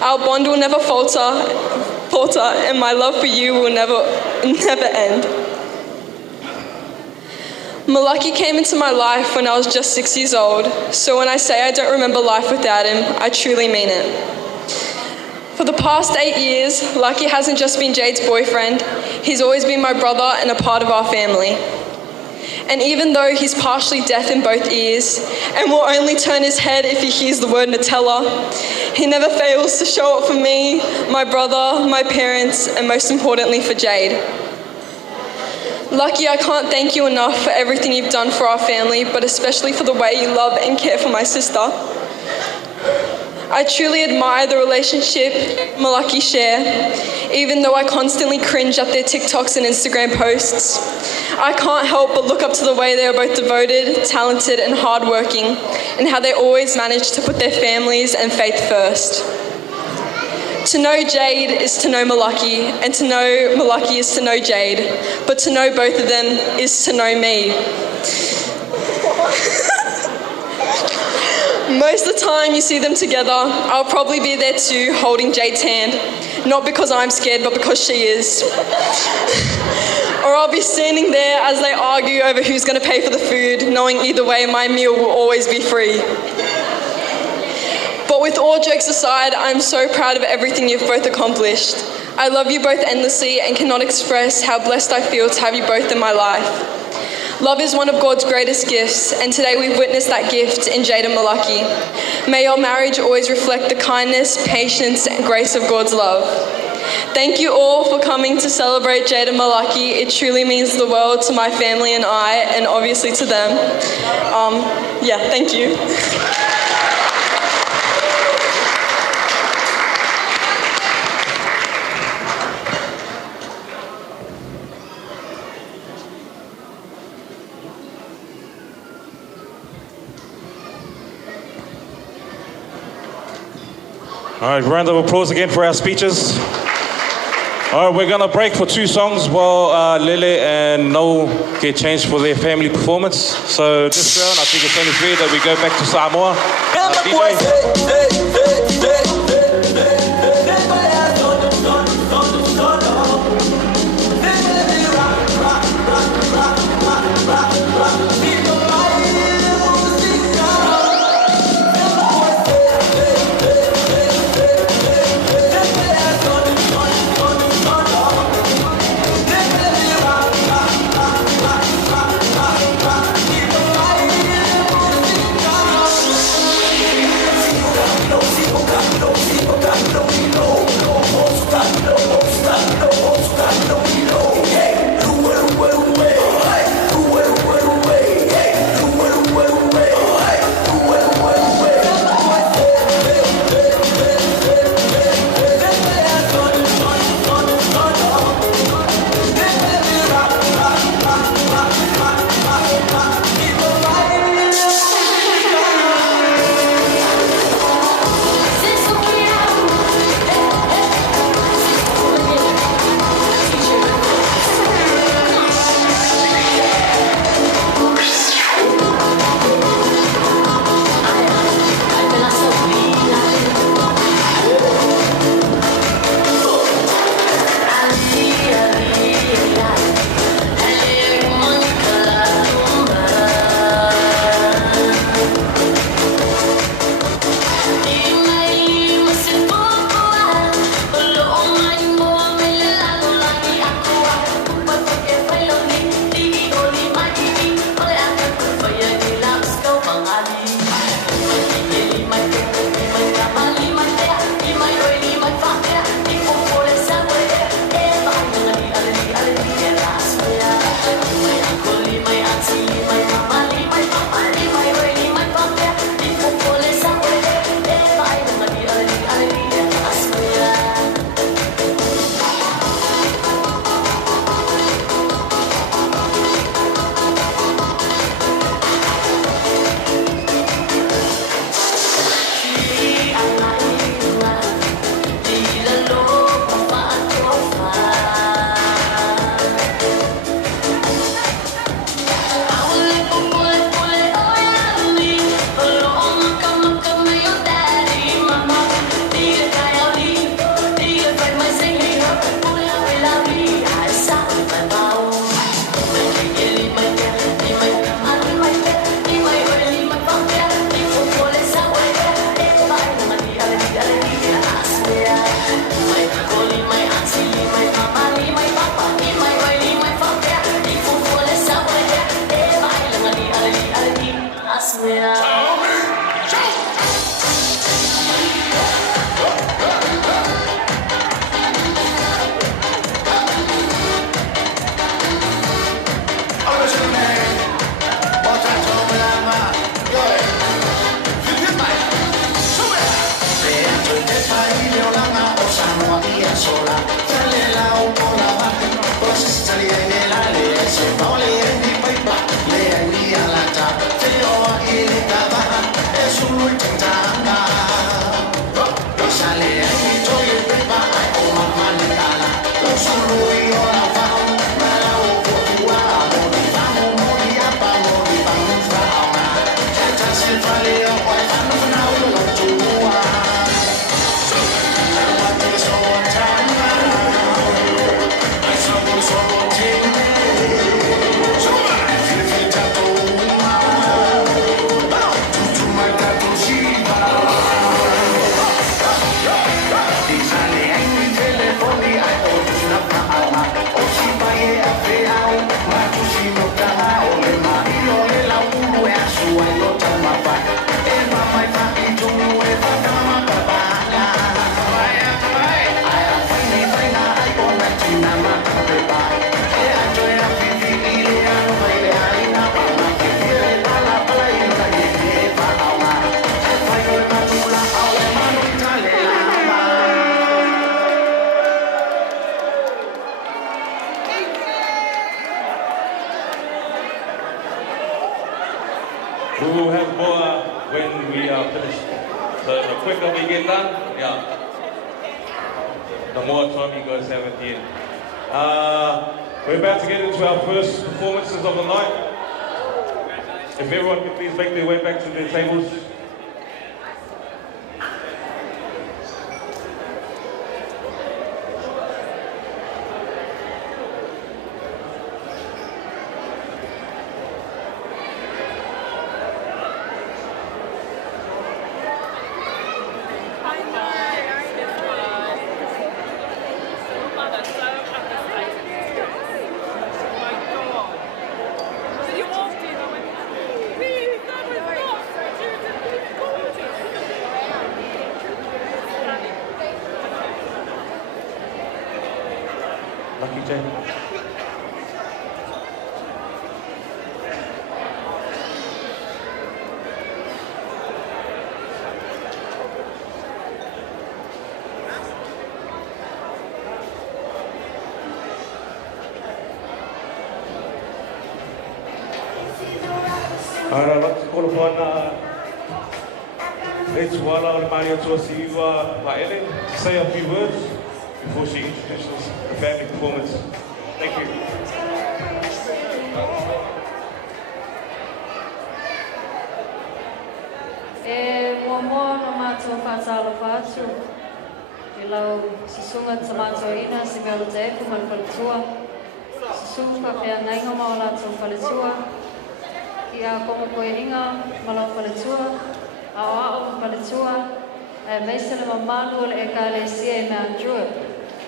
our bond will never falter, and my love for you will never end. Malaki came into my life when I was just 6 years old, so when I say I don't remember life without him, I truly mean it. For the past 8 years, Lucky hasn't just been Jade's boyfriend, he's always been my brother and a part of our family. And even though he's partially deaf in both ears and will only turn his head if he hears the word Nutella, he never fails to show up for me, my brother, my parents, and most importantly for Jade. Lucky, I can't thank you enough for everything you've done for our family, but especially for the way you love and care for my sister. I truly admire the relationship Malaki share, even though I constantly cringe at their TikToks and Instagram posts. I can't help but look up to the way they are both devoted, talented, and hardworking, and how they always manage to put their families and faith first. To know Jade is to know Malaki, and to know Malaki is to know Jade. But to know both of them is to know me. Most of the time you see them together, I'll probably be there too, holding Jade's hand. Not because I'm scared, but because she is. Or I'll be standing there as they argue over who's going to pay for the food, knowing either way my meal will always be free. But with all jokes aside, I'm so proud of everything you've both accomplished. I love you both endlessly and cannot express how blessed I feel to have you both in my life. Love is one of God's greatest gifts, and today we've witnessed that gift in Jade and Malaki. May your marriage always reflect the kindness, patience, and grace of God's love. Thank you all for coming to celebrate Jade and Malaki. It truly means the world to my family and I, and obviously to them. Thank you. All right, round of applause again for our speeches. All right, we're gonna break for 2 songs while Lele and Noel get changed for their family performance. So this round, I think it's only fair that we go back to Samoa. Thank you. quicker we get done, yeah, the more time you guys have at the end. We're about to get into our first performances of the night. If everyone could please make their way back to their tables. Malaki, Jade. I'd like to call upon Jade Satuala Malaki to say a few words before she introduces the family performance. Thank you. Mua no mātou whātalo whātu. I lau sisunga ta mātou ina si mea o te efu man whaletua. Sisunga ka pia nainga ma o lātou whaletua. Ki a konga koe inga ma lau whaletua. A o ao whaletua. E meisele ma manu le e ka le sia e mea drua.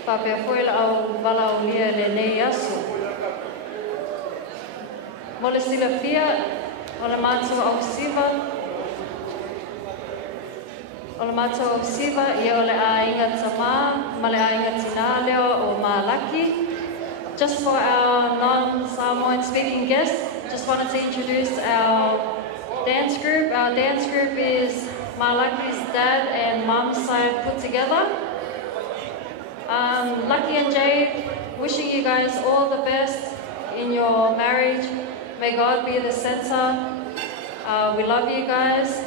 Pāpea whoila au wala o lia le nei asu. Mo le sila pia o le mātou au siva. O le mātou o siva i o le ainga tamā, ma le ainga tina leo o Malaki. Just for our non-Samoan speaking guests, just wanted to introduce our dance group. Our dance group is Malaki's dad and mom's side put together. Malaki and Jade, wishing you guys all the best in your marriage. May God be the center. We love you guys.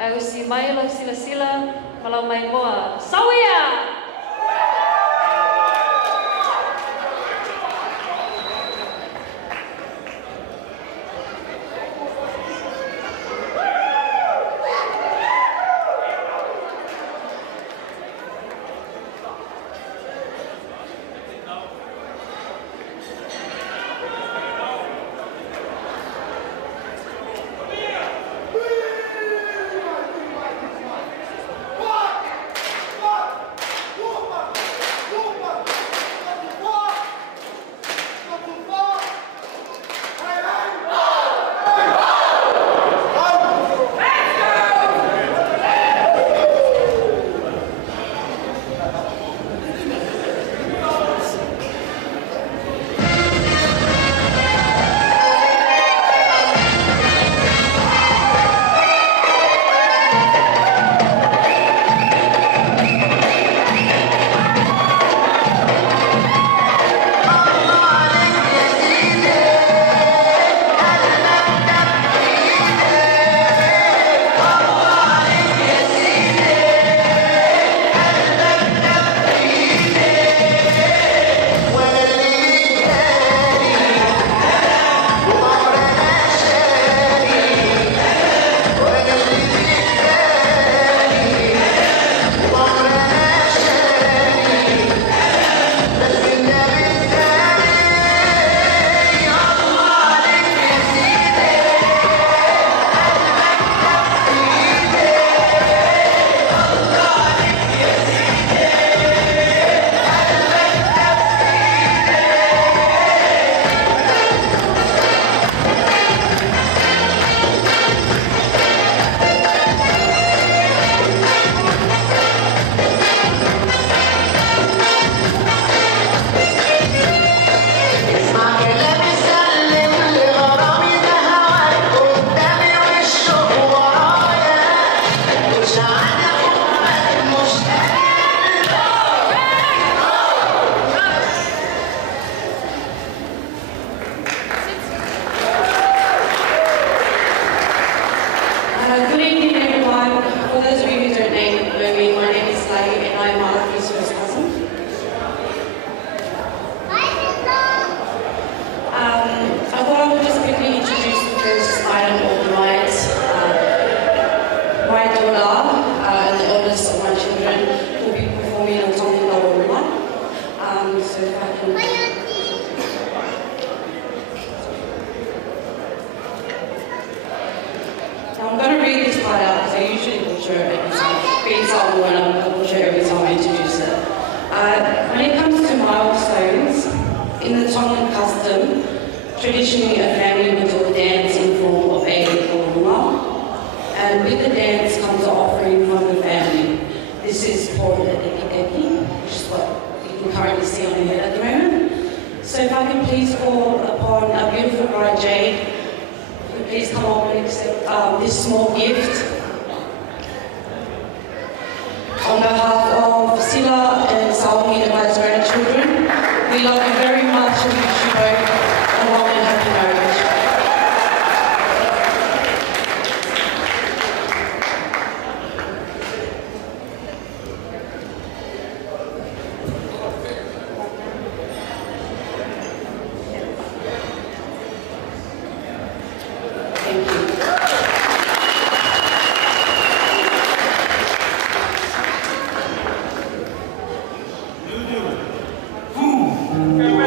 Au si mai lau sila sila, malau mai moa. Sawia! song and I butcher every time I introduce it. When it comes to milestones, in the Tongan custom, traditionally a family would do a dance in form of a kuruma, and with the dance comes an offering from the family. This is called the deki, which is what you can currently see on the head at the moment. So if I can please call upon our beautiful bride Jade, please come up and accept this small gift. On behalf of Sila and Salmi, the bride's grandchildren, we love you very much and wish you both a long and happy marriage. Ooh.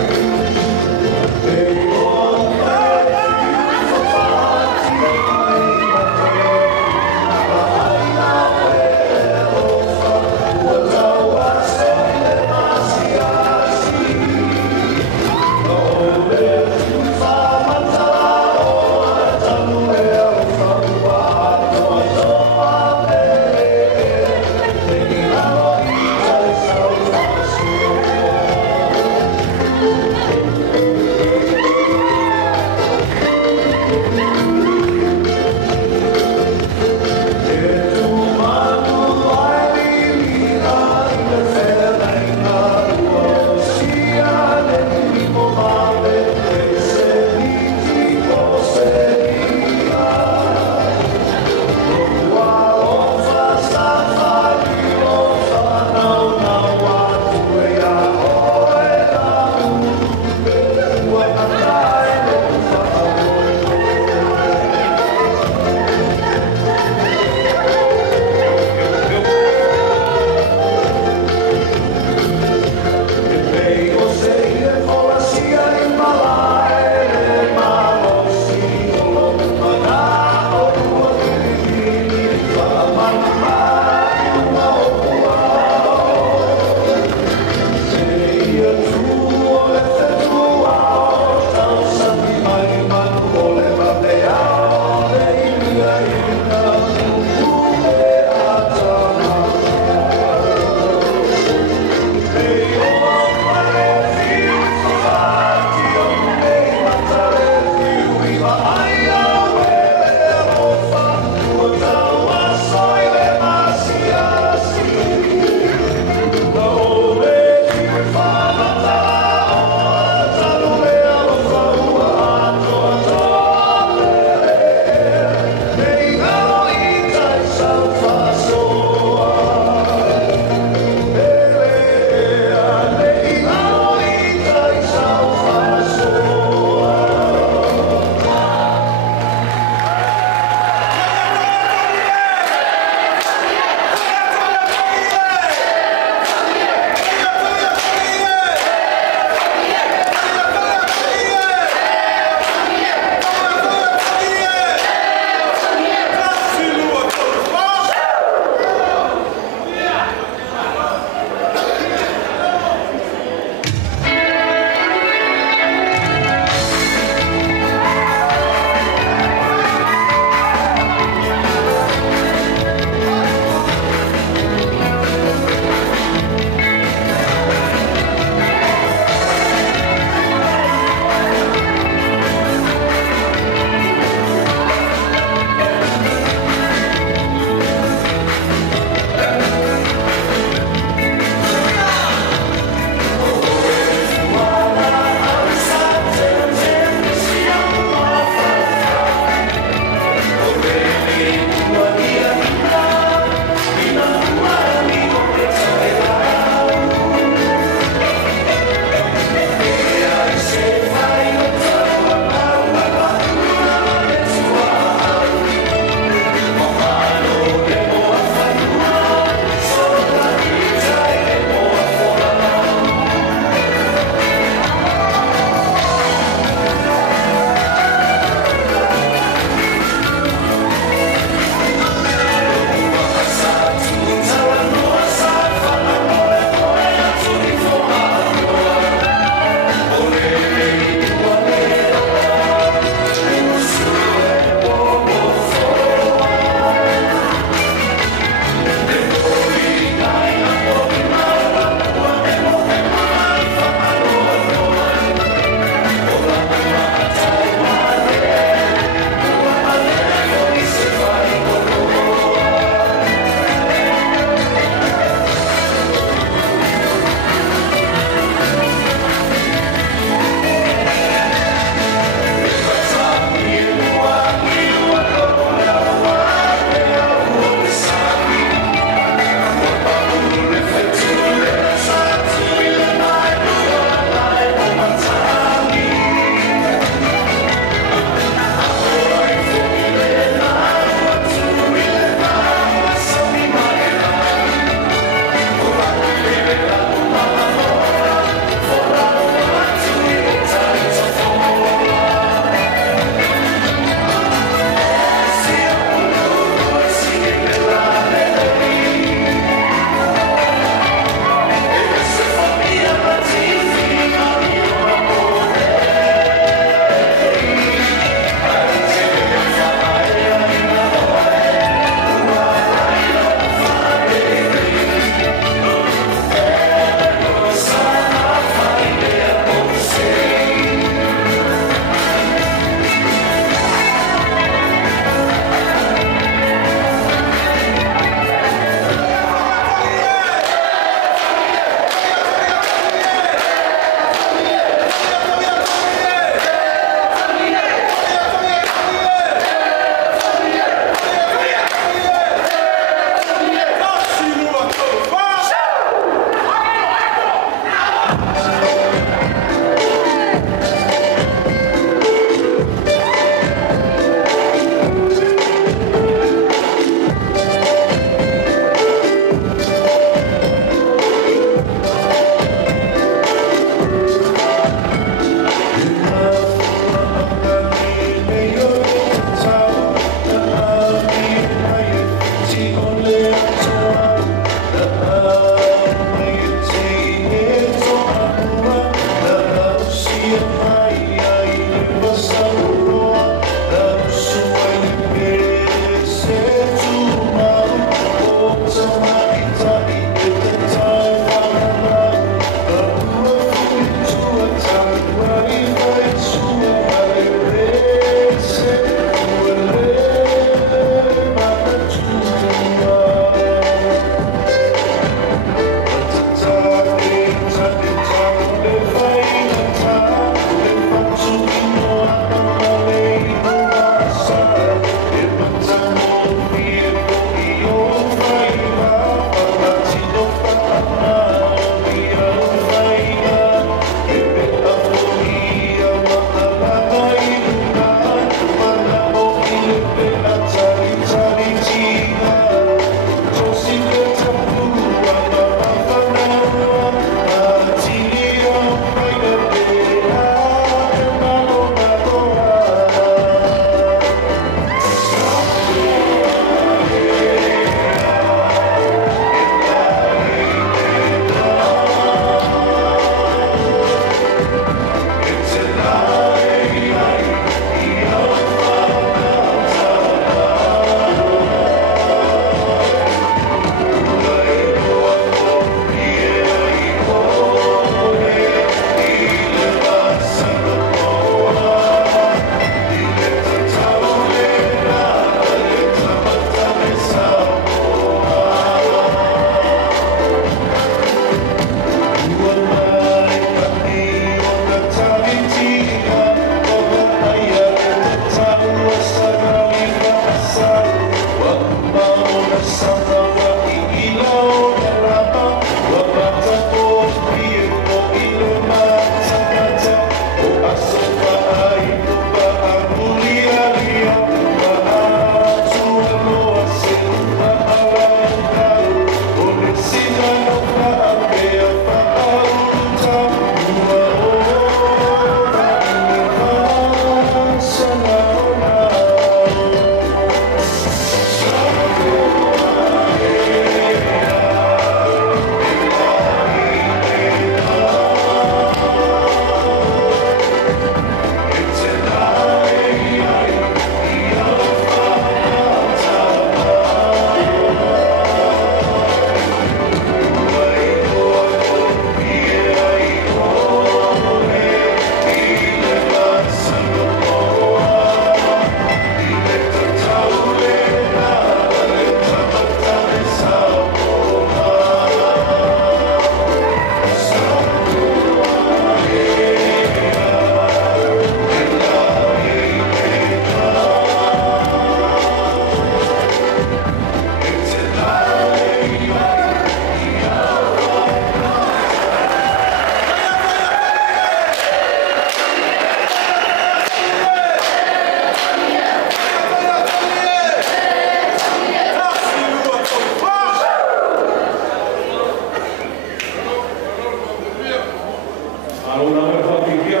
Alona me whapikia.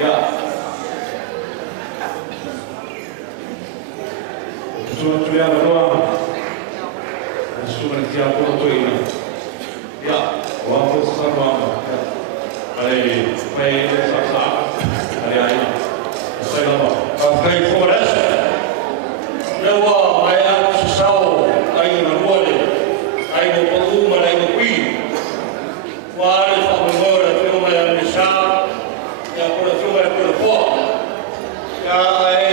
Ia. Tua tuia roa. Suma ni tia kono toina. Ia. Wako sa mama. Ai, pai sa. Ai ai. Sai lá. Pai floresta. Lewa ai a susau, ai na mole. Ai no paluma, ai no qui. Wale fa memora tu mai a mesa. Ya por tu mai por po. Ya ai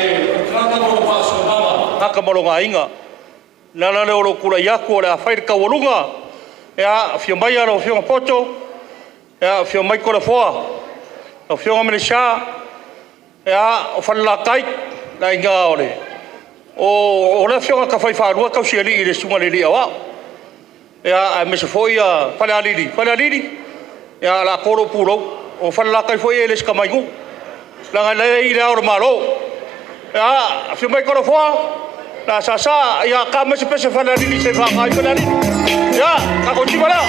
trata mo paso mama. Naka mo nga inga. Nana le oro kula yaku le afai ka wolunga. Ya fio mai aro fio poto. Ya fio mai ko le foa. O fio ngamesa. Ya o falla kai la inga ole. O le fio ka fai fa rua ka siali ile sunga le awa. Ya me se foi a fala lili. Ya la koro puro o falla kai foi ele ska mai gu. La le ile or malo. Ya fio mai ko foa. La sasa ya ka me se pese fala lili se fa kai fala lili. Ya ka ko chibala.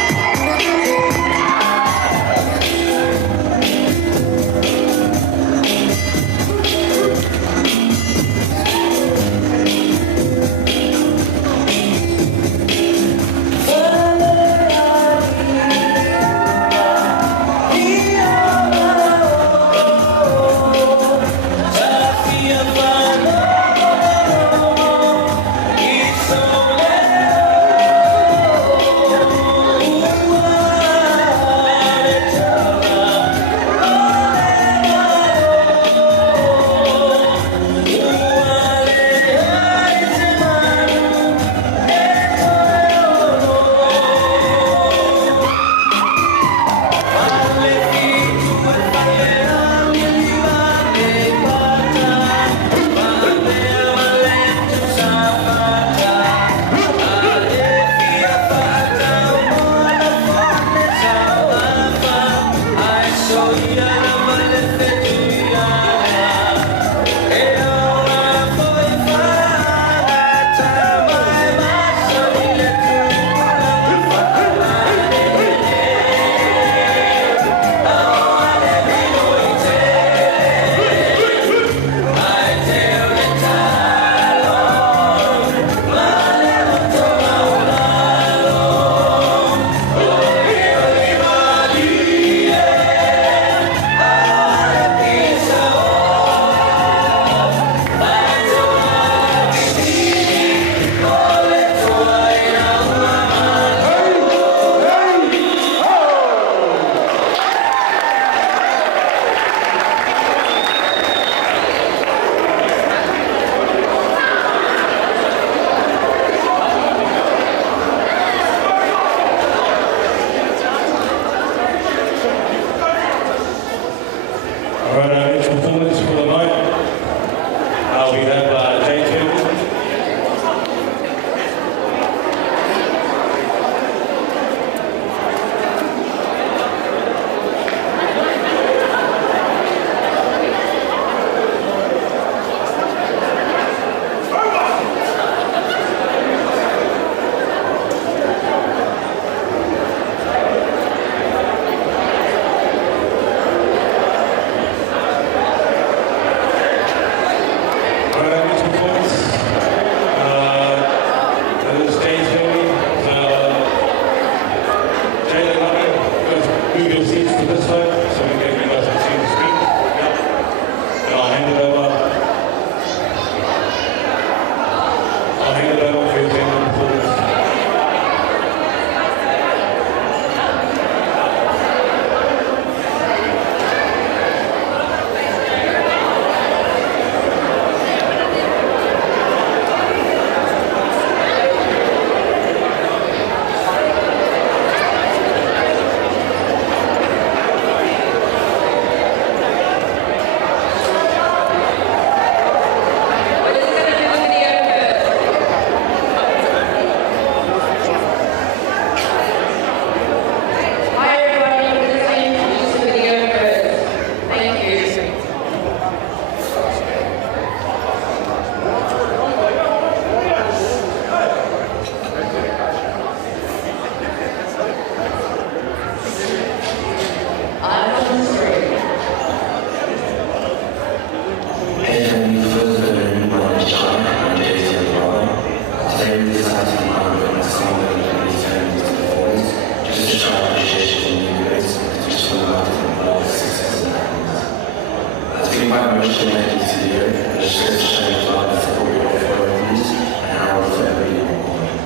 wish to make this video a description of life for all your authorities and how it will forever be recorded.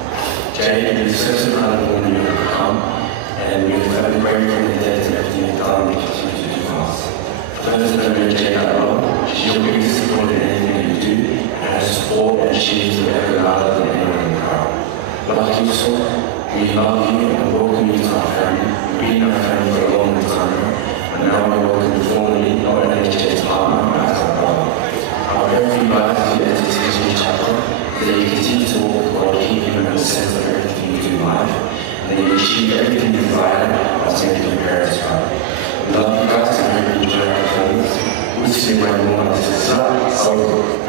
Jade is a certain kind of woman you have become, and we are forever grateful in the days and everything you've done and continue to do for us. For those that don't know Jade that well, she's your biggest support in anything that you do, and her support and achieves will ever louder than anyone in the crowd. Malaki, we love you and welcome you to our family. We've been in our family for a long time now, and now we welcome you formally, not only as Jade's partner, but as our brother. Our prayer for you guys as you enter this new chapter is that you continue to walk with God, keeping Him at the centre of everything you do in life, and that you achieve everything you desire whilst making your parents proud. We love you guys and hope you enjoy our performance. We'll see you when more. This is so.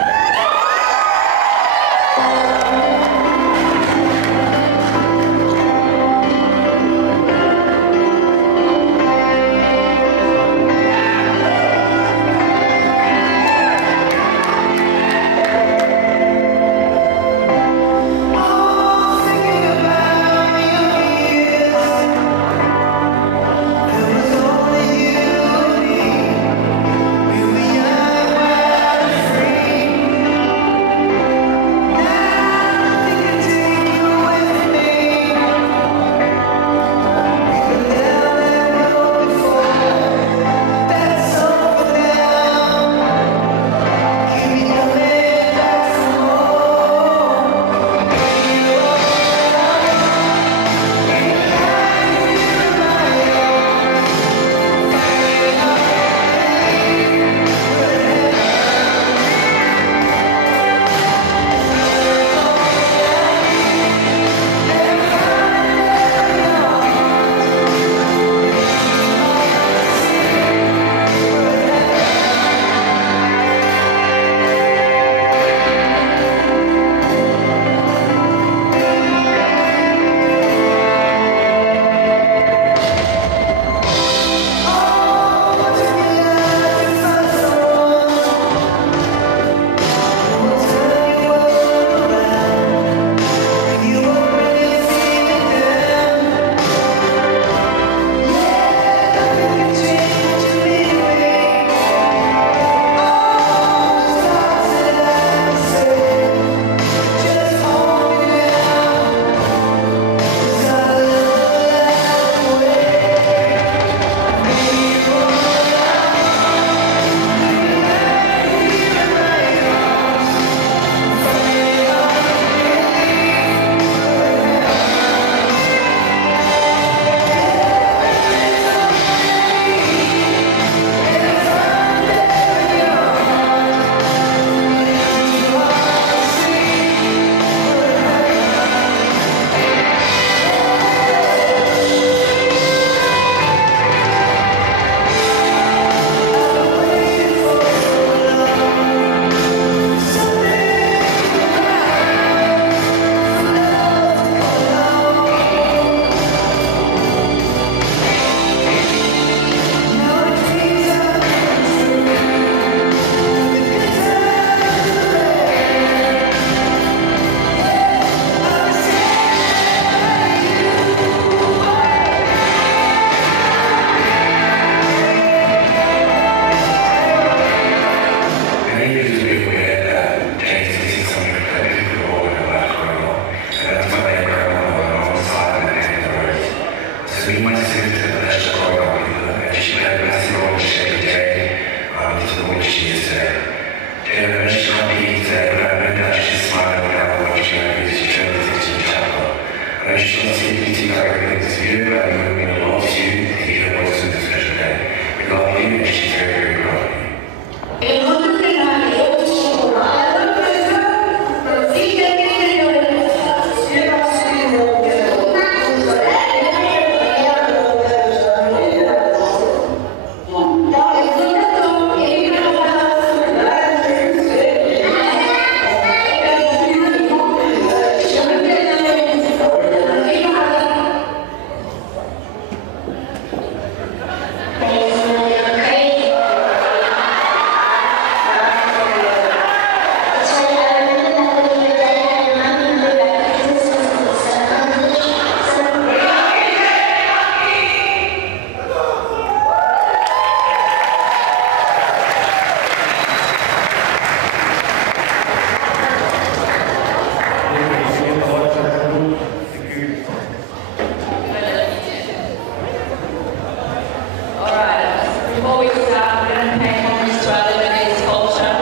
before we start, we're going to pay homage to our Lebanese culture.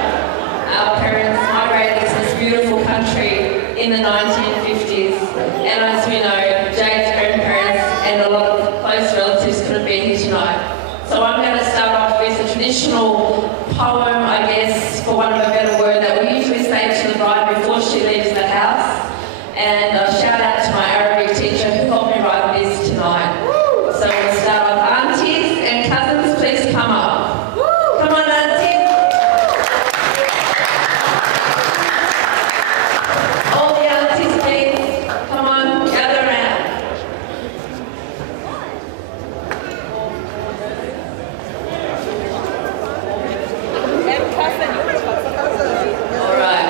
Our parents migrated to this beautiful country in the 1950s, and as we know, Jade's grandparents and a lot of close relatives couldn't be here tonight. So I'm going to start off with a traditional poem, I guess, for want of a better word, that we usually say to the bride before she leaves the house. And a shout out to my Arabic teacher who helped me write this tonight. So we'll start with aunties and cousins, please come up. Come on, aunties. All the aunties, please. Come on, gather around. All right.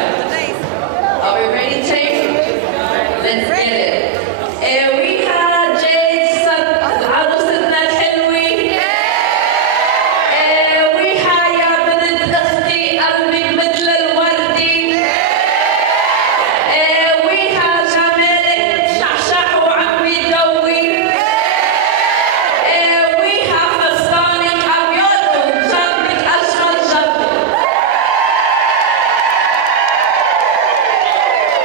Are we ready, team? Let's get it. We have Jade Satuala Malaki. We have يا بنت أختي قلبك مثل الوردي. We have جمالك شحشح وعم يدوي. We have فستانك أبيض وجنبك أجمل جنبك.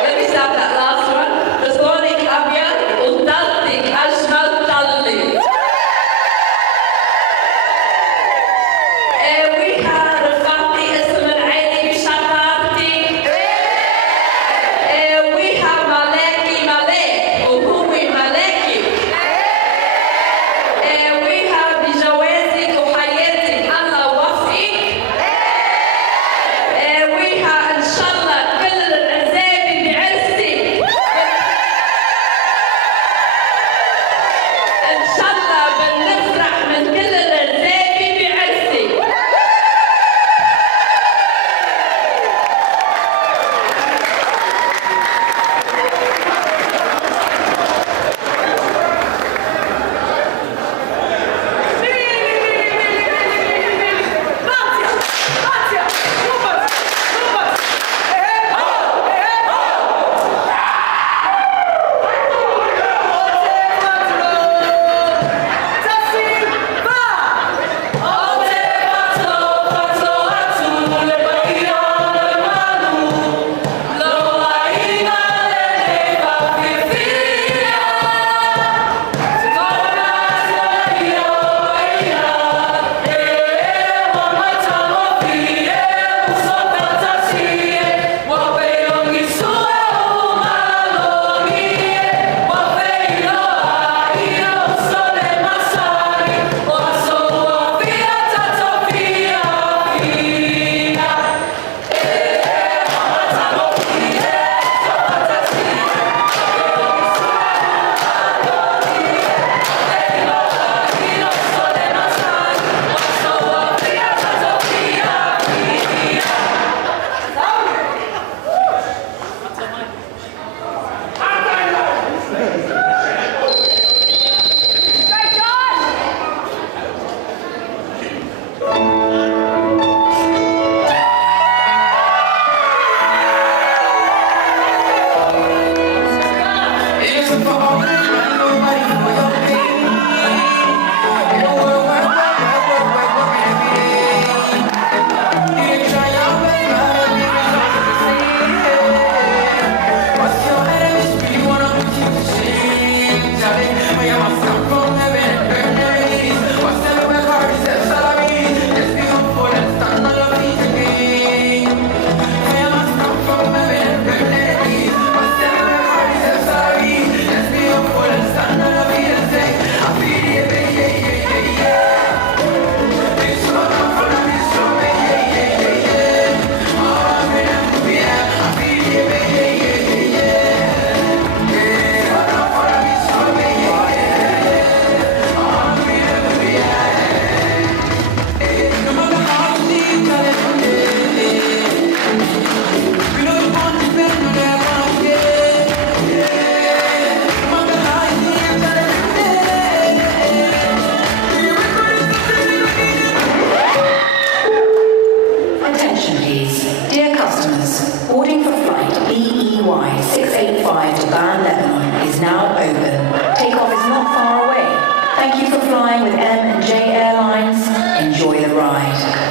Let me stop that last one. فستانك أبيض وضلك أجمل ضلي. We have رفقتي اسم العيلة بشطارتي. We have ملاكي ملاك وهو ملاكي. We have بجوازك وحياتك الله وفقك. We have إن شاء الله كل العزاب بعزتك. إن شاء الله بنفرح من كل العزاب بعزتك. Takeoff is not far away. Thank you for flying with M&J Airlines. Enjoy. enjoy the ride.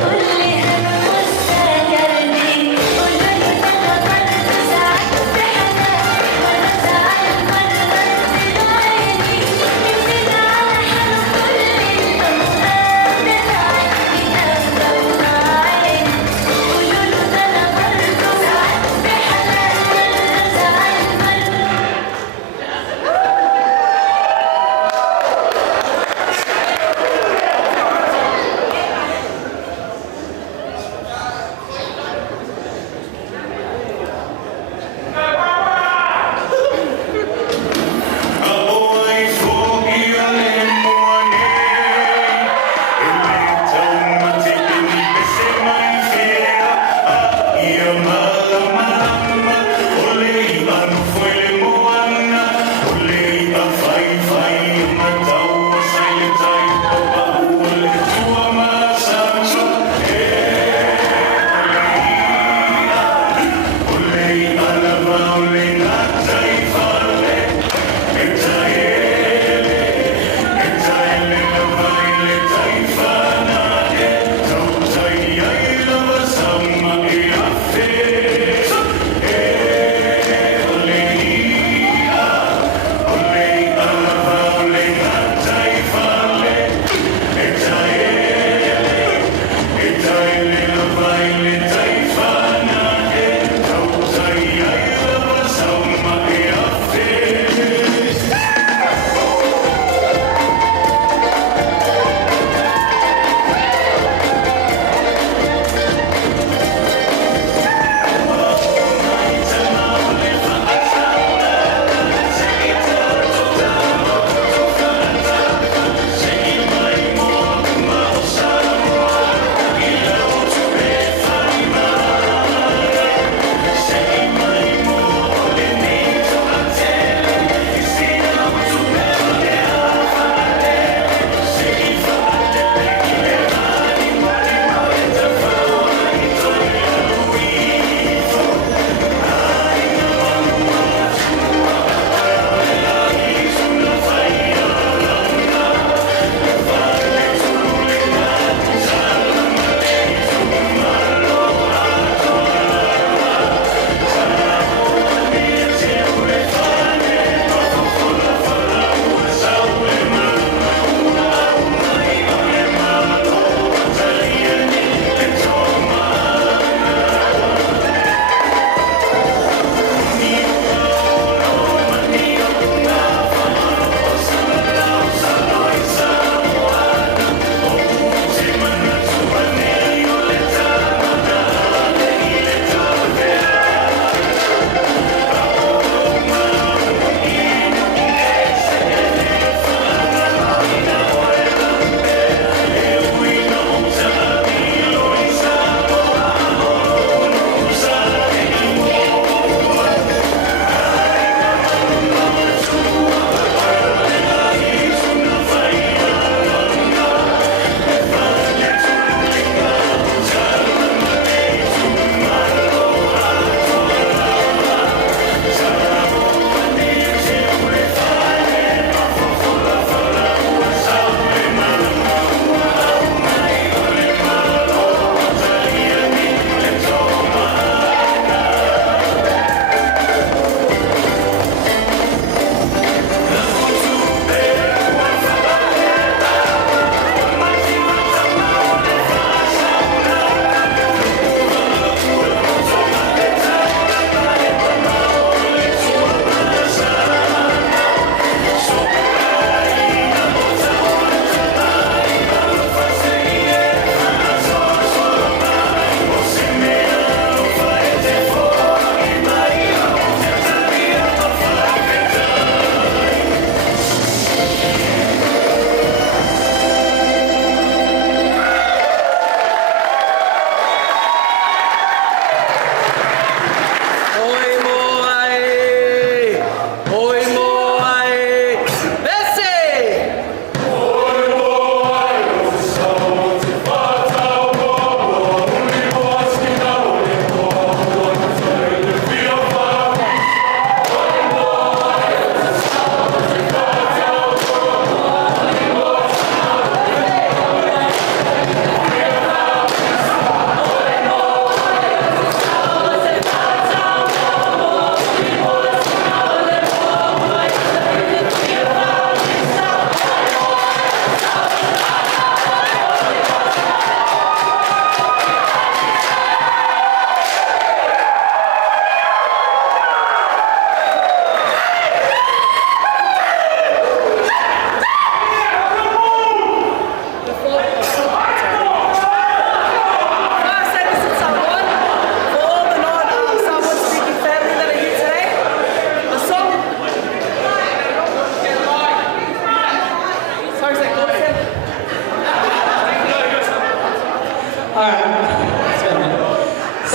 كل هم والسجر دي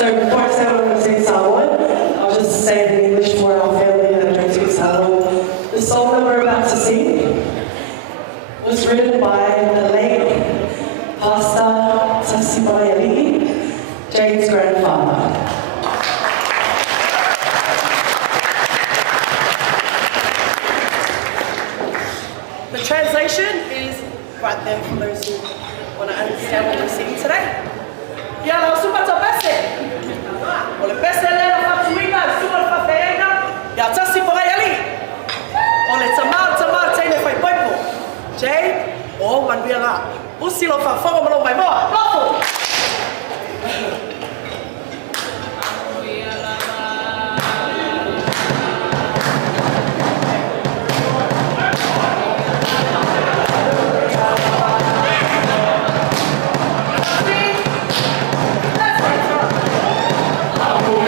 So before I say what I'm going to say Samoan, I'll just say it in English for our family that don't speak Samoan. The song that we're about to sing was written by the late Pastor Satuala Malaki, Jade's grandfather. The translation is right there for those who want to understand what we're singing today. Yala super tapese. Ole pese leo fatuina super fafeina. Ya tasi porayali. Ole tamar tene fai poipo. Jade o manbianga. Usilo fa fogo malo mai moa. Lofo. Oh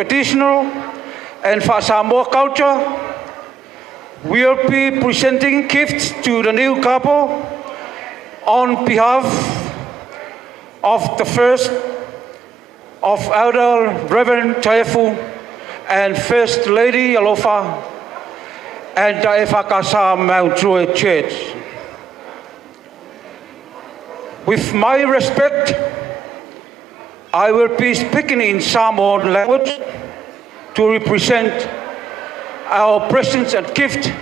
Traditional and for Samoa culture, we'll be presenting gifts to the new couple on behalf of the first of Elder Reverend Taifu and First Lady Alofa and the Efakasa Mount Druid Church. With my respect, I will be speaking in Samoan language to represent our presents and gift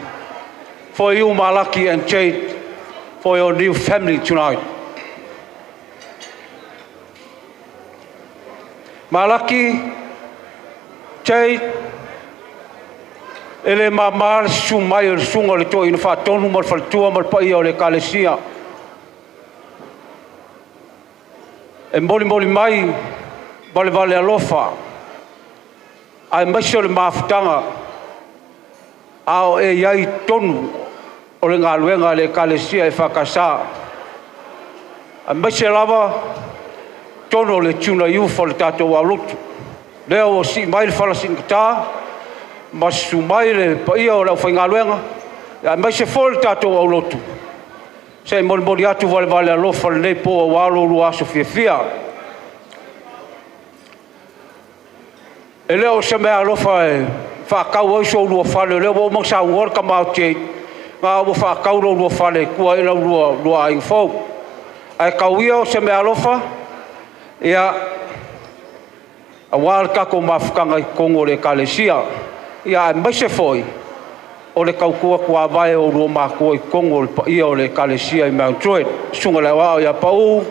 for you, Malaki and Jade, for your new family tonight. Malaki, Jade, ele mamar sumai sunga le to ina fatonu mal faltua mal pai o le kalesia. E moli mai, vale alofa. Ai maisho le mafutanga. Ao e iai tonu o le ngā luenga le kalesia e whakasa. Ai maisho lava tono le tuna iufa le tātou alutu. Leo o si mai le whalasin kata, masu mai le paia o lau whai ngā luenga. Ai maisho fo le tātou alutu. Se moli atu vale alofa le nei po o walo lua aso fia. E leo se mea alofa e whakau au so lua whale, leo o mangsa uor ka mau te, ngā o whakau lo lua whale, kua ila lua aing fau. Ai kau ia o se mea alofa, ia a wāl kako mawhukanga i kongo le kalesia, ia e maise foi, o le kaukua kua vai o rua mākua I kongo le paia o le kalesia I Mount Druitt. Sunga le wao ia pau,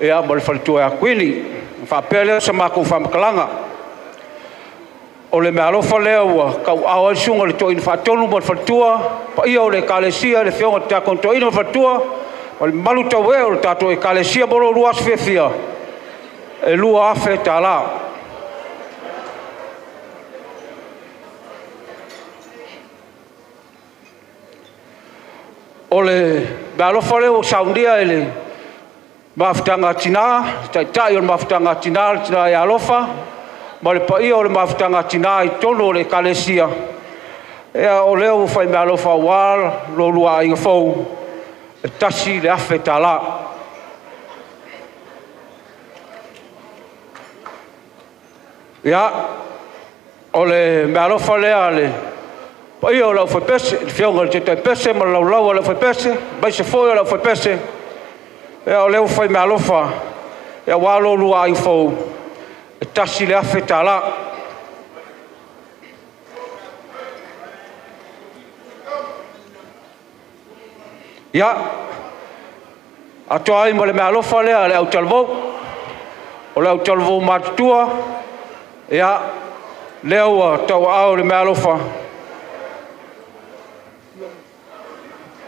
ia mo le whalitua a kwini. Whapea leo sa mākua whamakalanga. O le mea alofa lea ua, kau awa sunga le toina whaatonu mo le whalitua, paia o le kalesia, le whionga te akon toina o le whalitua, o le malu tau e o le tato e kalesia moro ruas whiawhia. E lua afe tā la. O le mealofa leo o saundia e le mafutanga tina, tai o le mafutanga tina, le tina e alofa, ma le paia o le mafutanga tina I tono o le kalesia. Ea o leo fai mealofa wal, lo lua inga fau, e tasi le afe tā la. Ia, o le mealofa lea le paia o lau fai pese, le whionga le te pese, ma lau o lau fai pese, mai se foi o lau fai pese. Ea o leo fai mea alofa, ea walo lua ai fau, e tasi le afe tā la. Ia, atoa ai mo le mea alofa lea le au talvou, o le au talvou matutua, ia, leo a tau au le mea alofa,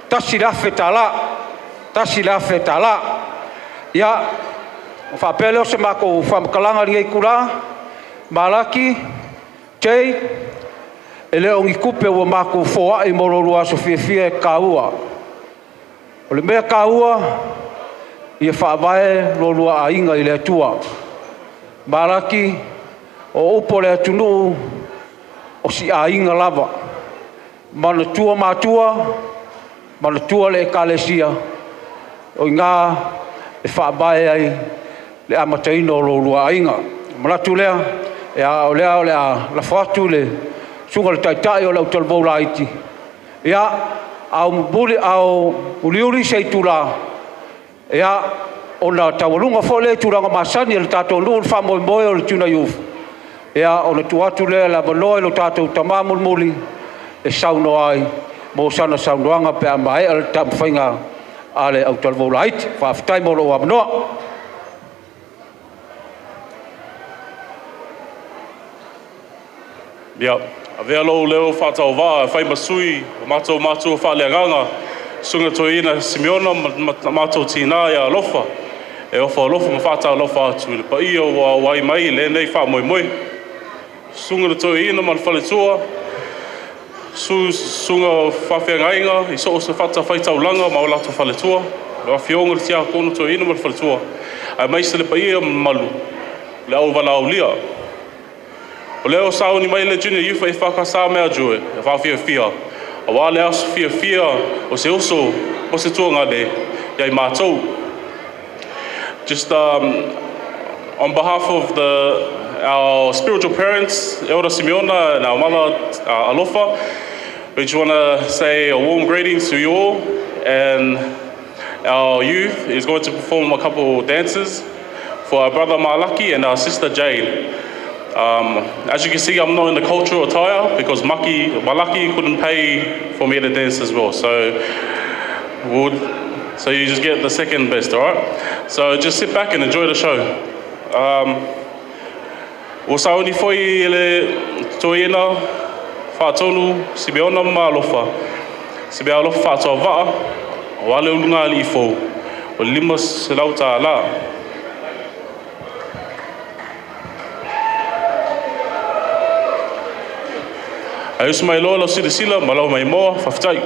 tasi la fe tala, tasi la fe tala. Ia, whapea leo se mako whamakalanga ri kula, Malaki, Jade, e leo ngi kupe ua mako foa I mororua so fia e kaua. O le mea kaua, ia whaavae lorua a inga I le atua. Malaki, o upo le atunu, o si a inga lava. Mana tua matua, mana tua le kalesia o ngā e whaabae ai le amataino lo lua ainga. Malatu lea, e a o lea o lea la whatu le sunga le taitai o lau talvou la iti. Ia, au mbuli au uliuri sei tula. Ia, o na tawalunga fo le turanga masani le tato nuu whamoe moe o le tuna iufu. Ia, o na tuatu lea la maloe lo tato tamamul muli e sauno ai. Mo sana saunoanga pe a mai al tam whainga ale au talvou laiti. Whaafitai moro o amnoa. Ia, a vea lou leo whātau wā, whai masui, mātou whāleanganga, sunga toina Simeona, mātou tīnā ia alofa. E ofa alofa ma whātau alofa atu, le paia o wai mai, le nei wha moe moe. Sunga toina ma le whaletua, sunga whawhiangainga, I so se whata whaitaulanga ma o lato whaletua. Le whionga le tia kono toina ma le whaletua. Ai mai se le paia malu, le au wala au lia. O leo sao ni mai le junior youth e whakasa mea joe, e whawhiawhia. A wale aso whiawhia o se oso, o se tuanga le, iai mātou. Just on behalf of our spiritual parents, Elder Simeona and our mother Alofa, we just want to say a warm greetings to you all, and our youth is going to perform a couple dances for our brother Malaki and our sister Jade. As you can see, I'm not in the cultural attire because Malaki couldn't pay for me to dance as well. So you just get the second best, all right? So just sit back and enjoy the show. O sauni foi ele toina whaatonu Simeona Malofa. Simeona Alofa whaatoa waa, o wale ulunga ali ifo, o lima se lauta ala. Ai usu mai loa lau sila, malau mai moa, whawhitai.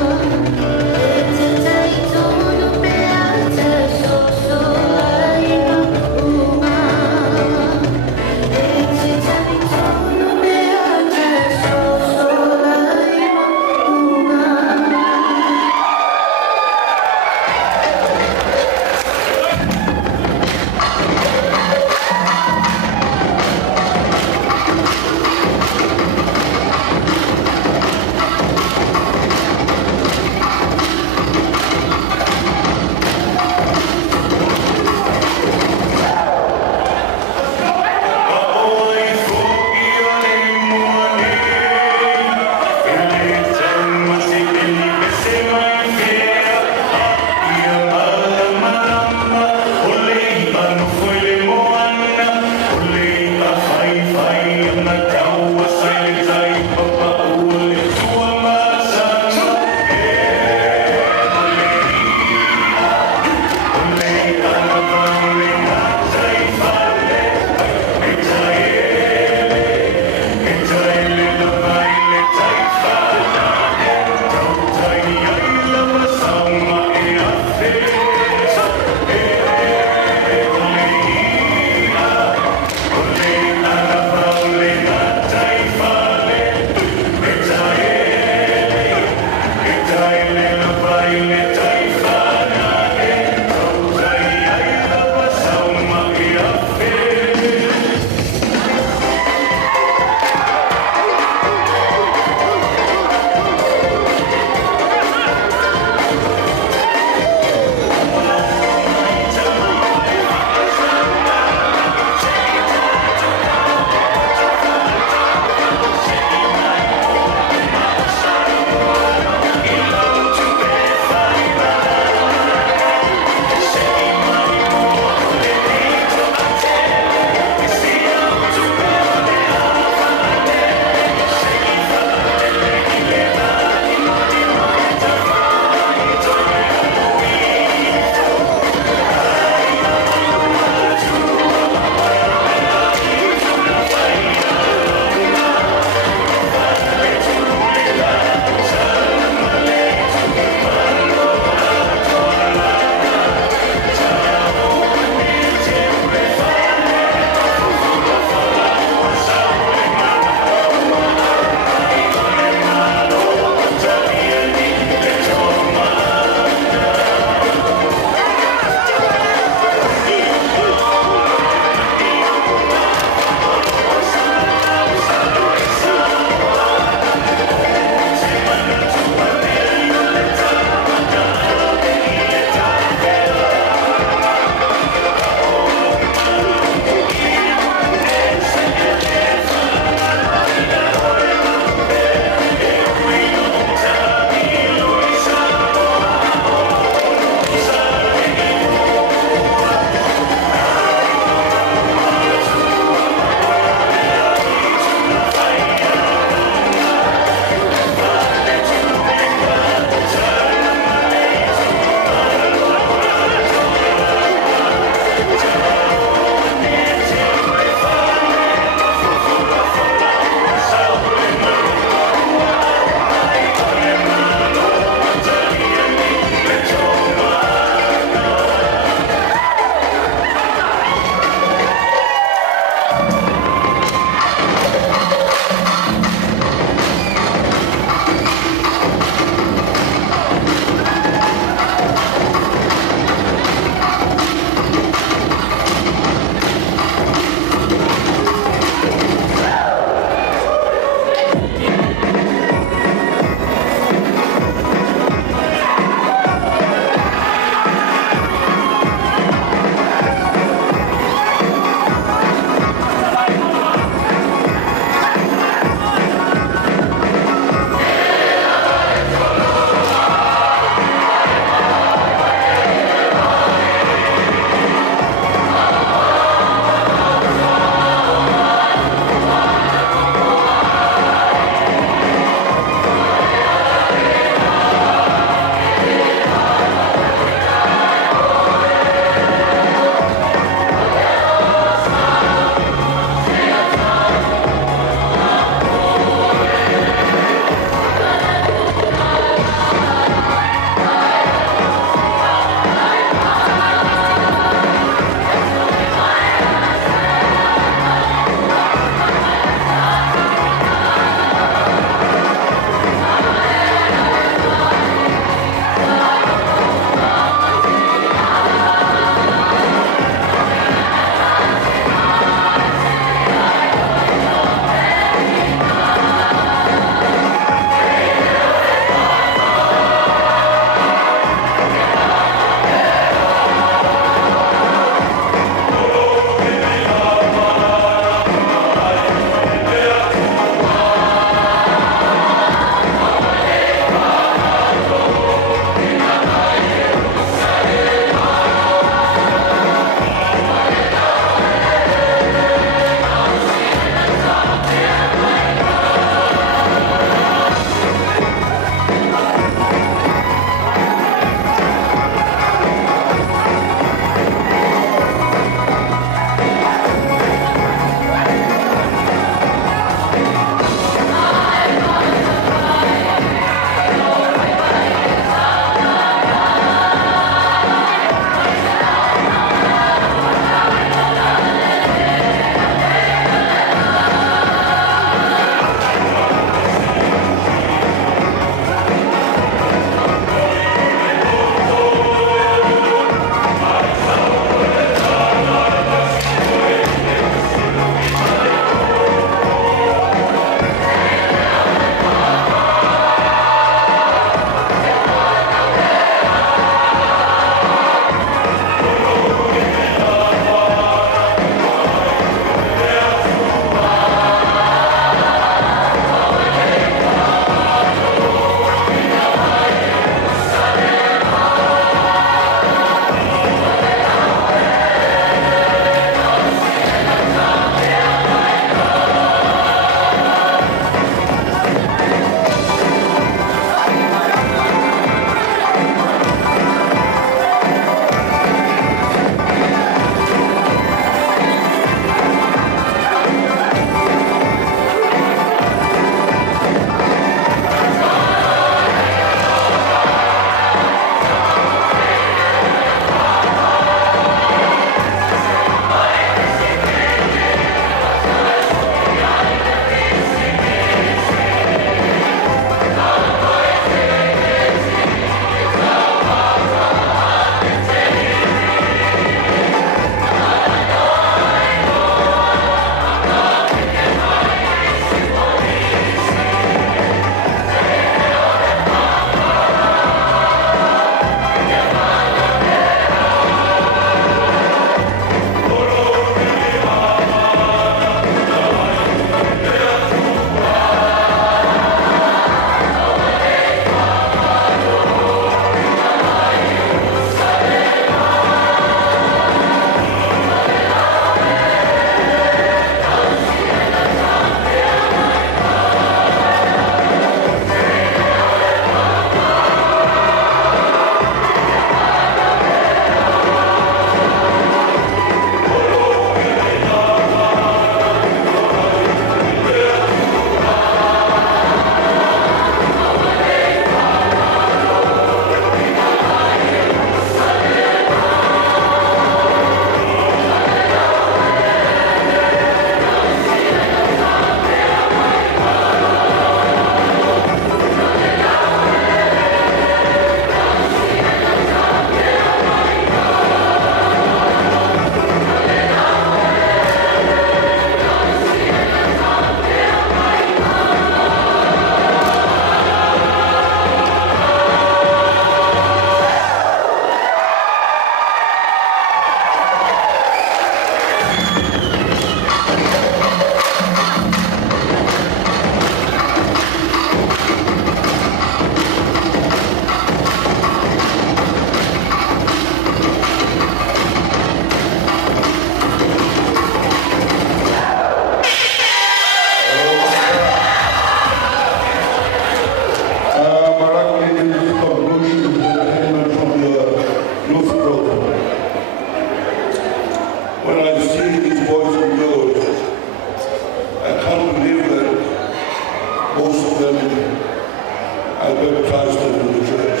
I baptized them in the church.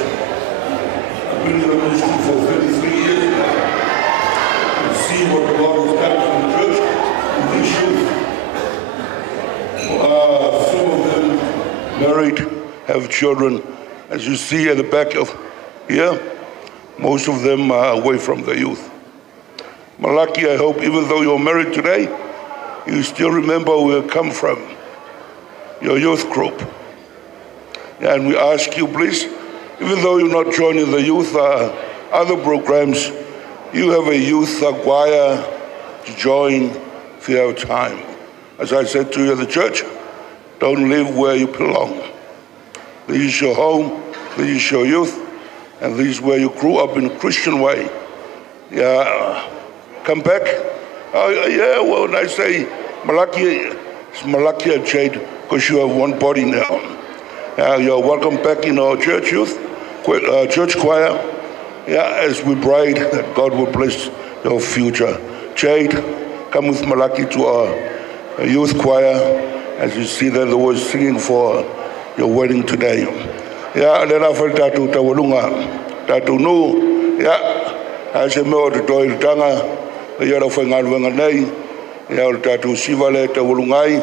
I've been in the ministry for 33 years now. And see what the Lord has done in the church and these youth. Some of them married, have children. As you see at the back of here, most of them are away from the youth. Malaki, I hope even though you're married today, you still remember where you come from, your youth group. And we ask you, please, even though you're not joining the youth other programs, you have a youth choir to join if you have time. As I said to you at the church, don't live where you belong. This is your home, this is your youth, and this is where you grew up in a Christian way. Yeah, come back. Yeah, well, when I say Malaki, it's Malaki and Jade, because you have one body now. You're welcome back in our church youth, church choir. Yeah, as we pray that God will bless your future. Jade, come with Malaki to our youth choir, as you see that they were singing for your wedding today. Yeah, and then I felt that to Tawalunga, that to know, yeah, as a male to Toil Tanga, the Yarafang Wanganay, yeah, that to Sivale Tawalungai.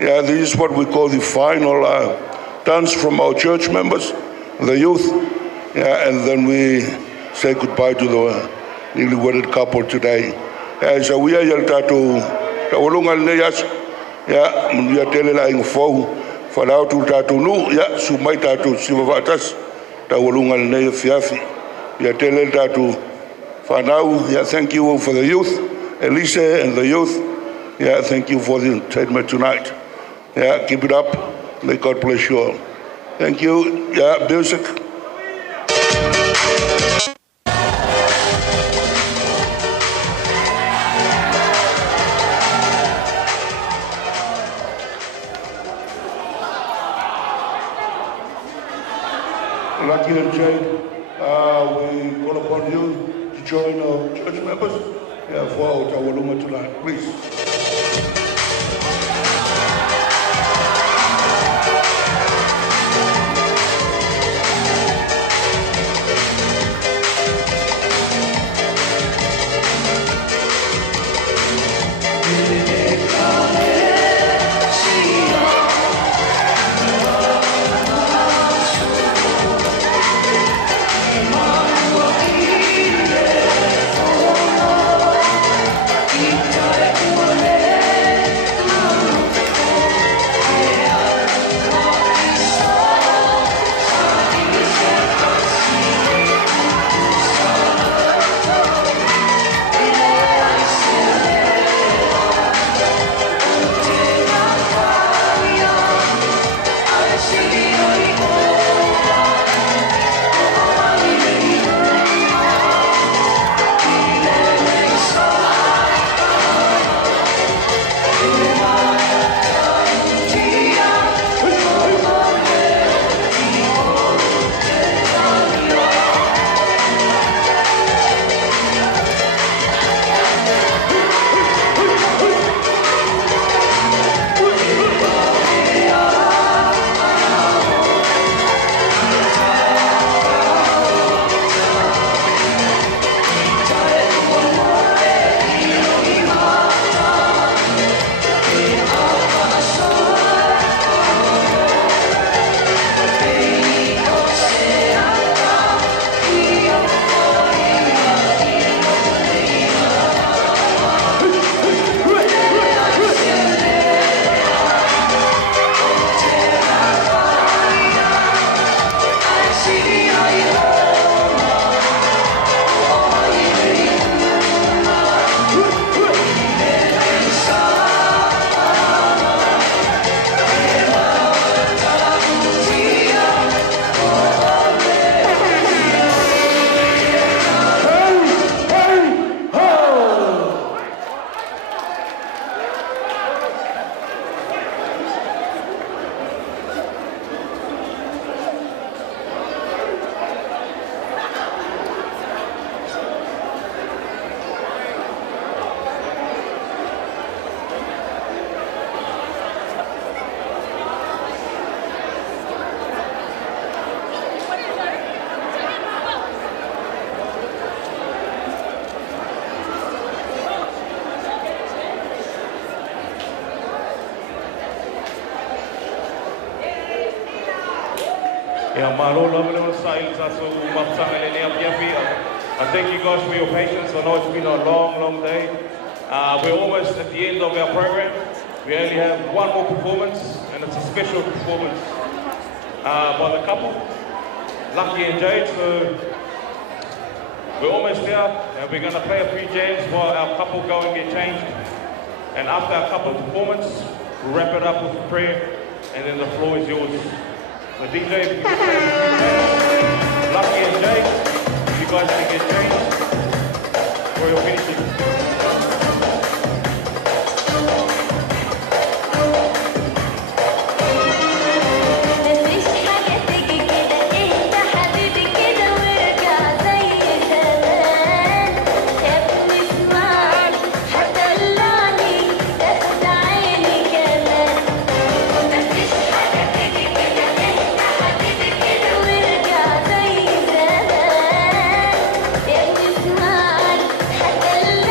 Yeah, this is what we call the final dance from our church members, the youth. Yeah, and then we say goodbye to the newly wedded couple today. Yeah, so we are here to Tawalunga Neyas. Yeah, we are telling you for now to Tatunu, yeah, Sumai Tatu Sivavatas, Tawalunga Ney Fiafi. We are telling Tatu for now, yeah, thank you for the youth, Elise and the youth. Yeah, thank you for the entertainment tonight. Yeah, keep it up. May God bless you all. Thank you. Yeah, music. Malaki and Jade, we call upon you to join our church members for our Tawalunga tonight, please. Thank you. Yeah, malolo malolo silence aso mapsang elenia piapi. I thank you guys for your patience. I know it's been a long day. We're almost at the end of our program. We only have one more performance, and it's a special performance by the couple, Malaki and Jade. So we're almost there, and we're going to play a few jams while our couple go and get changed. And after our couple performance, we'll wrap it up with a prayer, and then the floor is yours. So DJ, if you can play a few jams, Malaki and Jade, you guys can get changed for your finishing. Yeah.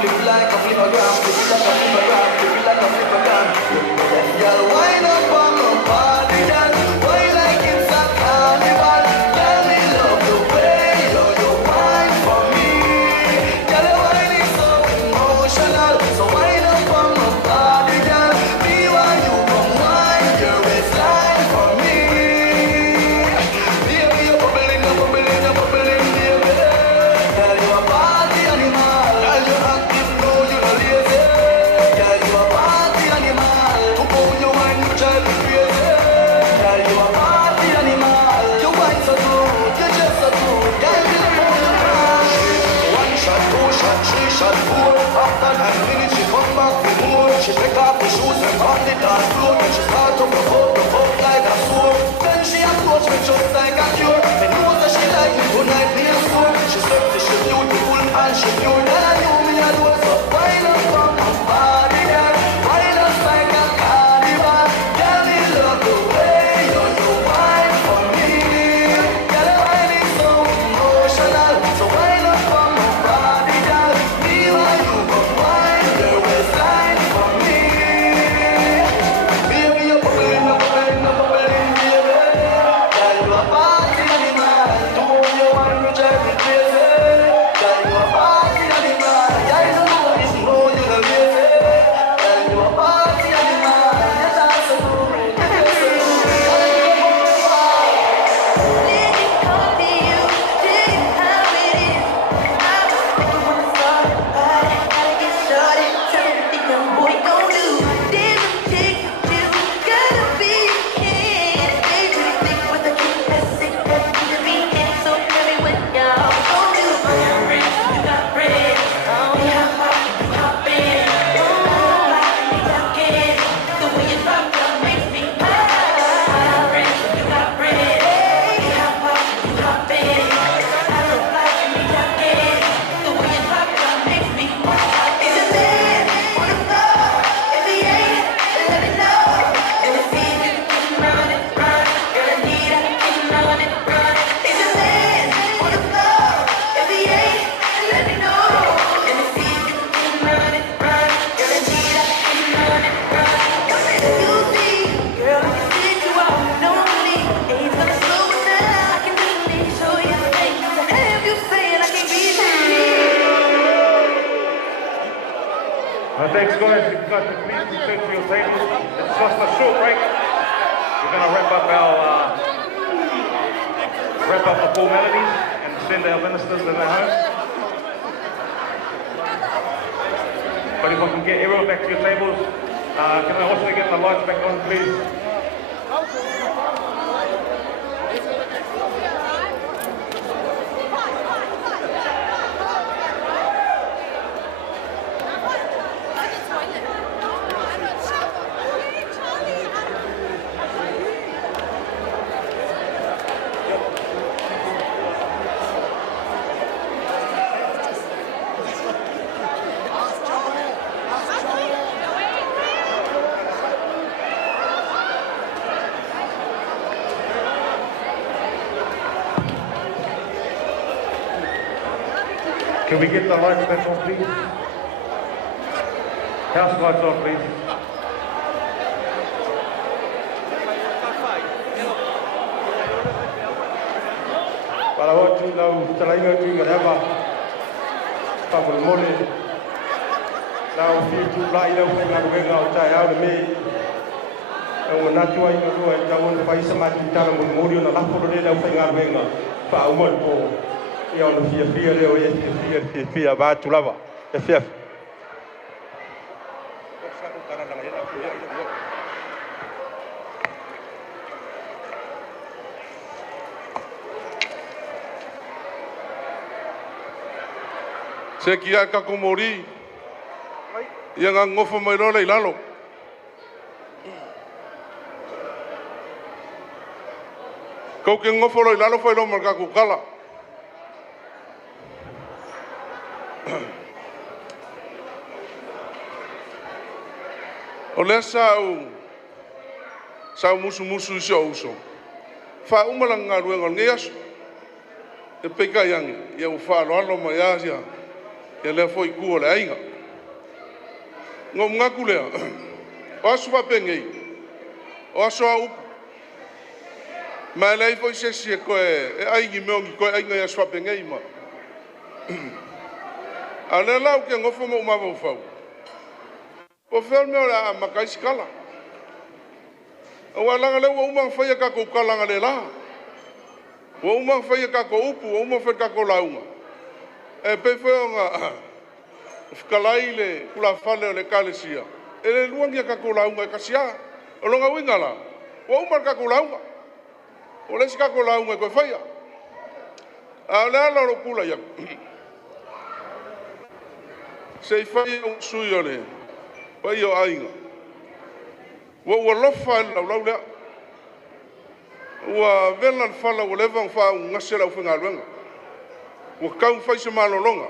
flip like a flippergram, flip it like a flippergram, flip it like a flippergram. Girl, wind up on my body, girl. Why like it's a carnival? Girl, me love the way you wine for me. Girl, your wine is so emotional. So wind up on my body, girl. Me want you come wine your waistline for me. Baby, you're bubbling, you're bubbling, you're bubbling, baby. Girl, you a party animal. Girl, you active, no, you no lazy. Girl, you a party animal. To own your wine, you drive me crazy. Girl, you a party animal. You wine so good, you just so good. Girl, you the phone you crash. One shot, two shot, three shot, four. After 9 minutes, she come back with more. She take off the shoes and on the dance floor. Then she start to provoke like a sword. Then she approach me just like a cure. Me know that she like me tonight, me a score. She sexy, she beautiful and she pure. Then I knew me a do so. Wind up on my body, girl. Wind up like a carnival. Girl, me love the way you wine for me. Girl, your wine is so emotional. So wind up on my body, girl. Me want you come wine your waistline for me. Baby, you're bubbling, you're bubbling, you're bubbling, baby. Girl, you a party animal. To own your wine, you drive me crazy. Girl, you a party animal. Girl, you know this, know you the lazy. Girl, you a party animal. You dance so good, you dance so good. Girl, you a Thanks, guys. You guys can please return to your tables. It's just a short break. We're going to wrap up the formalities and send our ministers to their homes. But if I can get everyone back to your tables, can I also get the lights back on, please? Can we get the lights back on, please? House lights on, please. Para watu lau talainga tu ngarama. Pabul mole. Lau fitu lai lau ngaruenga o tai au me. O natu ai no ai tawon pai samati tala mo morio na lapo le lau ngaruenga. Pa umon po. Ia no fia leo ia fia ba tulava. E fia. Se kia ka kumori. Ia nga ngofo mai lo le lalo. Kau ke ngofo lo lalo foi lo marka ku kala. O le sau musu si o uso. Fa umalanga ruenga ngeas. E peka yang ia u fa lo mai asia. Ia lea foi kua le ainga. Ngau ngaku lea. O asu whapengei. O asu a upu. Mai lei foi sesi e koe e aingi meongi koe ainga ia asu whapengei ma. A le lau ke ngofo mo umawau fau. Po fel meo la makaisi kala. Wa langa le wa umang faya ka ko kalanga le la. Wa umang faya ka ko upu, wa umang faya ka ko launga. E pe feo nga fkalai le kula fale le kalesia. E le luangia ka ko launga e kasia. O longa winga la. Wa umang ka ko launga. O le si ka ko launga e koe faya. A le ala ro kula ia. Sei faya un sui o le. Faya o ainga. Wa lofa lau lea. Wa vela fala wa leva fa ngase lau finga luenga. Wa kau fai se malolonga.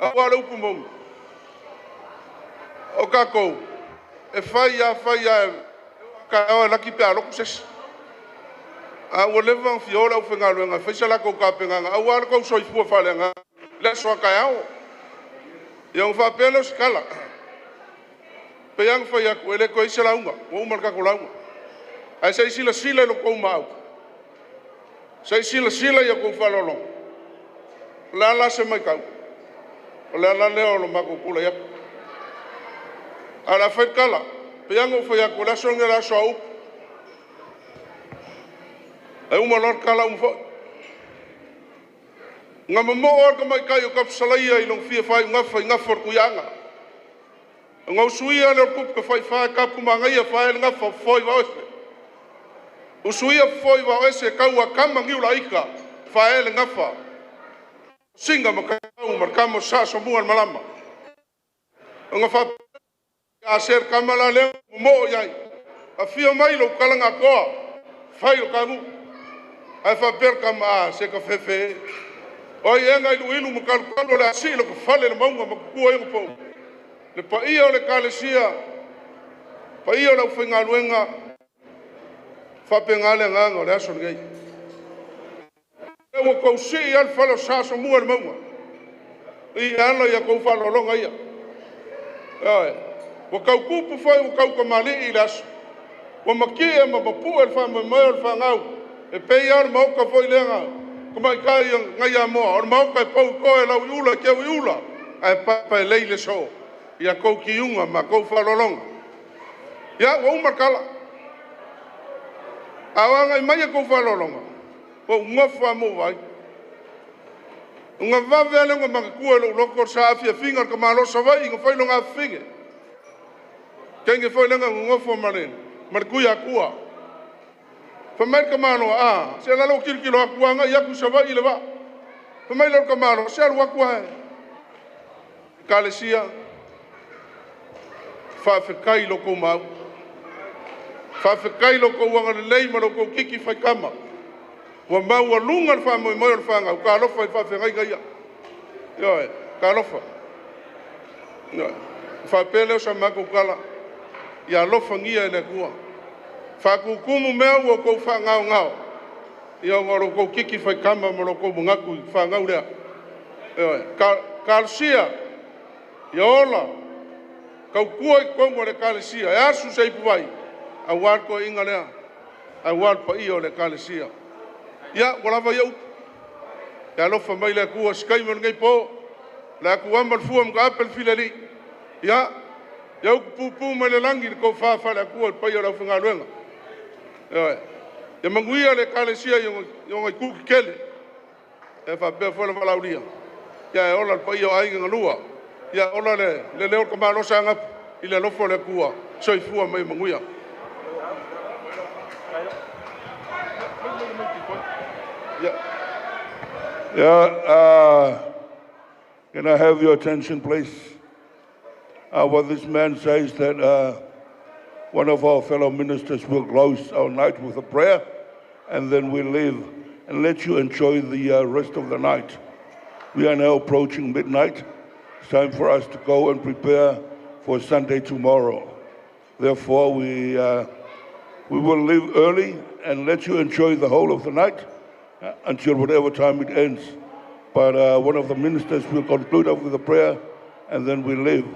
A wa lau pumo. O kako e fai ya ka o laki pe alo kuses. A wa leva fi o lau finga luenga fai se la ko ka penga. A wa ko so fu fa lenga. Le so ka yao. Yang fa pelo skala. Peyang fa ya ko ele ko ise launga, o marka ko launga. Ai sei sila lo ko mau. Sei sila ya ko fa lolo. La se mai kau. La le o lo mako kula ya. Ala fa kala, peyang fa ya ko la so ngela so au. Ai uma lor kala fo. Ngam mo or ko mai kai o kap salai ai long fie fa ngafor ku yanga. Ngau suia le kup ka fai fa ka pu manga ia fa nga fa foi wa ose. O suia foi wa ose ka wa kama ngiu la ika fa ele nga fa. Singa ma ka mar kamo sa so mu al malama. Nga fa a ser kamala le mo yai. A fio mai lo kala nga ko. Fai lo kamu. Ai fa per kama se ka fefe. O yenga ilu mo kal ko la si lo ko fale le mo ma ku e po. Le paia o le kalesia, paia o le uwhinga luenga, whapenga le nganga o le aso ngei. E wa kousi i al whalo saso mua le maunga. I ana ia kou whalo longa ia. Wa kau kupu whai, wa kau kamali i le aso. Wa makia ma mapu e le wha mai o le whangau. E pei ar mauka whai lenga. Kumai kai ngai a moa. O le mauka e pau koe lau iula, kia iula. Ai papa e leile so. Ia kou ki unga ma kou whalolonga. Ia, wa umakala. Awanga i mai a kou whalolonga. Wa ungofa mo vai. Unga vavele nga maka kua lo loko sa afia finga ka malosa vai, inga whailonga finge. Kenge whailenga ungofa marene. Marikuia kua. Whamai ka manoa, se lalo kirikilo akua nga iaku sa vai ile va. Whamai lalo ka manoa, se alu akua he. Kalesia. Whawhekai loko mau. Whawhekai loko wanga le lei ma loko kiki whaikama. Wa mau a lunga le whamoi moi le whanga. Ka alofa i whawhengai ngai. Ioe, ka alofa. Whapele o sa mako kala. Ia alofa ngia e le kua. Whakukumu mea ua kou whangau ngau. Ia wa loko kiki whaikama ma loko mungaku whangau rea. Ioe, ka alsia. Ia ola. Kau kua i kongo le kalesia, e asu sei puwai, a wad ko inga lea, a wad pa iyo le kalesia. Ia, walawa iau, e alofa mai le kua skaiman ngai po, le aku amal fua mga apel fila li. Ia, iau pupu mai le langi ko whawha le kua pa iyo lau whinga luenga. Ia manguia le kalesia yung ai kuki kele, e whapea whala walaulia. Ia, e ola pa iyo ainga ngalua. Ia ola le leo ka malo sanga i le lofo le kua soifua mai manguia. Can I have your attention, please? What this man says that one of our fellow ministers will close our night with a prayer, and then we'll leave and let you enjoy the rest of the night. We are now approaching midnight. It's time for us to go and prepare for Sunday tomorrow. Therefore, we will leave early and let you enjoy the whole of the night until whatever time it ends. But one of the ministers will conclude up with a prayer, and then we leave.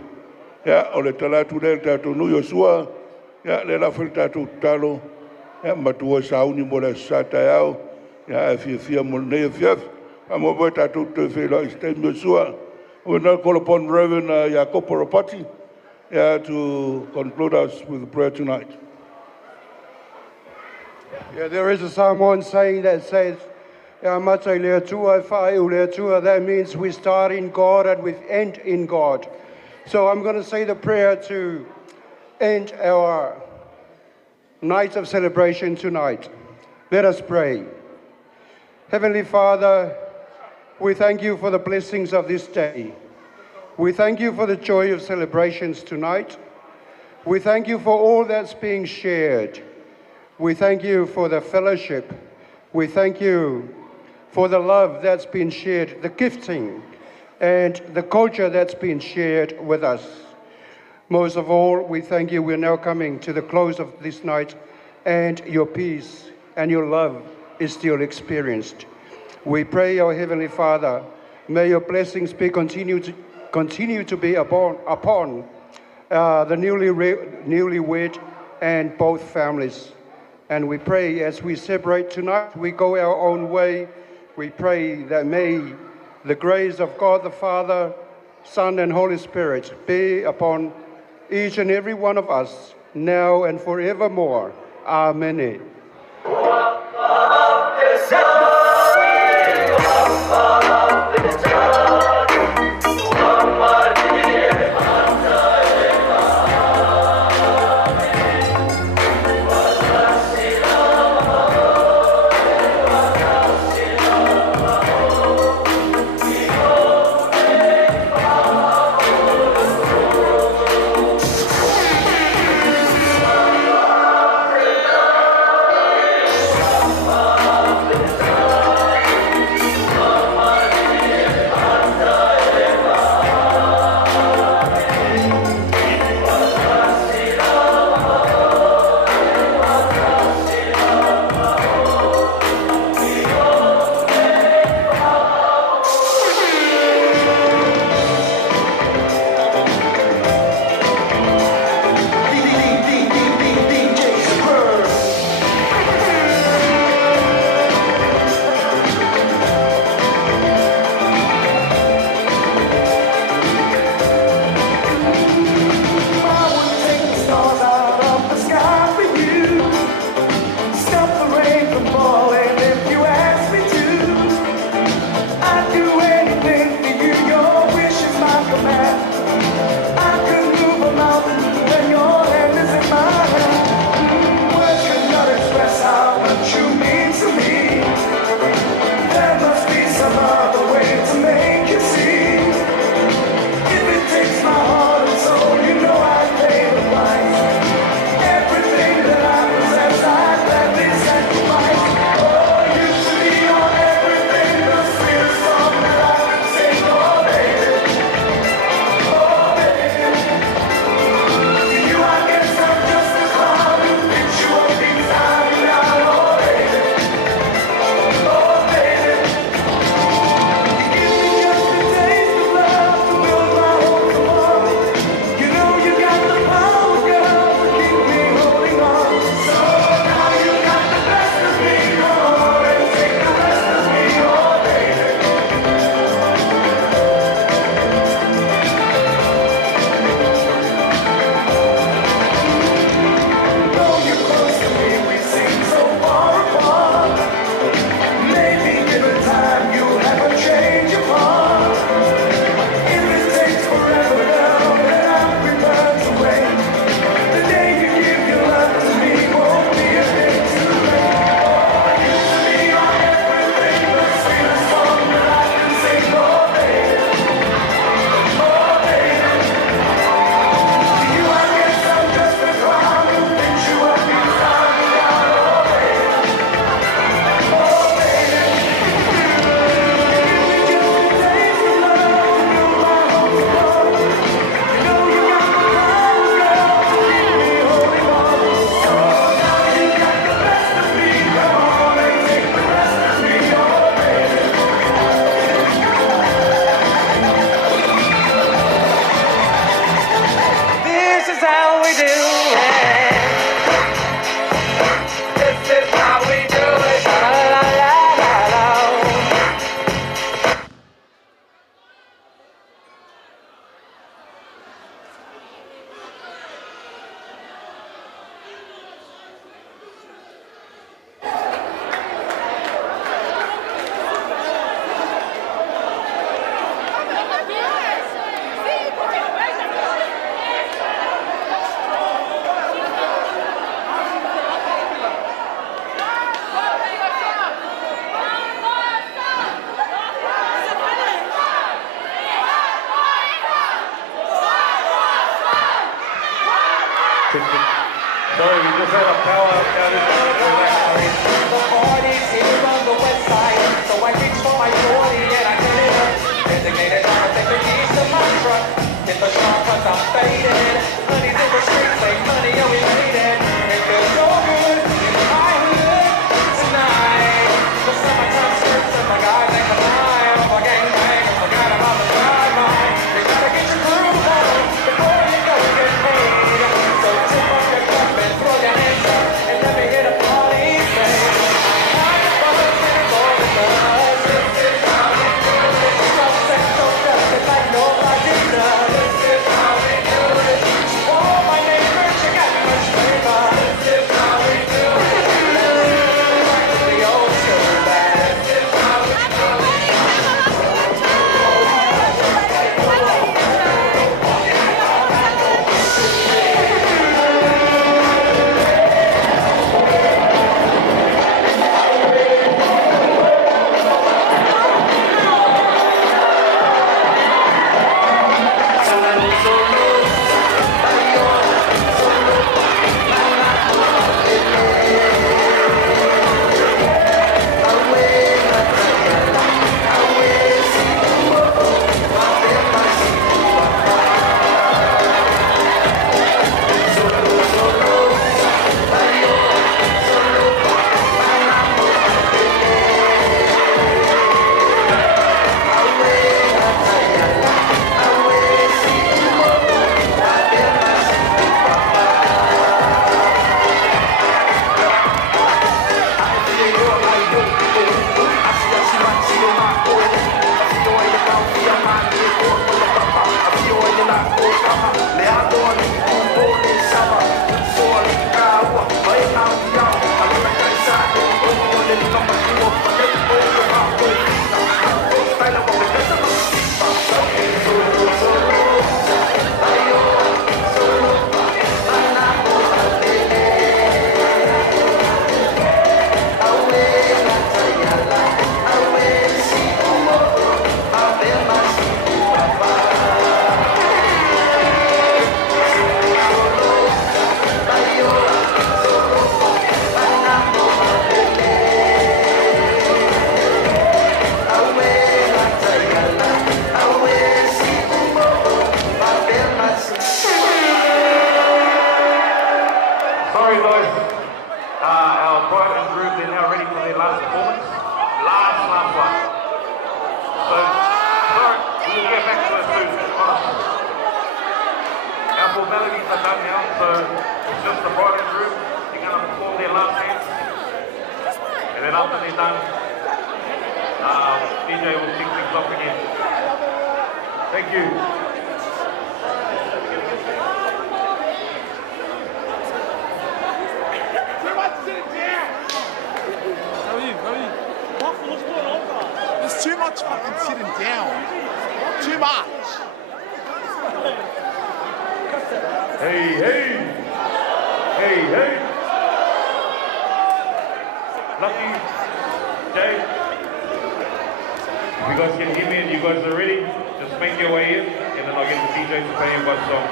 Yeah, o le talatu le tatu nu Yosua, yeah, le la fil tatu talo, yeah, matua sauni mo le satayao, yeah, fia mo ne fia, amo bo tatu te filo iste Yosua. We now call upon Reverend Jacopo Rapati, yeah, to conclude us with prayer tonight. Yeah, there is a Psalm 1 saying that says, that means we start in God and we end in God. So I'm going to say the prayer to end our night of celebration tonight. Let us pray. Heavenly Father, we thank you for the blessings of this day. We thank you for the joy of celebrations tonight. We thank you for all that's being shared. We thank you for the fellowship. We thank you for the love that's been shared, the gifting, and the culture that's been shared with us. Most of all, we thank you we're now coming to the close of this night, and your peace and your love is still experienced. We pray, our Heavenly Father, may your blessings continue to be upon the newlywed and both families. And we pray as we separate tonight, we go our own way. We pray that may the grace of God the Father, Son, and Holy Spirit be upon each and every one of us, now and forevermore. Amen. Sorry, we just had a power outage. The party's here on the west side, so I reach for my 40 and I get it up. Designated driver, take the keys to my truck. Hit the shop 'cause I'm faded. Honey's in the streets, say money, oh we made it. It feels so good in my hood tonight. The summertime skirts and my guys ain't alive. I'm a gangbang, I forgot about the drive-by. You gotta get your groove on before you go get paid. So tip up your cup and throw your hands up and let me hear the party say. Sorry guys, our bride and groom, they're now ready for their last performance. Last one. So, sorry, we'll get back to it soon, honest. Our formalities are done now, so it's just the bride and groom. They're going to perform their last dance. And then after they're done, DJ will kick things off again. Thank you. There's too much fucking sitting down. Too much. Hey. Lucky, Jade. If you guys can hear me and you guys are ready, just make your way in and then I'll get the DJ to play you guys song.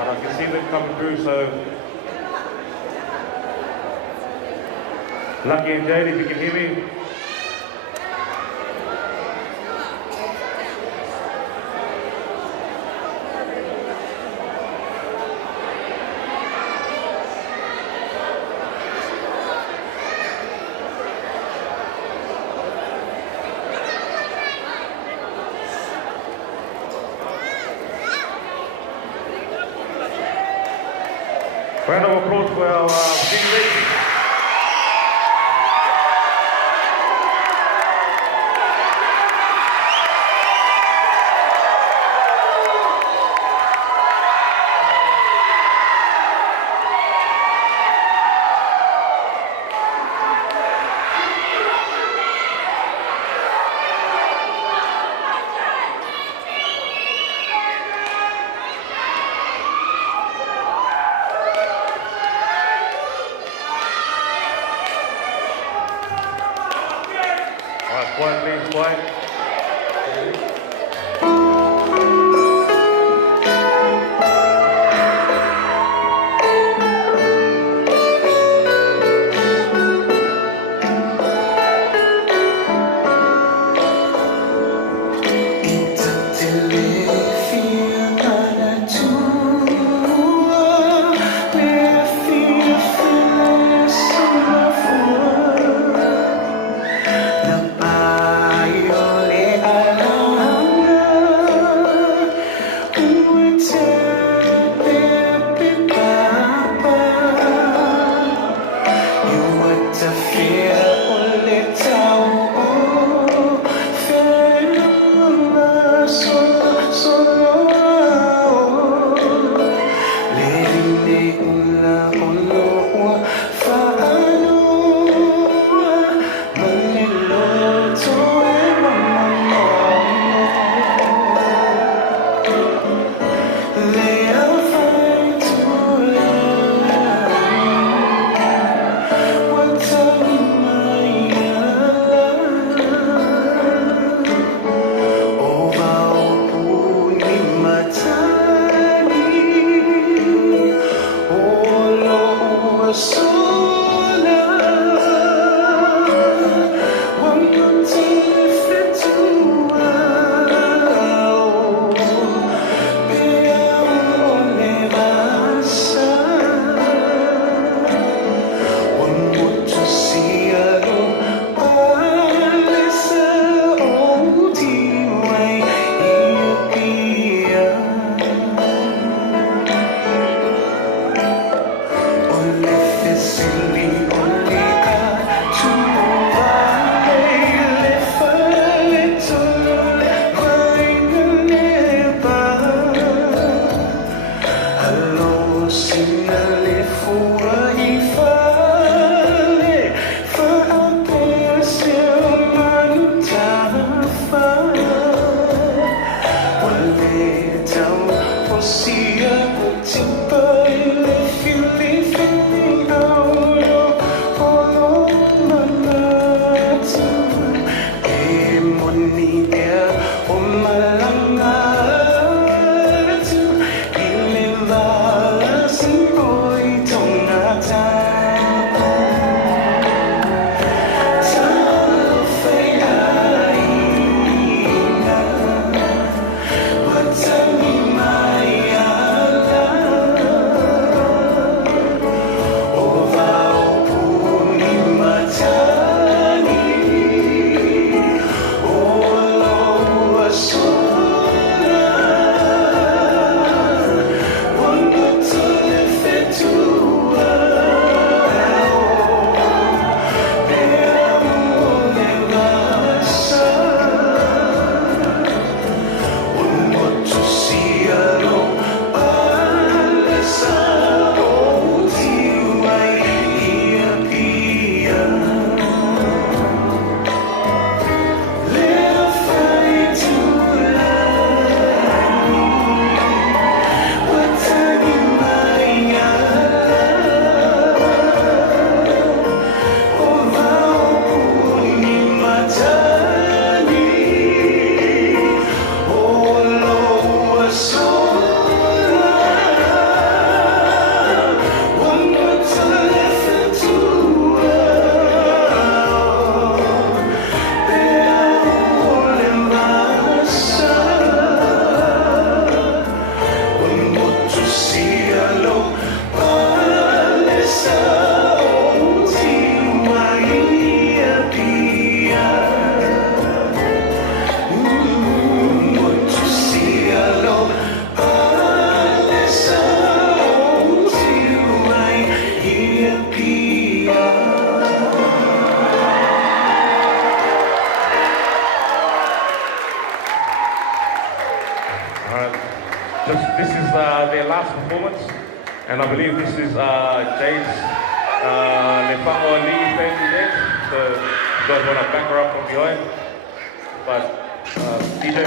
I can see them coming through, so Malaki and Jade, if you can hear me. Round of applause for our DJ. This is their last performance, and I believe this is Jade's Lefango Lee family next. So you guys want to back her up from behind. But DJ.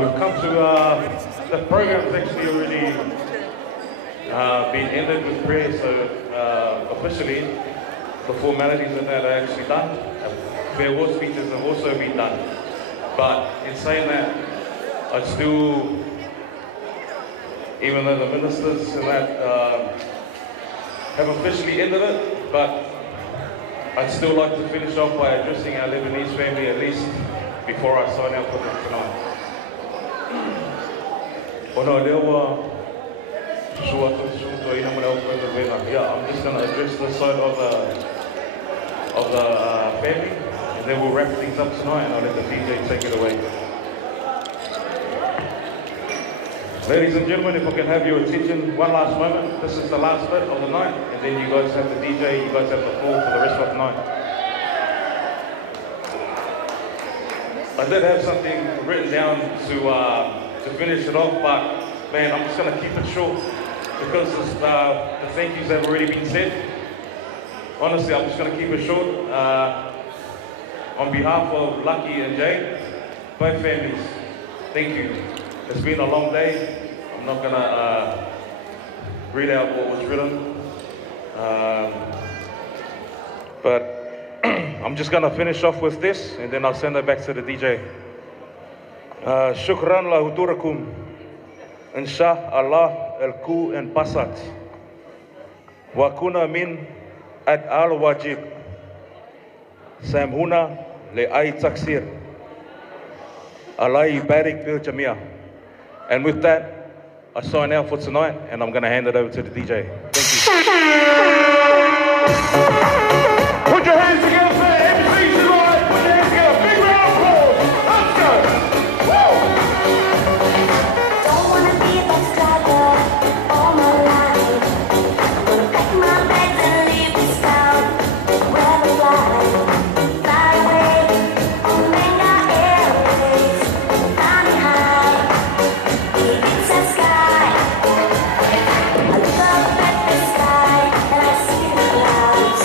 We've come to the program's actually already been ended with prayer, so officially the formalities of that are actually done. Farewell speeches have also been done. But in saying that, I still, even though the ministers and that have officially ended it, but I'd still like to finish off by addressing our Lebanese family at least before I sign out with them tonight. Ono lewa suatu ina mana this side of the family, and then we'll wrap things up tonight, and I'll let the DJ take it away. Ladies and gentlemen, if I can have your attention one last moment. This is the last bit of the night, and then you guys have the DJ, you guys have the floor for the rest of the night. I did have something written down to finish it off, but man, I'm just going to keep it short because the thank yous have already been said. Honestly, I'm just going to keep it short. On behalf of Malaki and Jade, both families, thank you. It's been a long day. I'm not going to read out what was written. But I'm just going to finish off with this, and then I'll send it back to the DJ. Shukran la hudurakum. Insha Allah al-ku and pasat. Wa kuna min ad al-wajib. Samhuna le ay taksir. Allah barik bil jamia. And with that, I sign out for tonight, and I'm going to hand it over to the DJ. Thank you. Put your hands together for MC tonight. Put your hands together. Big round of applause. Let's go. Woo! Don't wanna be a backstabber all my life. Gonna pack my bags and leave this town where we fly. Fly away on the mega airways. Fly me high, big into the sky. I look up at the sky and I see the clouds.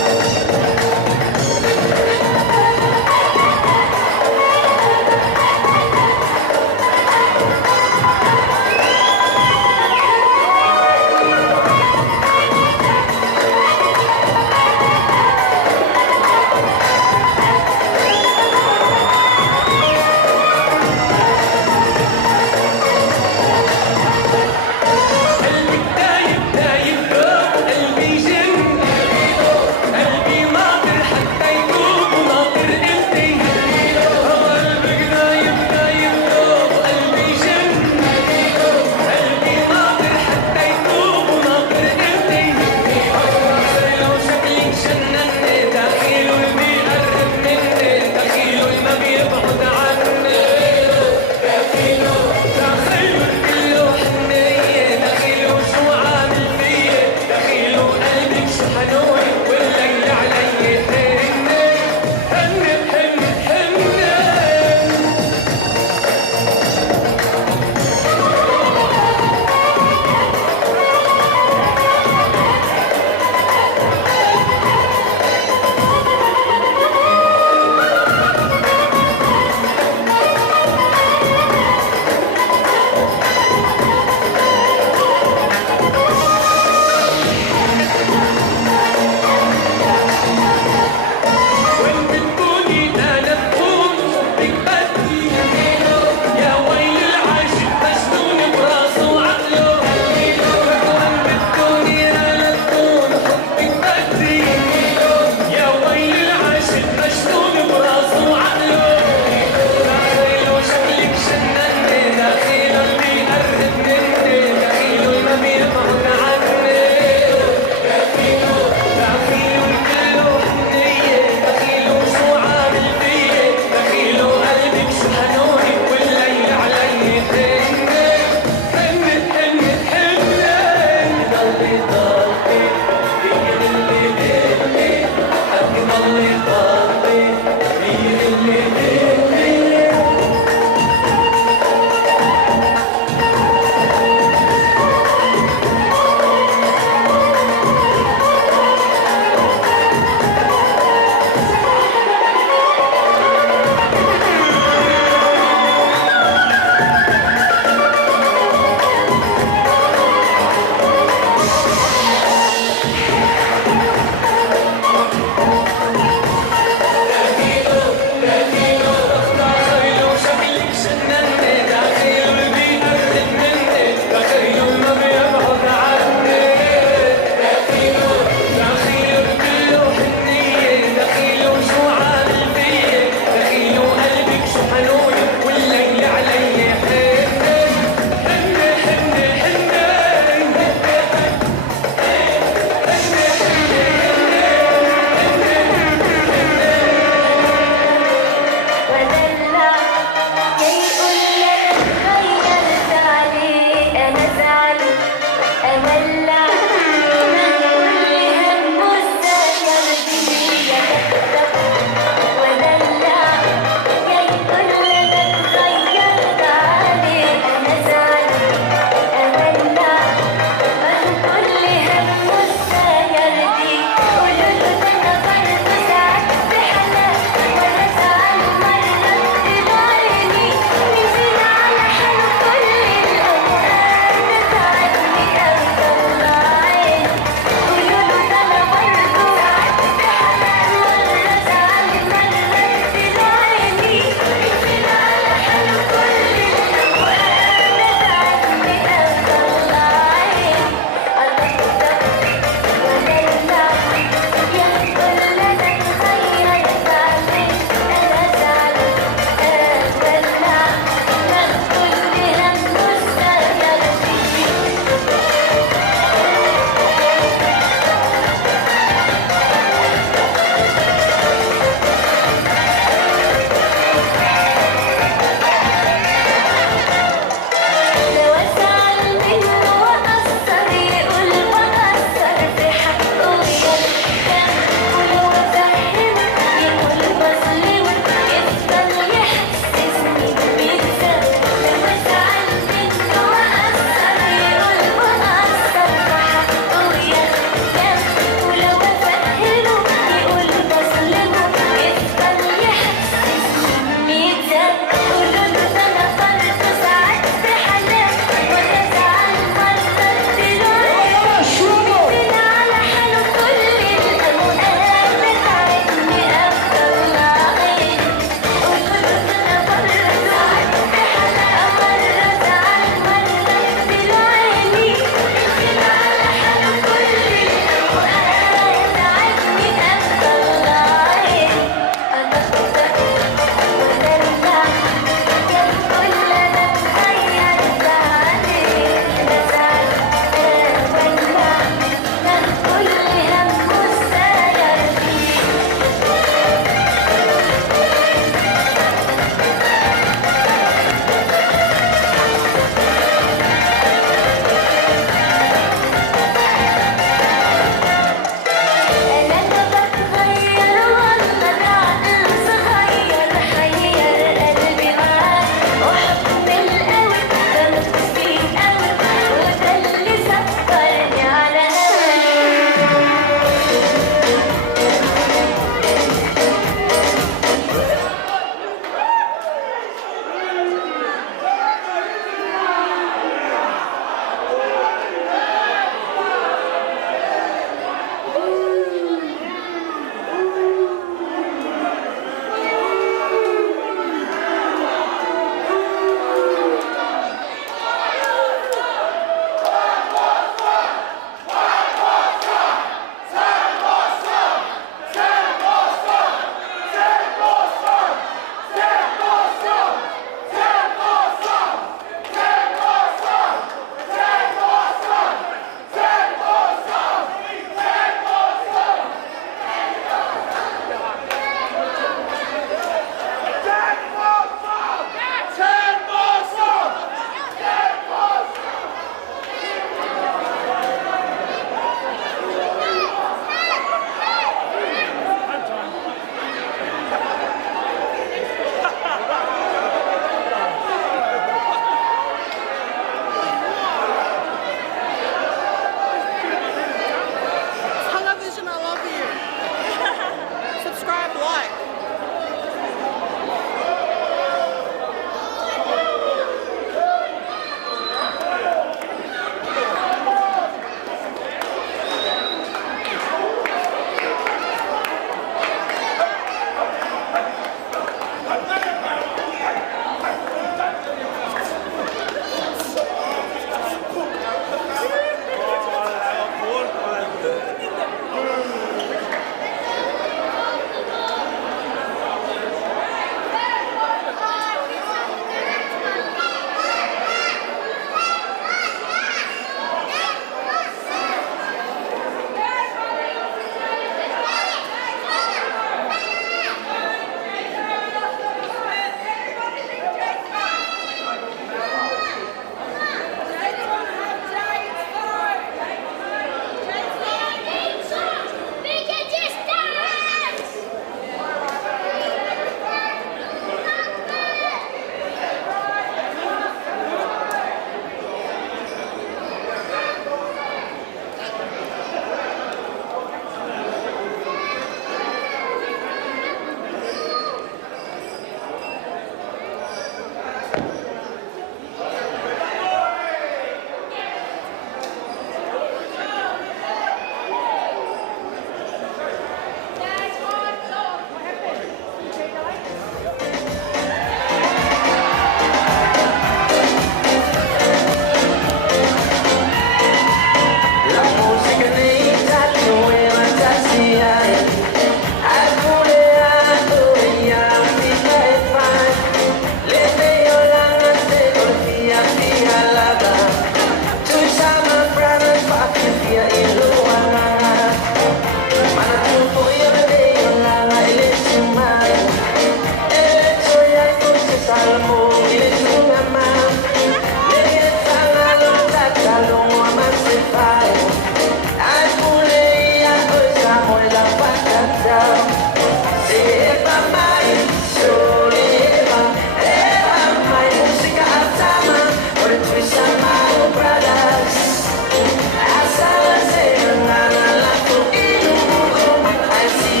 I see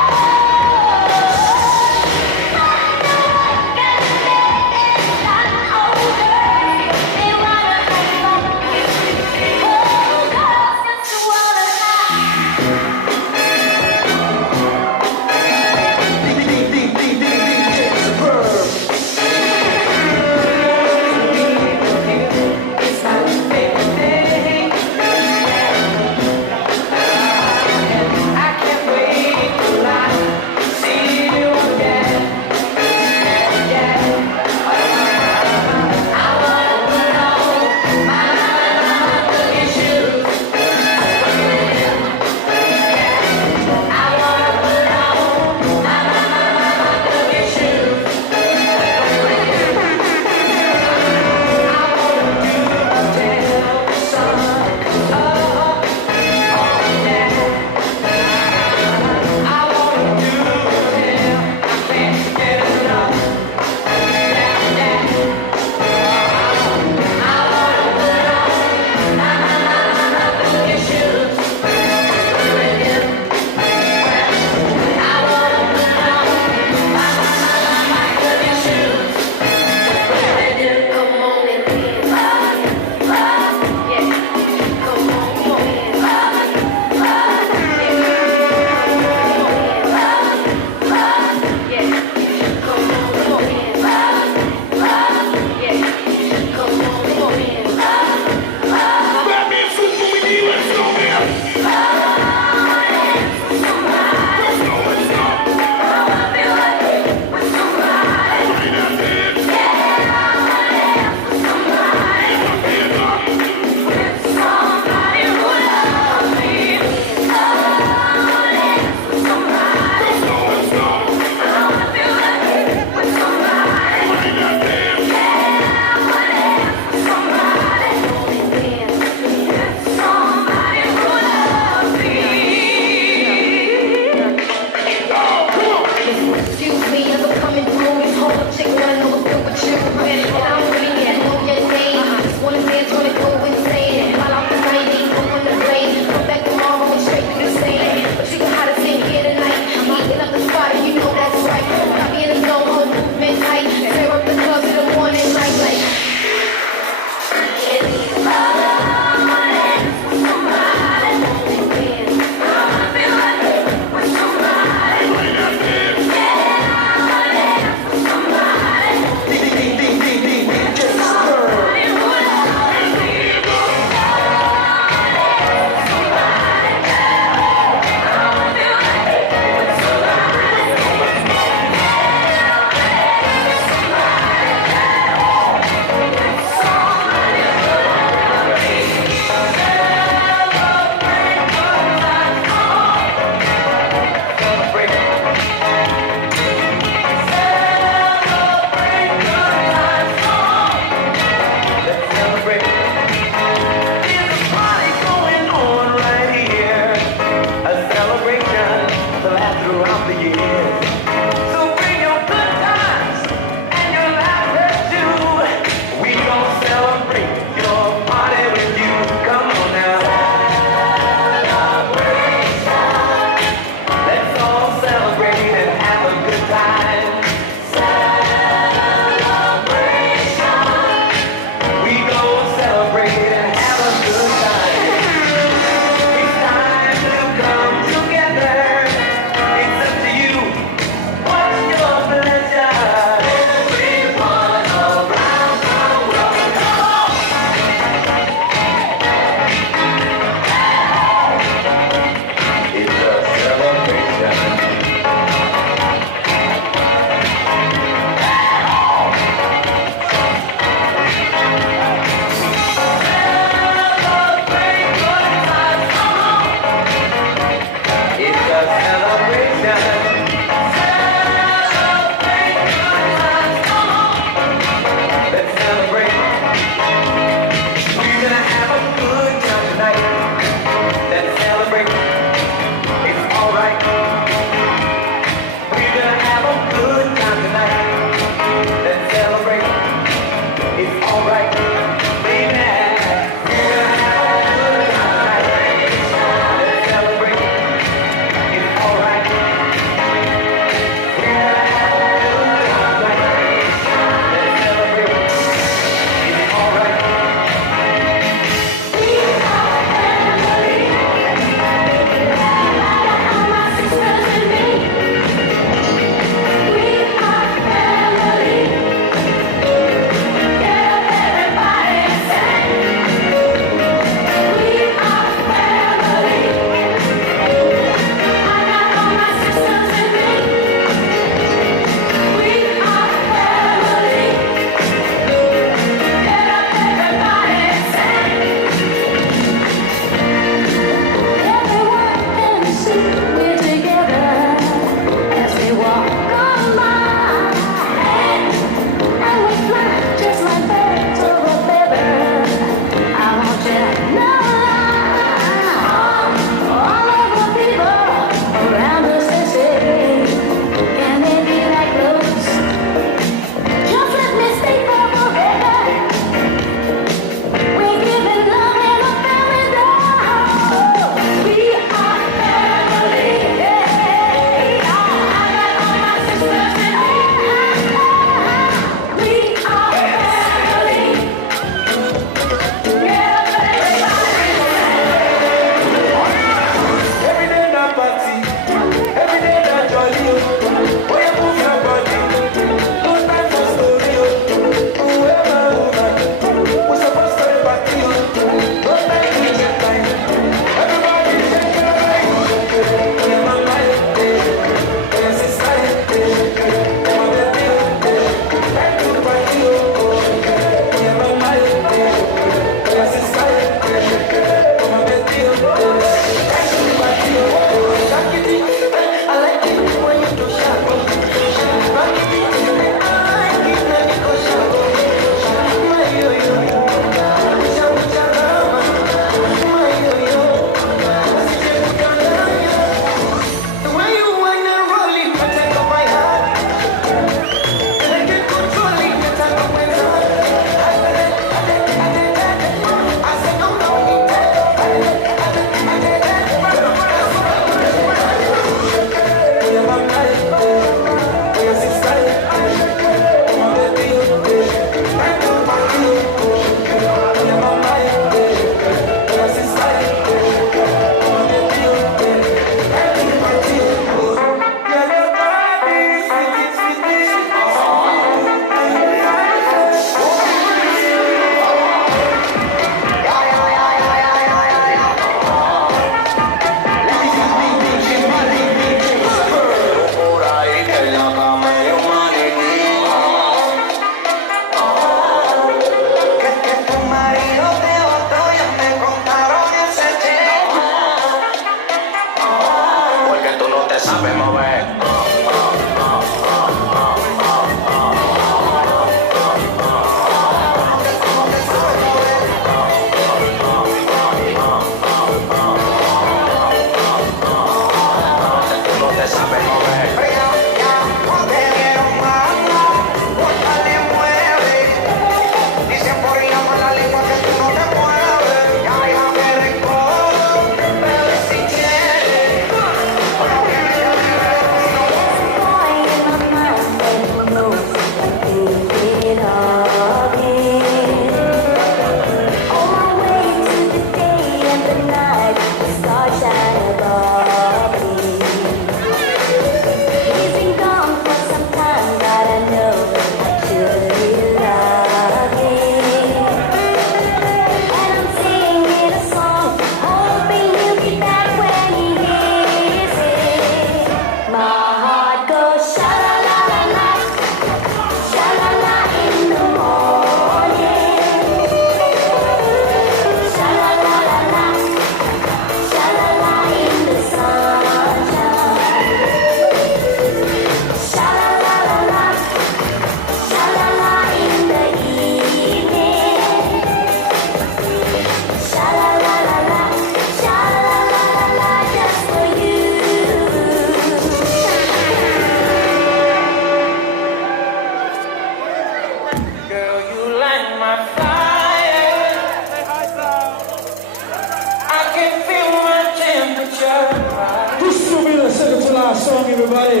song, everybody.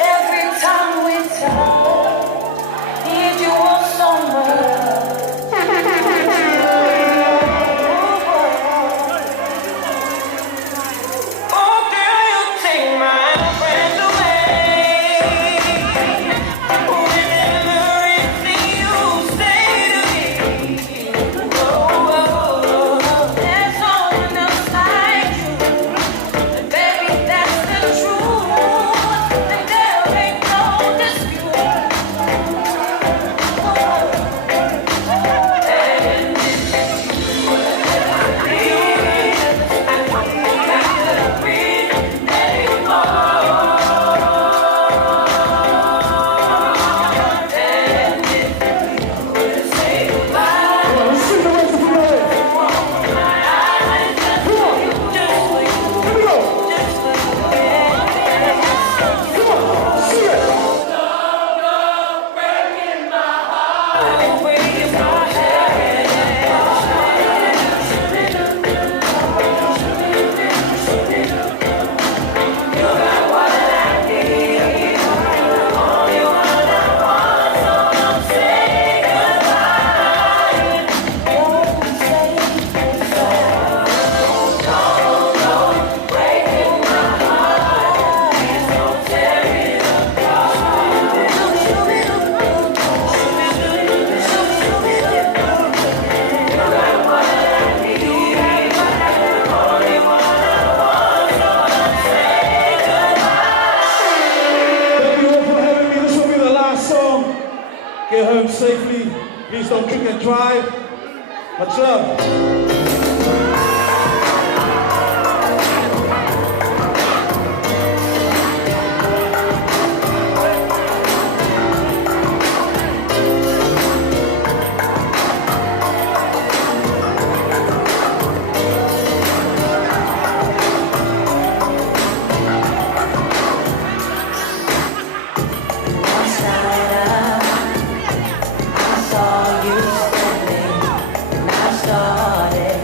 Every time we talk, need you all so much. Oh, girl, you take my breath away. Whenever it's you say to me, oh, there's no one else like you. And baby, that's the truth. And there ain't no dispute. Thank you all for having me. This will be the last song. Get home safely. Please don't drink and drive. Much love. I saw you standing, and I started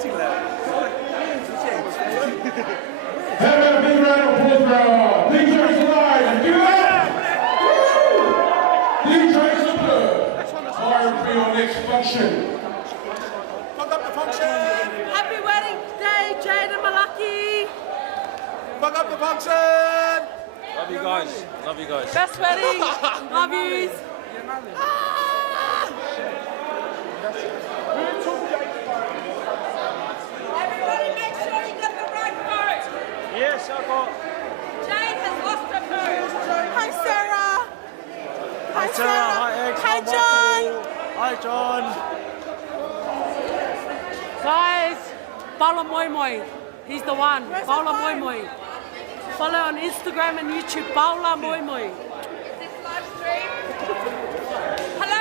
sitting there. Have a big round of applause for our DJs live and give it up! DJs Superb! Fire for your next function. Fuck up the function! Happy wedding day, Jade and Malaki! Fuck up the function! Love you guys. Love you guys. Best wedding! Love yous! Everybody make sure you got the right vote. Yes, I got. Jade has lost her vote. Hi, Sarah! Hi, Sarah. Hi, Egg. Hi, John! Hi, John. Guys, Paula Moi Moi. He's the one. Paula Moi Moi. Follow on Instagram and YouTube, Paula Moi Moi. This live stream. Hello,